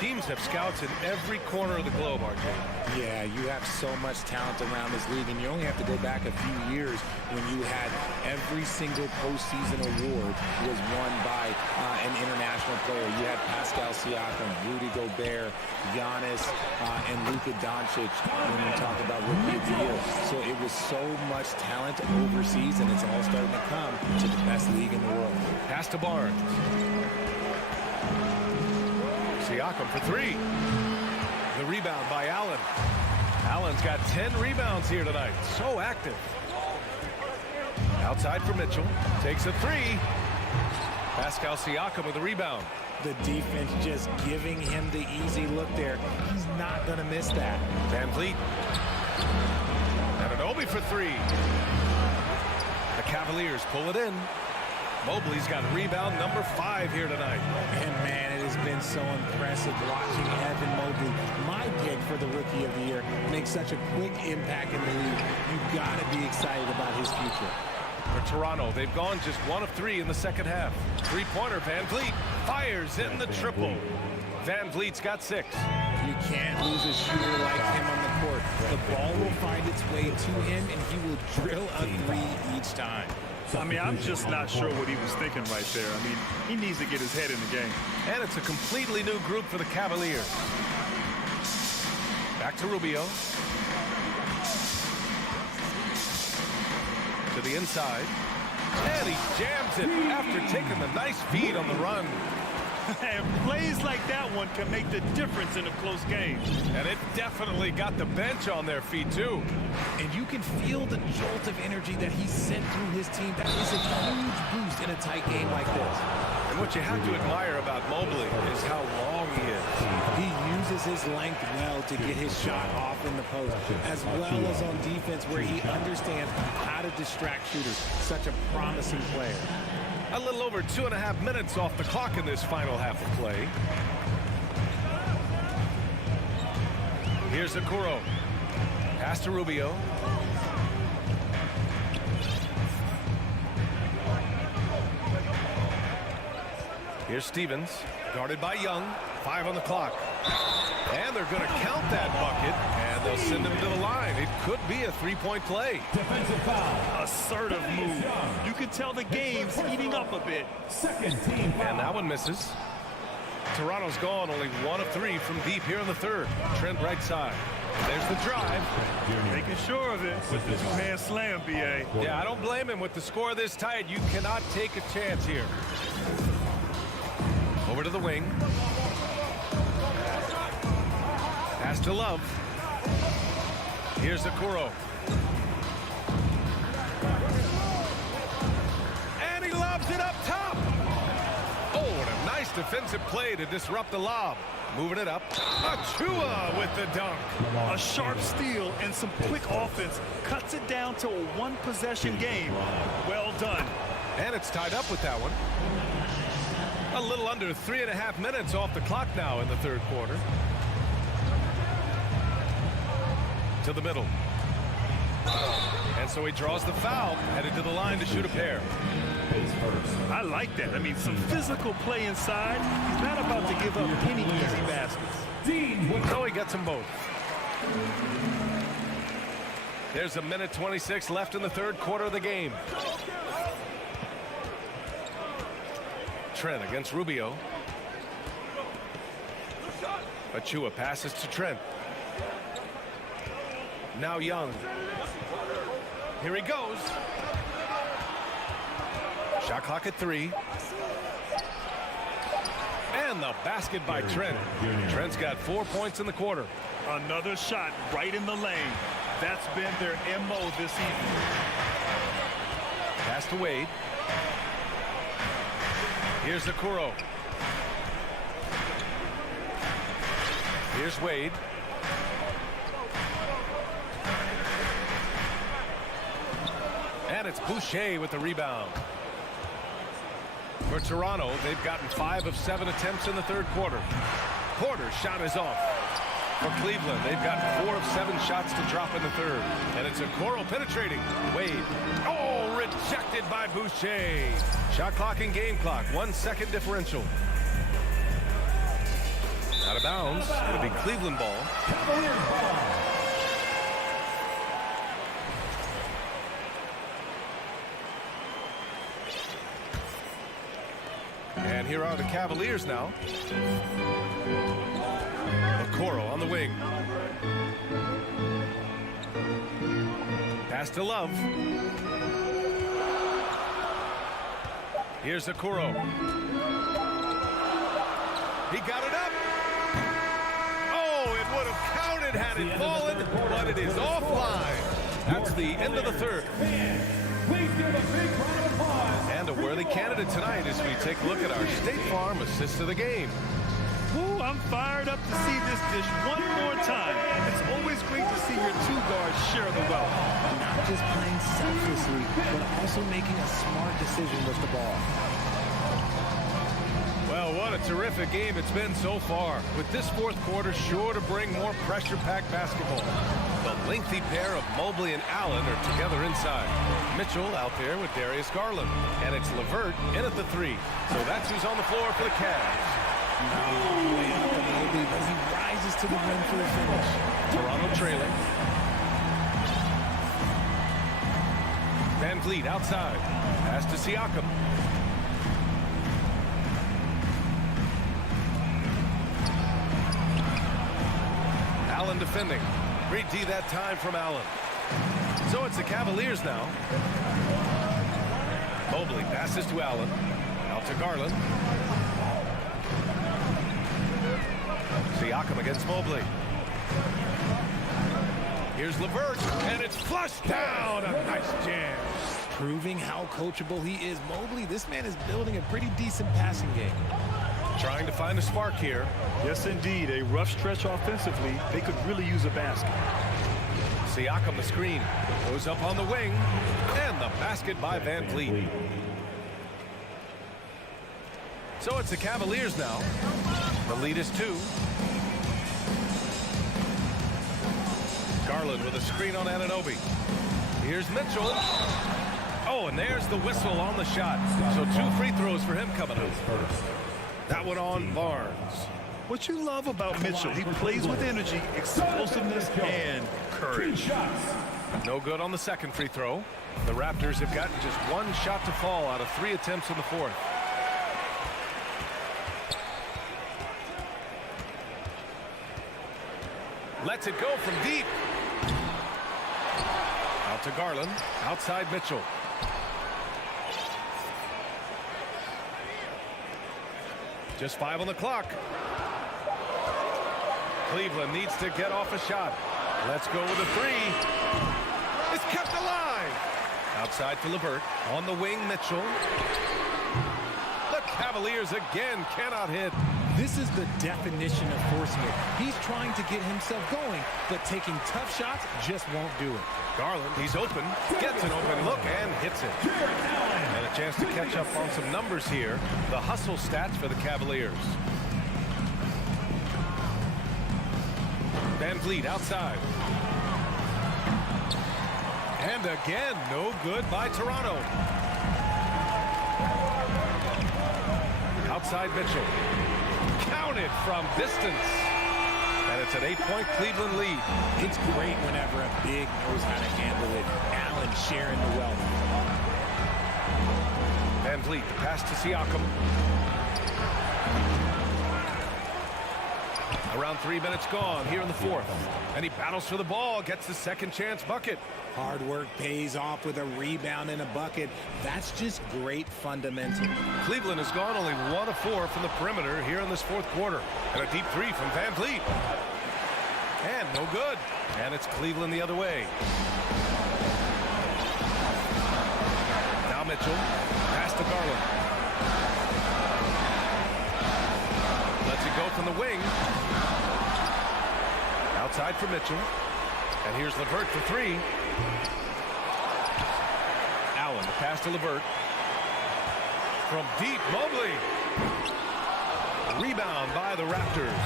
Teams have scouts in every corner of the globe, RJ. Yeah, you have so much talent around this league, and you only have to go back a few years when you had every single postseason award was won by an international player. You had Pascal Siakam, Rudy Gobert, Giannis, and Luka Doncic when we talk about Rookie of the Year. So it was so much talent overseas, and it's all starting to come to the best league in the world. Pass to Barnes. Siakam for 3. The rebound by Allen. Allen's got 10 rebounds here tonight. So active. Outside for Mitchell. Takes a 3. Pascal Siakam with the rebound. The defense just giving him the easy look there. He's not going to miss that. Van Vliet. Anunoby for 3. The Cavaliers pull it in. Mobley's got rebound number 5 here tonight. And man, it has been so impressive watching Evan Mobley, my pick for the Rookie of the Year, make such a quick impact in the league. You've got to be excited about his future. For Toronto, they've gone just 1 of 3 in the second half. 3-pointer, Van Vliet fires in the triple. Van Vliet's got 6. You can't lose a shooter like him on the court. The ball will find its way to him, and he will drill a 3 each time. I mean, I'm just not sure what he was thinking right there. I mean, he needs to get his head in the game. And it's a completely new group for the Cavaliers. Back to Rubio. To the inside. And he jams it after taking the nice feed on the run. And plays like that one can make the difference in a close game. And it definitely got the bench on their feet, too. And you can feel the jolt of energy that he sent through his team. That is a huge boost in a tight game like this. And what you have to admire about Mobley is how long he is. He uses his length well to get his shot off in the post, as well as on defense where he understands how to distract shooters. Such a promising player. A little over 2.5 minutes off the clock in this final half of play. Here's Okoro. Pass to Rubio. Here's Stevens, guarded by Young. 5 on the clock. And they're going to count that bucket, and they'll send him to the line. It could be a three-point play. Defensive foul. Assertive move. You can tell the game's heating up a bit. Second team foul. And that one misses. Toronto's gone only 1 of 3 from deep here in the third. Trent right side. There's the drive. Making sure of it with the two-hand slam, B.A. Yeah, I don't blame him. With the score this tight, you cannot take a chance here. Over to the wing. Pass to Love. Here's Okoro. And he lobs it up top. Oh, and a nice defensive play to disrupt the lob. Moving it up. Achua with the dunk. A sharp steal and some quick offense cuts it down to a one-possession game. Well done. And it's tied up with that one. A little under 3.5 minutes off the clock now in the third quarter. To the middle. And so he draws the foul, headed to the line to shoot a pair. I like that. I mean, some physical play inside. He's not about to give up any easy baskets. So he gets them both. There's a minute 26 left in the third quarter of the game. Trent against Rubio. Achua passes to Trent. Now Young. Here he goes. Shot clock at 3. And the basket by Trent. Trent's got 4 points in the quarter. Another shot right in the lane. That's been their MO this evening. Pass to Wade. Here's Okoro. Here's Wade. And it's Boucher with the rebound. For Toronto, they've gotten 5 of 7 attempts in the third quarter. Porter's shot is off. For Cleveland, they've got 4 of 7 shots to drop in the third. And it's Okoro penetrating. Wade. Oh, rejected by Boucher. Shot clock and game clock. 1 second differential. Out of bounds. It'll be Cleveland ball. Cavaliers ball. And here are the Cavaliers now. Okoro on the wing. Pass to Love. Here's Okoro. He got it up. Oh, it would have counted had it fallen, but it is offline. That's the end of the third. Please give a big round of applause. And a worthy candidate tonight as we take a look at our State Farm assist of the game. Ooh, I'm fired up to see this dish one more time. It's always great to see your two guards share the wealth. Not just playing selflessly, but also making a smart decision with the ball. Well, what a terrific game it's been so far. With this fourth quarter sure to bring more pressure-packed basketball. The lengthy pair of Mobley and Allen are together inside. Mitchell out there with Darius Garland. And it's LeVert in at the 3. So that's who's on the floor for the Cavs. Way out to Mobley, but he rises to the rim for the finish. Toronto trailing. Van Vliet outside. Pass to Siakam. Allen defending. Great D that time from Allen. So it's the Cavaliers now. Mobley passes to Allen. Out to Garland. Siakam against Mobley. Here's LeVert, and it's flushed down. A nice jam. Proving how coachable he is. Mobley, this man is building a pretty decent passing game. Trying to find a spark here. Yes, indeed. A rough stretch offensively. They could really use a basket. Siakam, the screen, goes up on the wing, and the basket by Van Vliet. So it's the Cavaliers now. The lead is 2. Garland with a screen on Anunoby. Here's Mitchell. Oh, and there's the whistle on the shot. So 2 free throws for him coming up. That one on Barnes. What you love about Mitchell, he plays with energy, explosiveness, and courage. No good on the second free throw. The Raptors have gotten just 1 shot to fall out of 3 attempts in the 4th. Lets it go from deep. Out to Garland. Outside Mitchell. Just 5 on the clock. Cleveland needs to get off a shot. Let's go with a 3. It's kept alive. Outside for LeVert. On the wing, Mitchell. The Cavaliers again cannot hit. This is the definition of forcing it. He's trying to get himself going, but taking tough shots just won't do it. Garland, he's open, gets an open look and hits it. And a chance to catch up on some numbers here. The hustle stats for the Cavaliers. Van Vliet outside. And again, no good by Toronto. Outside Mitchell. Counted from distance. And it's an 8-point Cleveland lead. It's great whenever a big knows how to handle it. Allen sharing the wealth. Van Vliet, the pass to Siakam. Around 3 minutes gone here in the 4th. And he battles for the ball, gets the second chance bucket. Hard work pays off with a rebound and a bucket. That's just great fundamental. Cleveland has gone only 1 of 4 from the perimeter here in this 4th quarter. And a deep 3 from Van Vliet. And no good. And it's Cleveland the other way. Now Mitchell. Pass to Garland. Lets it go from the wing. Outside for Mitchell. And here's LeVert for 3. Allen, the pass to LeVert. From deep, Mobley. Rebound by the Raptors.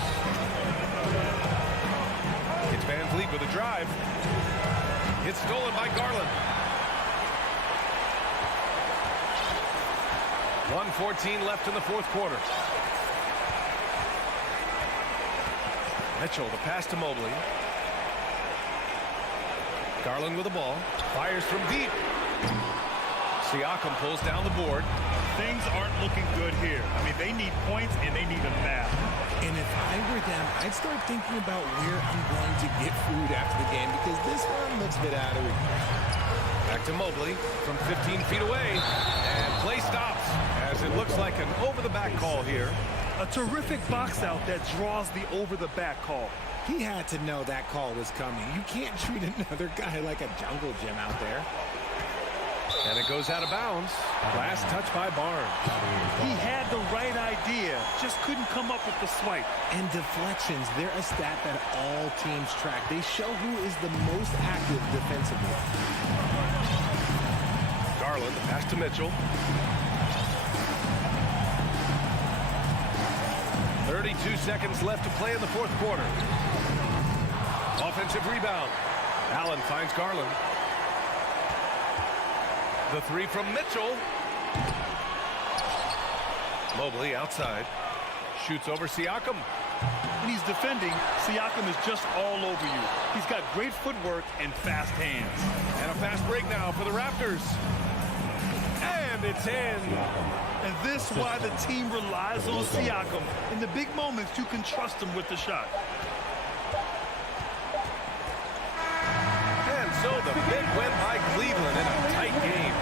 It's Van Vliet with a drive. It's stolen by Garland. 1:14 left in the 4th quarter. Mitchell, the pass to Mobley. Garland with the ball. Fires from deep. Siakam pulls down the board. Things aren't looking good here. I mean, they need points and they need them now. And if I were them, I'd start thinking about where I'm going to get food after the game because this one looks a bit out of reach. Back to Mobley from 15 feet away. And play stops as it looks like an over-the-back call here. A terrific box out that draws the over-the-back call. He had to know that call was coming. You can't treat another guy like a jungle gym out there. And it goes out of bounds. Last touch by Barnes. He had the right idea, just couldn't come up with the swipe. And deflections, they're a stat that all teams track. They show who is the most active defensively. Garland, the pass to Mitchell. 32 seconds left to play in the 4th quarter. Offensive rebound. Allen finds Garland. The 3 from Mitchell. Mobley outside. Shoots over Siakam. When he's defending, Siakam is just all over you. He's got great footwork and fast hands. And a fast break now for the Raptors. And it's in. And this is why the team relies on Siakam. In the big moments, you can trust him with the shot. And so the big win by Cleveland in a tight game.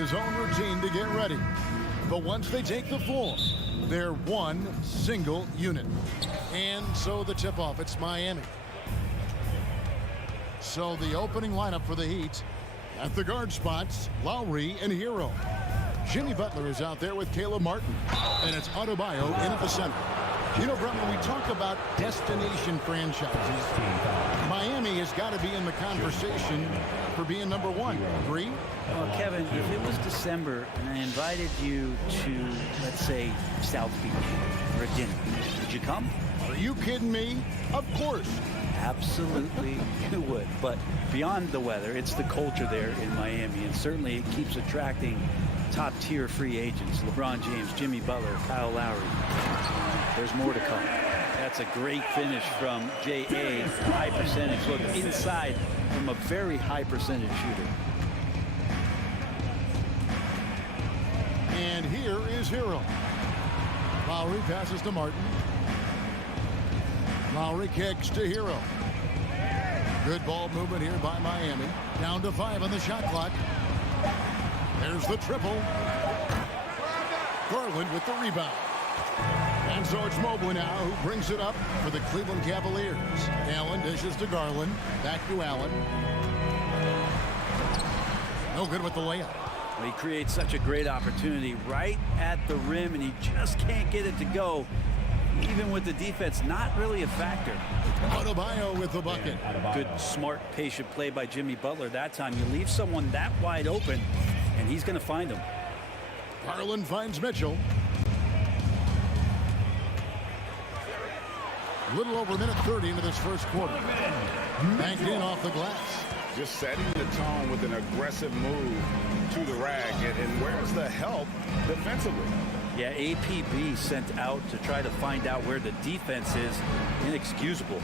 His own routine to get ready. But once they take the floor, they're one single unit. And so the tip-off, it's Miami. So the opening lineup for the Heat, at the guard spots, Lowry and Hero. Jimmy Butler is out there with Caleb Martin, and it's Adebayo in at the center. You know, Brett, when we talk about destination franchises, Miami has got to be in the conversation for being number one. Agree? Well, Kevin, if it was December and I invited you to, let's say, South Beach for a dinner, would you come? Are you kidding me? Of course. Absolutely you would. But beyond the weather, it's the culture there in Miami, and certainly it keeps attracting top-tier free agents. LeBron James, Jimmy Butler, Kyle Lowry. There's more to come. That's a great finish from J.A. High percentage look inside from a very high percentage shooter. And here is Hero. Lowry passes to Martin. Lowry kicks to Hero. Good ball movement here by Miami. Down to 5 on the shot clock. There's the triple. Garland with the rebound. And so it's Mobley now who brings it up for the Cleveland Cavaliers. Allen dishes to Garland. Back to Allen. No good with the layup. Well, he creates such a great opportunity right at the rim, and he just can't get it to go. Even with the defense not really a factor. Adebayo with the bucket. Good, smart, patient play by Jimmy Butler that time. You leave someone that wide open, and he's going to find him. Garland finds Mitchell. A little over a minute 30 into this first quarter. Banked in off the glass. Just setting the tone with an aggressive move to the rack. And where's the help defensively? Yeah, APB sent out to try to find out where the defense is. Inexcusable.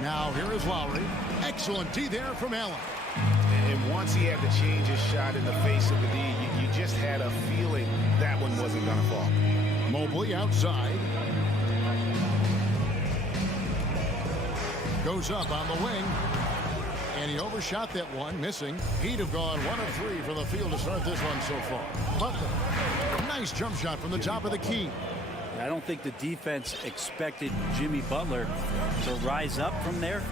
Now here is Lowry. Excellent D there from Allen. And once he had to change his shot in the face of the D, you just had a feeling that one wasn't going to fall. Mobley outside. Goes up on the wing. And he overshot that one, missing. He'd have gone 1 of 3 from the field to start this one so far. Butler. Nice jump shot from the top of the key. I don't think the defense expected Jimmy Butler to rise up from there.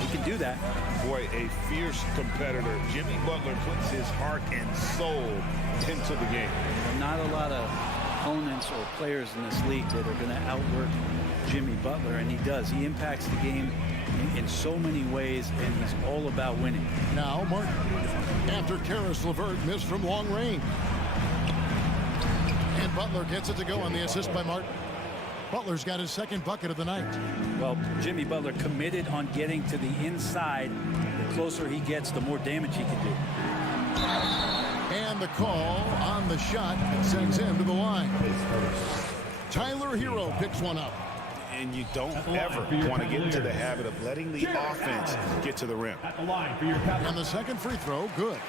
He can do that. Boy, a fierce competitor. Jimmy Butler puts his heart and soul into the game. Not a lot of opponents or players in this league that are going to outwork Jimmy Butler, and he does. He impacts the game in so many ways, and he's all about winning. Now Martin, after Karis LeVert missed from long range. And Butler gets it to go on the assist by Martin. Butler's got his second bucket of the night. Well, Jimmy Butler committed on getting to the inside. The closer he gets, the more damage he can do. And the call on the shot sends him to the line. Tyler Hero picks one up. And you don't ever want to get into the habit of letting the offense get to the rim. And the second free throw, good.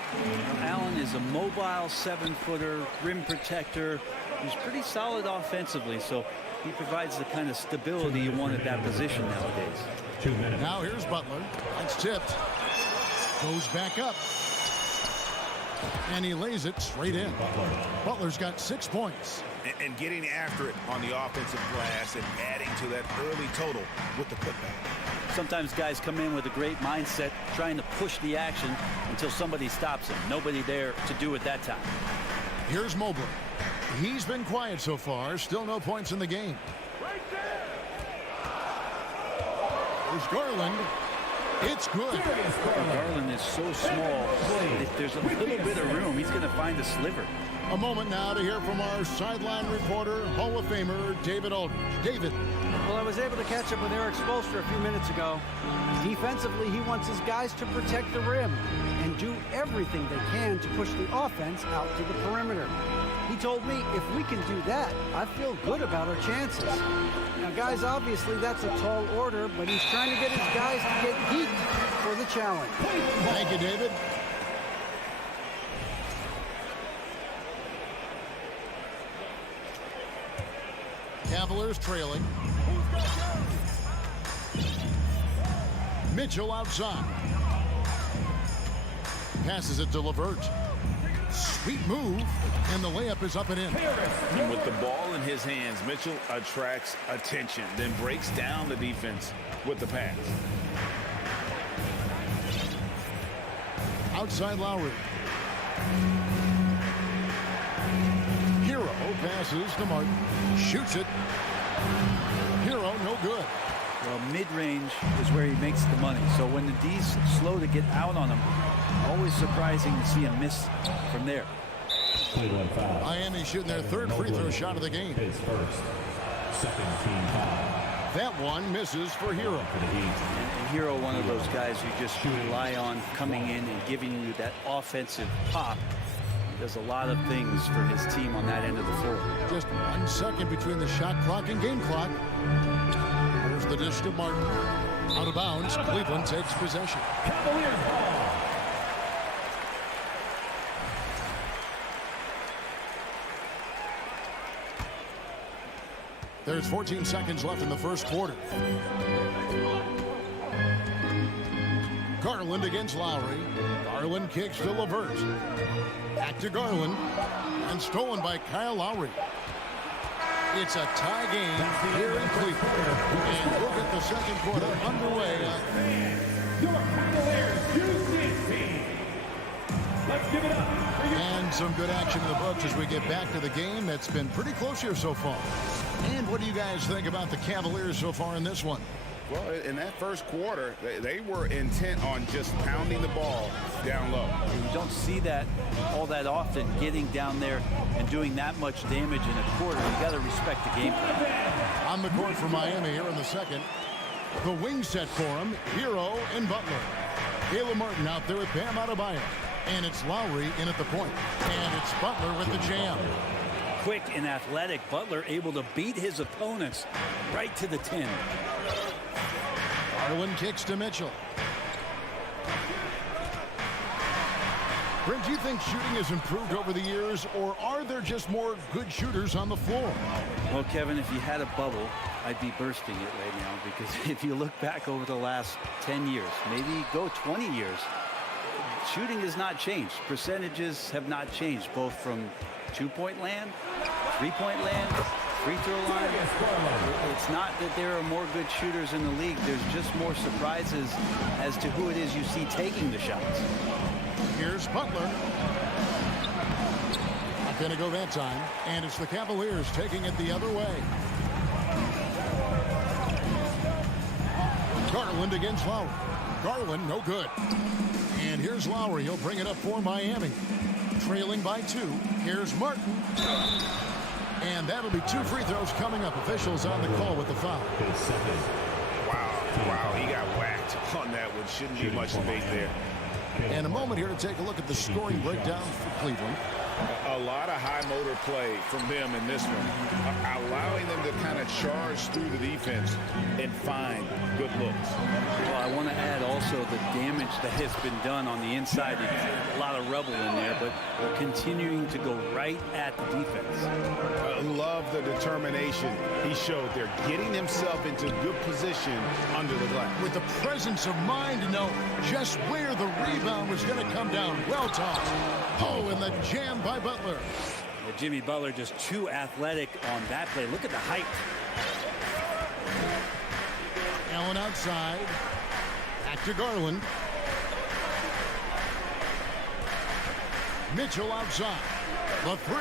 Allen is a mobile 7-footer, rim protector. He's pretty solid offensively, so he provides the kind of stability you want at that position nowadays. Now here's Butler. It's tipped. Goes back up. And he lays it straight in. Butler's got 6 points. And getting after it on the offensive glass and adding to that early total with the putback. Sometimes guys come in with a great mindset, trying to push the action until somebody stops him. Nobody there to do it that time. Here's Mobley. He's been quiet so far. Still no points in the game. There's Garland. It's good. Garland is so small. If there's a little bit of room, he's going to find a sliver. A moment now to hear from our sideline reporter, Hall of Famer David Aldridge. David. Well, I was able to catch up with Eric Spoelstra a few minutes ago. Defensively, he wants his guys to protect the rim and do everything they can to push the offense out to the perimeter. He told me if we can do that, I feel good about our chances. Now, guys, obviously that's a tall order, but he's trying to get his guys to get heat for the challenge. Thank you, David. Cavaliers trailing. Mitchell outside. Passes it to LeVert. Sweet move, and the layup is up and in. And with the ball in his hands, Mitchell attracts attention, then breaks down the defense with the pass. Outside Lowry. Hero passes to Martin. Shoots it. Hero, no good. Well, mid-range is where he makes the money. So when the D's slow to get out on him, always surprising to see him miss from there. Miami shooting their third free throw shot of the game. His first. Second team foul. That one misses for Hero. And Hero, one of those guys you just rely on coming in and giving you that offensive pop. He does a lot of things for his team on that end of the floor. Just 1 second between the shot clock and game clock. There's the dish to Martin. Out of bounds. Cleveland takes possession. Cavaliers ball. There's 14 seconds left in the first quarter. Garland against Lowry. Garland kicks to LeVert. Back to Garland. And stolen by Kyle Lowry. It's a tie game here in Cleveland. And look at the second quarter underway. Your Cavaliers use this team. Let's give it up. And some good action in the books as we get back to the game that's been pretty close here so far. And what do you guys think about the Cavaliers so far in this one? Well, in that first quarter, they were intent on just pounding the ball down low. You don't see that all that often, getting down there and doing that much damage in a quarter. You got to respect the game plan. On the court for Miami here in the second. The wing set for him, Hero and Butler. Caleb Martin out there with Bam Adebayo. And it's Lowry in at the point. And it's Butler with the jam. Quick and athletic, Butler able to beat his opponents right to the 10. Garland kicks to Mitchell. Brent, do you think shooting has improved over the years, or are there just more good shooters on the floor? Well, Kevin, if you had a bubble, I'd be bursting it right now, because if you look back over the last 10 years, maybe go 20 years, shooting has not changed. Percentages have not changed, both from two-point land, three-point land, free throw line, it's not that there are more good shooters in the league. There's just more surprises as to who it is you see taking the shots. Here's Butler. Not going to go that time. And it's the Cavaliers taking it the other way. Garland against Lowry. Garland, no good. And here's Lowry. He'll bring it up for Miami. Trailing by 2. Here's Martin. And that'll be 2 free throws coming up. Officials on the call with the foul. Wow, he got whacked on that one. Shouldn't be much debate there. And a moment here to take a look at the scoring breakdown for Cleveland. A lot of high motor play from them in this one, allowing them to kind of charge through the defense and find good looks. Well, I want to add also the damage that has been done on the inside. A lot of rubble in there, but they're continuing to go right at the defense. I love the determination he showed there, getting himself into good position under the glass. With the presence of mind to know just where the rebound was going to come down. Well tossed. Oh, and the jam by Butler. Yeah, Jimmy Butler just too athletic on that play. Look at the height. Allen outside. Back to Garland. Mitchell outside. The 3.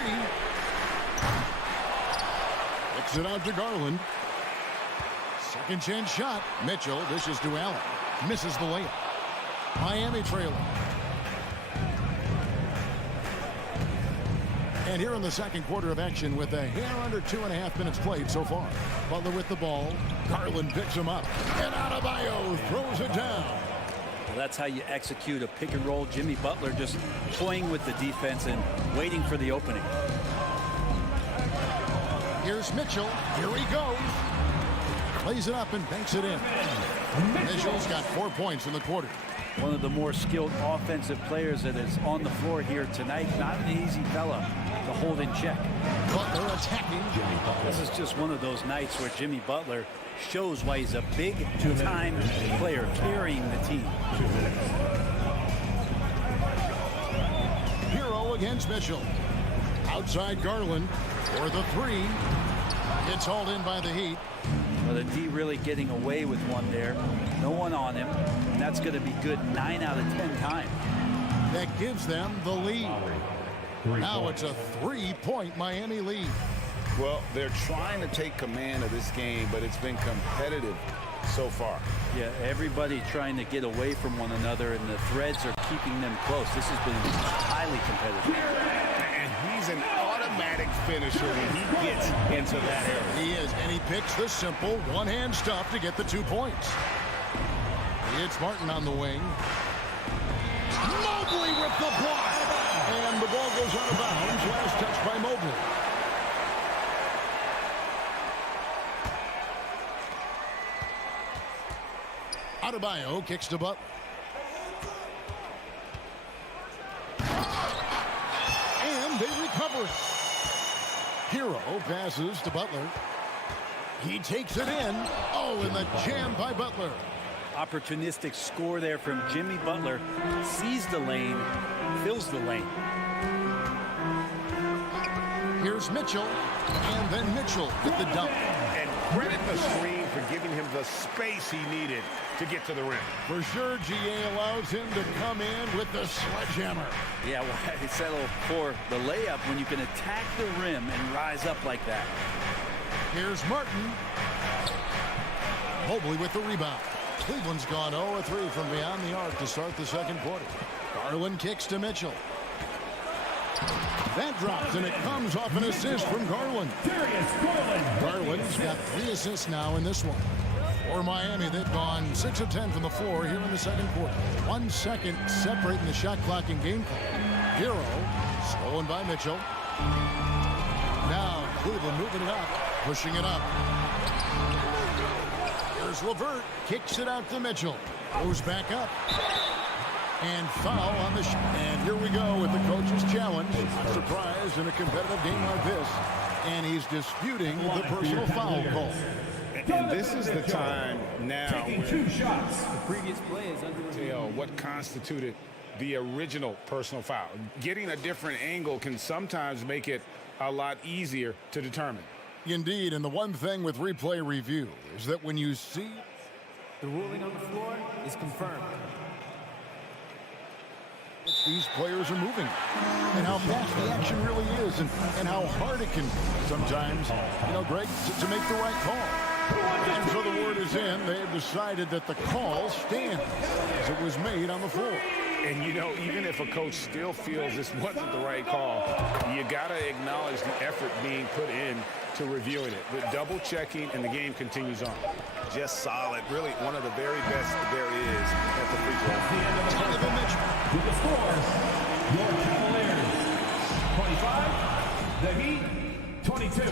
Kicks it out to Garland. Second chance shot. Mitchell dishes to Allen. Misses the layup. Miami trailing. And here in the second quarter of action with a hair under 2.5 minutes played so far. Butler with the ball. Garland picks him up. And Adebayo throws it down. Well, that's how you execute a pick and roll. Jimmy Butler just toying with the defense and waiting for the opening. Here's Mitchell. Here he goes. Plays it up and banks it in. Mitchell's got 4 points in the quarter. One of the more skilled offensive players that is on the floor here tonight. Not an easy fella to hold in check. Butler attacking Jimmy Butler. This is just one of those nights where Jimmy Butler shows why he's a big-time player carrying the team. Hero against Mitchell. Outside Garland for the 3. It's hauled in by the Heat. Well, the D really getting away with one there. No one on him. And that's going to be good 9 out of 10 times. That gives them the lead. Now it's a 3-point Miami lead. Well, they're trying to take command of this game, but it's been competitive so far. Yeah, everybody trying to get away from one another, and the threads are keeping them close. This has been highly competitive. And he's an automatic finisher when he gets into that area. He is, and he picks the simple one-hand stuff to get the 2 points. It's Martin on the wing. Mobley with the block. And the ball goes out of bounds. Last touch by Mobley. Adebayo kicks to Butler. And they recover it. Hero passes to Butler. He takes it in. Oh, and the jam by Butler. Opportunistic score there from Jimmy Butler. Sees the lane, fills the lane. Here's Mitchell. And then Mitchell with the dunk. And credit the screen for giving him the space he needed to get to the rim. For sure, GA allows him to come in with the sledgehammer. Yeah, why settle for the layup when you can attack the rim and rise up like that? Here's Martin. Mobley with the rebound. Cleveland's gone 0-3 from beyond the arc to start the second quarter. Garland kicks to Mitchell. That drops, and it comes off an assist from Garland. Garland's got 3 assists now in this one. For Miami, they've gone 6 of 10 from the floor here in the second quarter. 1 second separating the shot clock and game clock. Hero stolen by Mitchell. Now Cleveland moving it up, pushing it up. Here's LeVert, kicks it out to Mitchell. Goes back up. And foul on the shot. And here we go with the coach's challenge. Surprise in a competitive game like this. And he's disputing the personal foul call. And this is the time now Taking 2 shots. The previous play is under review. what constituted the original personal foul. Getting a different angle can sometimes make it a lot easier to determine. Indeed, and the one thing with replay review is that when you see The ruling on the floor is confirmed. these players are moving and how fast the action really is and how hard it can be sometimes, Greg, to make the right call. And so the word is in. They have decided that the call stands as it was made on the floor. And, even if a coach still feels this wasn't the right call, you got to acknowledge the effort being put in to reviewing it. With double checking, and the game continues on. Just solid. Really one of the very best there is at the free throw. With the scores, your Cavaliers 25, the Heat 22.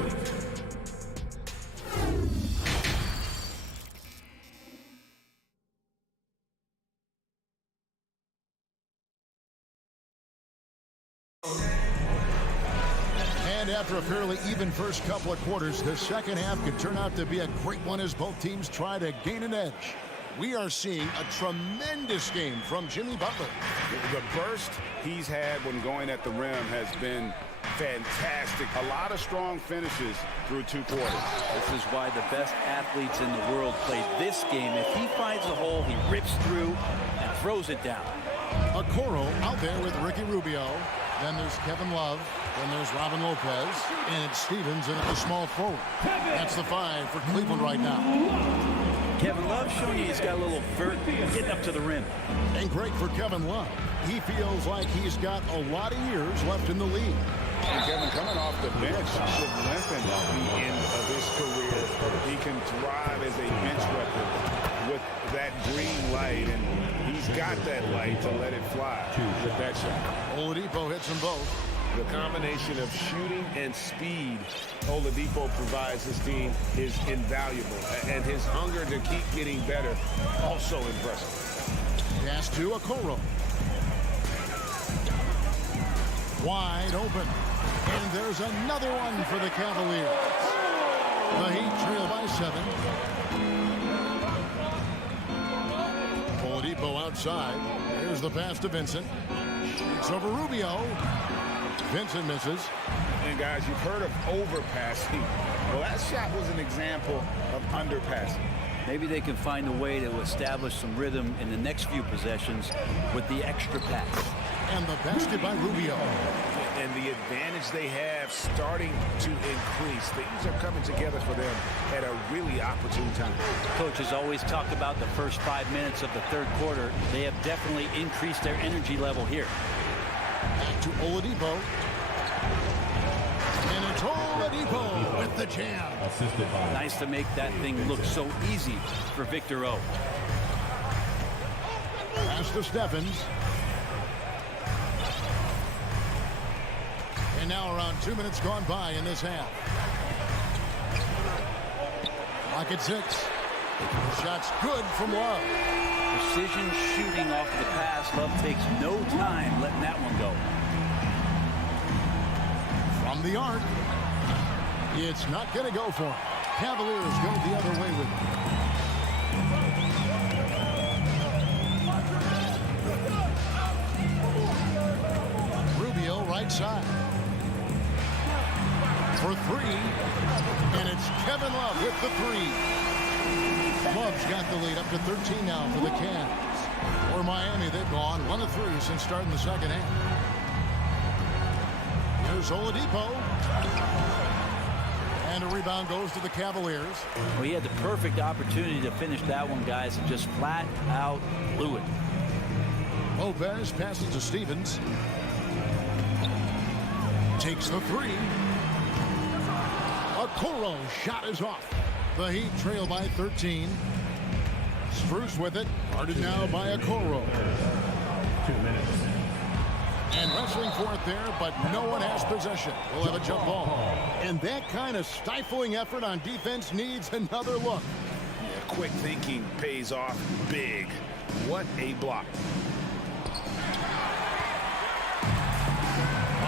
And after a fairly even first couple of quarters, the second half could turn out to be a great one as both teams try to gain an edge. We are seeing a tremendous game from Jimmy Butler. The burst he's had when going at the rim has been fantastic. A lot of strong finishes through 2 quarters. This is why the best athletes in the world play this game. If he finds a hole, he rips through and throws it down. Okoro out there with Ricky Rubio. Then there's Kevin Love. Then there's Robin Lopez. And it's Stevens in at the small forward. That's the 5 for Cleveland right now. Kevin Love showing you he's got a little vert getting up to the rim. And great for Kevin Love. He feels like he's got a lot of years left in the league. And Kevin, coming off the bench, should lengthen the end of his career. He can thrive as a bench weapon with that green light, and he's got that light to let it fly with that shot. Oladipo hits them both. The combination of shooting and speed Oladipo provides his team is invaluable, and his hunger to keep getting better also impressive. Pass to Okoro. Wide open. And there's another one for the Cavaliers. The Heat trail by 7. Oladipo outside. Here's the pass to Vincent. Shoots over Rubio. Vincent misses. And guys, you've heard of overpassing. Well, that shot was an example of underpassing. Maybe they can find a way to establish some rhythm in the next few possessions with the extra pass. And the basket by Rubio. And the advantage they have starting to increase. Things are coming together for them at a really opportune time. Coaches always talk about the first 5 minutes of the third quarter. They have definitely increased their energy level here. Back to Oladipo. And it's Oladipo with the jam. Nice to make that thing look so easy for Victor O. Pass to Stephens. And now around 2 minutes gone by in this half. Lock at 6. Shot's good from Love. Precision shooting off the pass. Love takes no time letting that one go. From the arc. It's not going to go for him. Cavaliers go the other way with it. Rubio right side. For 3. And it's Kevin Love with the 3. Love's got the lead up to 13 now for the Cavs. For Miami, they've gone 1 of 3 since starting the second half. Here's Oladipo. And a rebound goes to the Cavaliers. Well, he had the perfect opportunity to finish that one, guys, and just flat out blew it. Lopez passes to Stevens. Takes the 3. Okoro shot is off. The Heat trail by 13. Spruce with it. Guarded now by Okoro. 2 minutes. And wrestling for it there, but no one has possession. We'll have a jump ball. And that kind of stifling effort on defense needs another look. Yeah, quick thinking pays off big. What a block.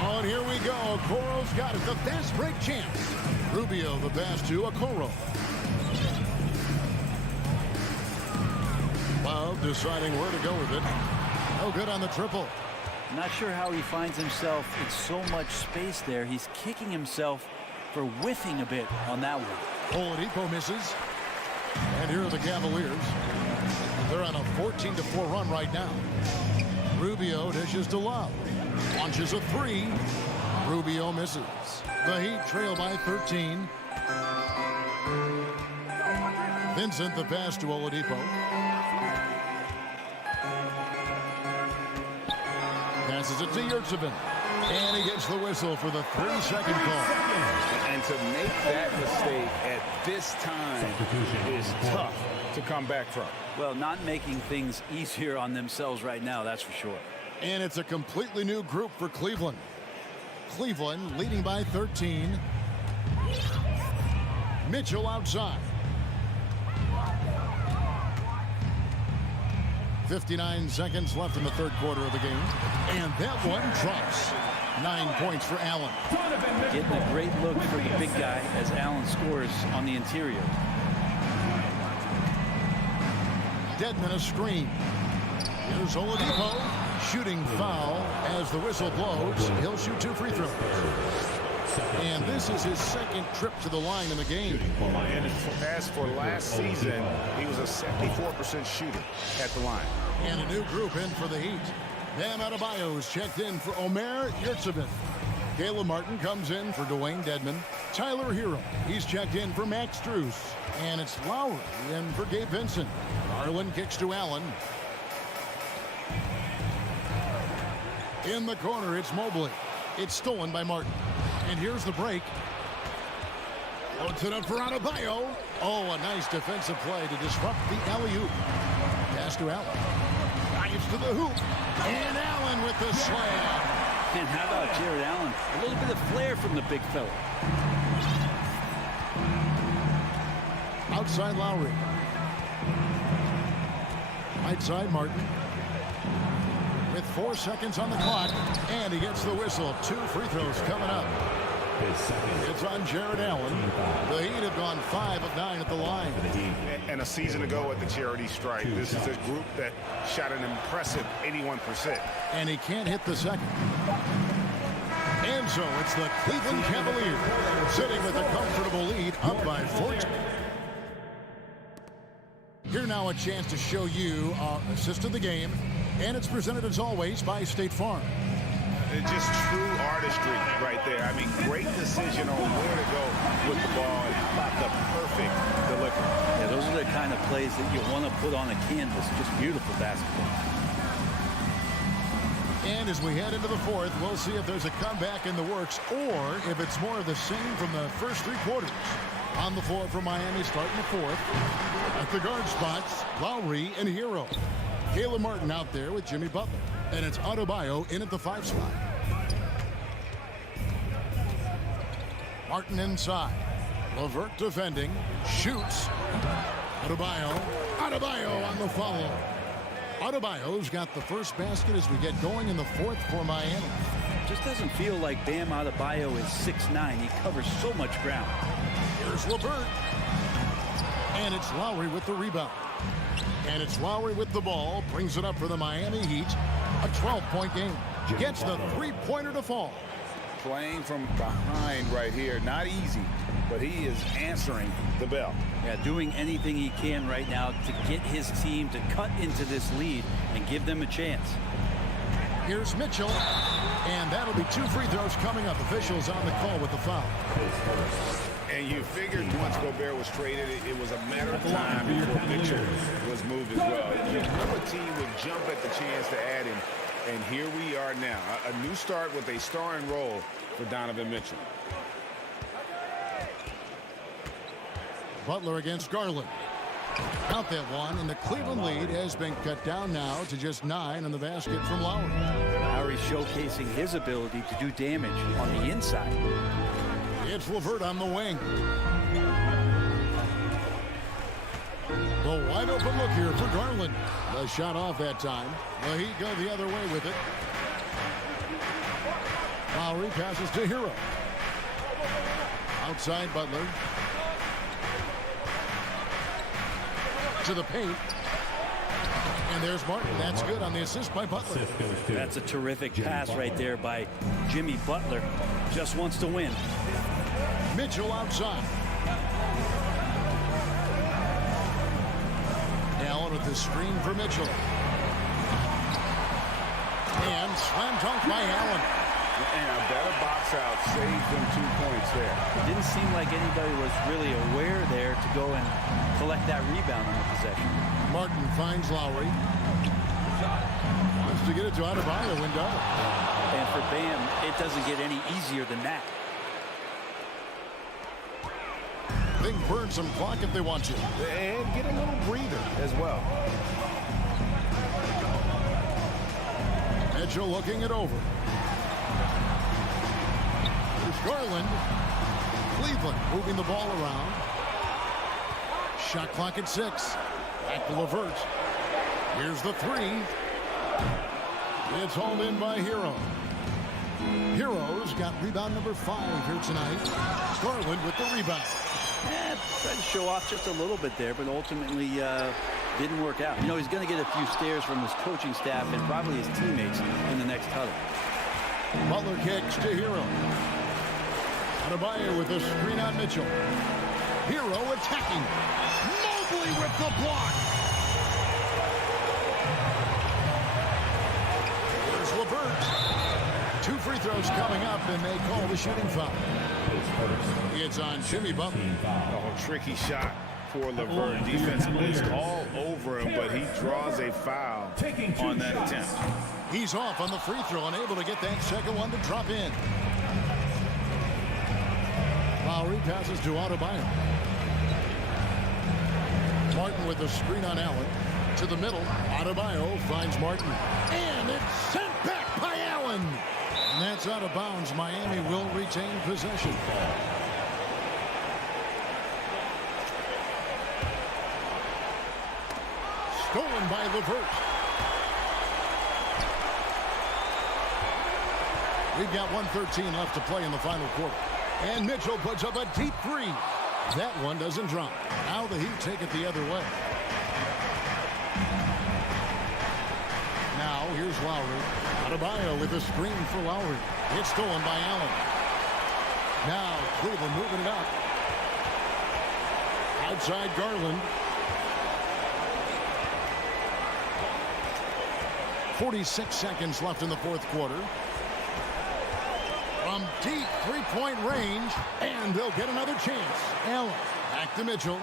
Oh, and here we go. Okoro's got it. The fast break chance. Rubio the pass to Okoro. Love deciding where to go with it. No good on the triple. Not sure how he finds himself in so much space there. He's kicking himself for whiffing a bit on that one. Oladipo misses. And here are the Cavaliers. They're on a 14-4 run right now. Rubio dishes to Love. Launches a three. Rubio misses. The Heat trail by 13. Vincent the pass to Oladipo. Passes it to Yurtsevin. And he gets the whistle for the 3-second call. And to make that mistake at this time is tough to come back from. Well, not making things easier on themselves right now, that's for sure. And it's a completely new group for Cleveland. Cleveland leading by 13. Mitchell outside. 59 seconds left in the third quarter of the game. And that one drops. 9 points for Allen. Getting a great look for the big guy as Allen scores on the interior. Dedmon a screen. Here's Oladipo. Shooting foul as the whistle blows. He'll shoot 2 free throws. And this is his second trip to the line in the game. And as for last season, he was a 74% shooter at the line. And a new group in for the Heat. Bam Adebayo's checked in for Omer Yurtsevin. Caleb Martin comes in for Dwayne Dedmon. Tyler Hero, he's checked in for Max Strus. And it's Lowry in for Gabe Vincent. Garland kicks to Allen. In the corner, it's Mobley. It's stolen by Martin. And here's the break. Puts it up for Adebayo. Oh, a nice defensive play to disrupt the alley-oop. Pass to Allen. Drives to the hoop. And Allen with the slam. And how about Jared Allen? A little bit of flair from the big fella. Outside Lowry. Right side Martin. With 4 seconds on the clock. And he gets the whistle. 2 free throws coming up. It's on Jared Allen. The Heat have gone 5 of 9 at the line. And a season ago at the charity stripe, this is a group that shot an impressive 81%. And he can't hit the second. And so it's the Cleveland Cavaliers sitting with a comfortable lead up by 14. Here now a chance to show you our assist of the game. And it's presented as always by State Farm. It's just true artistry right there. I mean, great decision on where to go with the ball and how about the perfect delivery. Yeah, those are the kind of plays that you want to put on a canvas. Just beautiful basketball. And as we head into the fourth, we'll see if there's a comeback in the works or if it's more of the same from the first 3 quarters. On the floor for Miami starting the fourth. At the guard spots, Lowry and Hero. Caleb Martin out there with Jimmy Butler. And it's Adebayo in at the 5 spot. Martin inside. LeVert defending. Shoots. Adebayo on the follow. Adebayo's got the first basket as we get going in the fourth for Miami. Just doesn't feel like Bam Adebayo is 6'9". He covers so much ground. Here's LeVert. And it's Lowry with the rebound. And it's Lowry with the ball. Brings it up for the Miami Heat. A 12-point game. Gets the 3-pointer to fall. Playing from behind right here. Not easy, but he is answering the bell. Yeah, doing anything he can right now to get his team to cut into this lead and give them a chance. Here's Mitchell. And that'll be 2 free throws coming up. Officials on the call with the foul. And you figured once Gobert was traded, it was a matter of time before Mitchell was moved as well. You know a team would jump at the chance to add him, and here we are now. A new start with a starring role for Donovan Mitchell. Butler against Garland. Out that one, and the Cleveland lead has been cut down now to just 9 on the basket from Lowry. Lowry showcasing his ability to do damage on the inside. It's LeVert on the wing. The wide open look here for Garland. The shot off that time. The Heat go the other way with it. Lowry passes to Hero. Outside Butler. To the paint. And there's Martin. That's good on the assist by Butler. That's a terrific pass right there by Jimmy Butler. Just wants to win. Mitchell outside. Allen with the screen for Mitchell. And slam dunk by Allen. And a better box out saved them 2 points there. It didn't seem like anybody was really aware there to go and collect that rebound on the possession. Martin finds Lowry. Wants to get it to Adebayo and double. And for Bam, it doesn't get any easier than that. They can burn some clock if they want to. And get a little breather as well. Mitchell looking it over. Here's Garland. Cleveland moving the ball around. Shot clock at 6. Back to LeVert. Here's the 3. It's hauled in by Hero. Hero's got rebound number 5 here tonight. Garland with the rebound. Tried to show off just a little bit there, but ultimately didn't work out. You know, he's going to get a few stares from his coaching staff and probably his teammates in the next huddle. Butler kicks to Hero. Adebayo with a screen on Mitchell. Hero attacking. Mobley with the block. Here's LeVert. 2 free throws coming up, and they call the shooting foul. It's on Jimmy Butler. Oh, tricky shot for LeVert. Defense blitzed all over him, but he draws a foul on that attempt. He's off on the free throw, unable to get that second one to drop in. Lowry passes to Adebayo. Martin with the screen on Allen. To the middle. Adebayo finds Martin. And it's sent back by Allen. And that's out of bounds. Miami will retain possession. Stolen by LeVert. We've got 1:13 left to play in the final quarter. And Mitchell puts up a deep 3. That one doesn't drop. Now the Heat take it the other way. Now here's Lowry. Adebayo with a screen for Lowry. It's stolen by Allen. Now Cleveland moving it up. Outside Garland. 46 seconds left in the fourth quarter. From deep three-point range, and they'll get another chance. Allen back to Mitchell.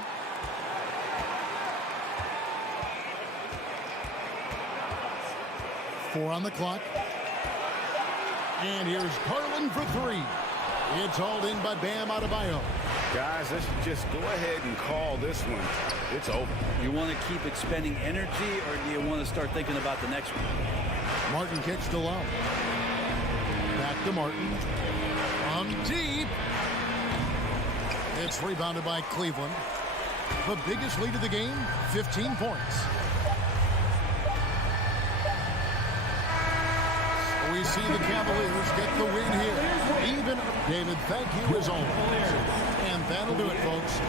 Four on the clock. And here's Garland for 3. It's hauled in by Bam Adebayo. Guys, let's just go ahead and call this one. It's over. You want to keep expending energy, or do you want to start thinking about the next one? Martin kicks to Lowry. Back to Martin. From deep. It's rebounded by Cleveland. The biggest lead of the game, 15 points. We see the Cavaliers get the win here. Even David, thank you as always. And that'll do it, folks.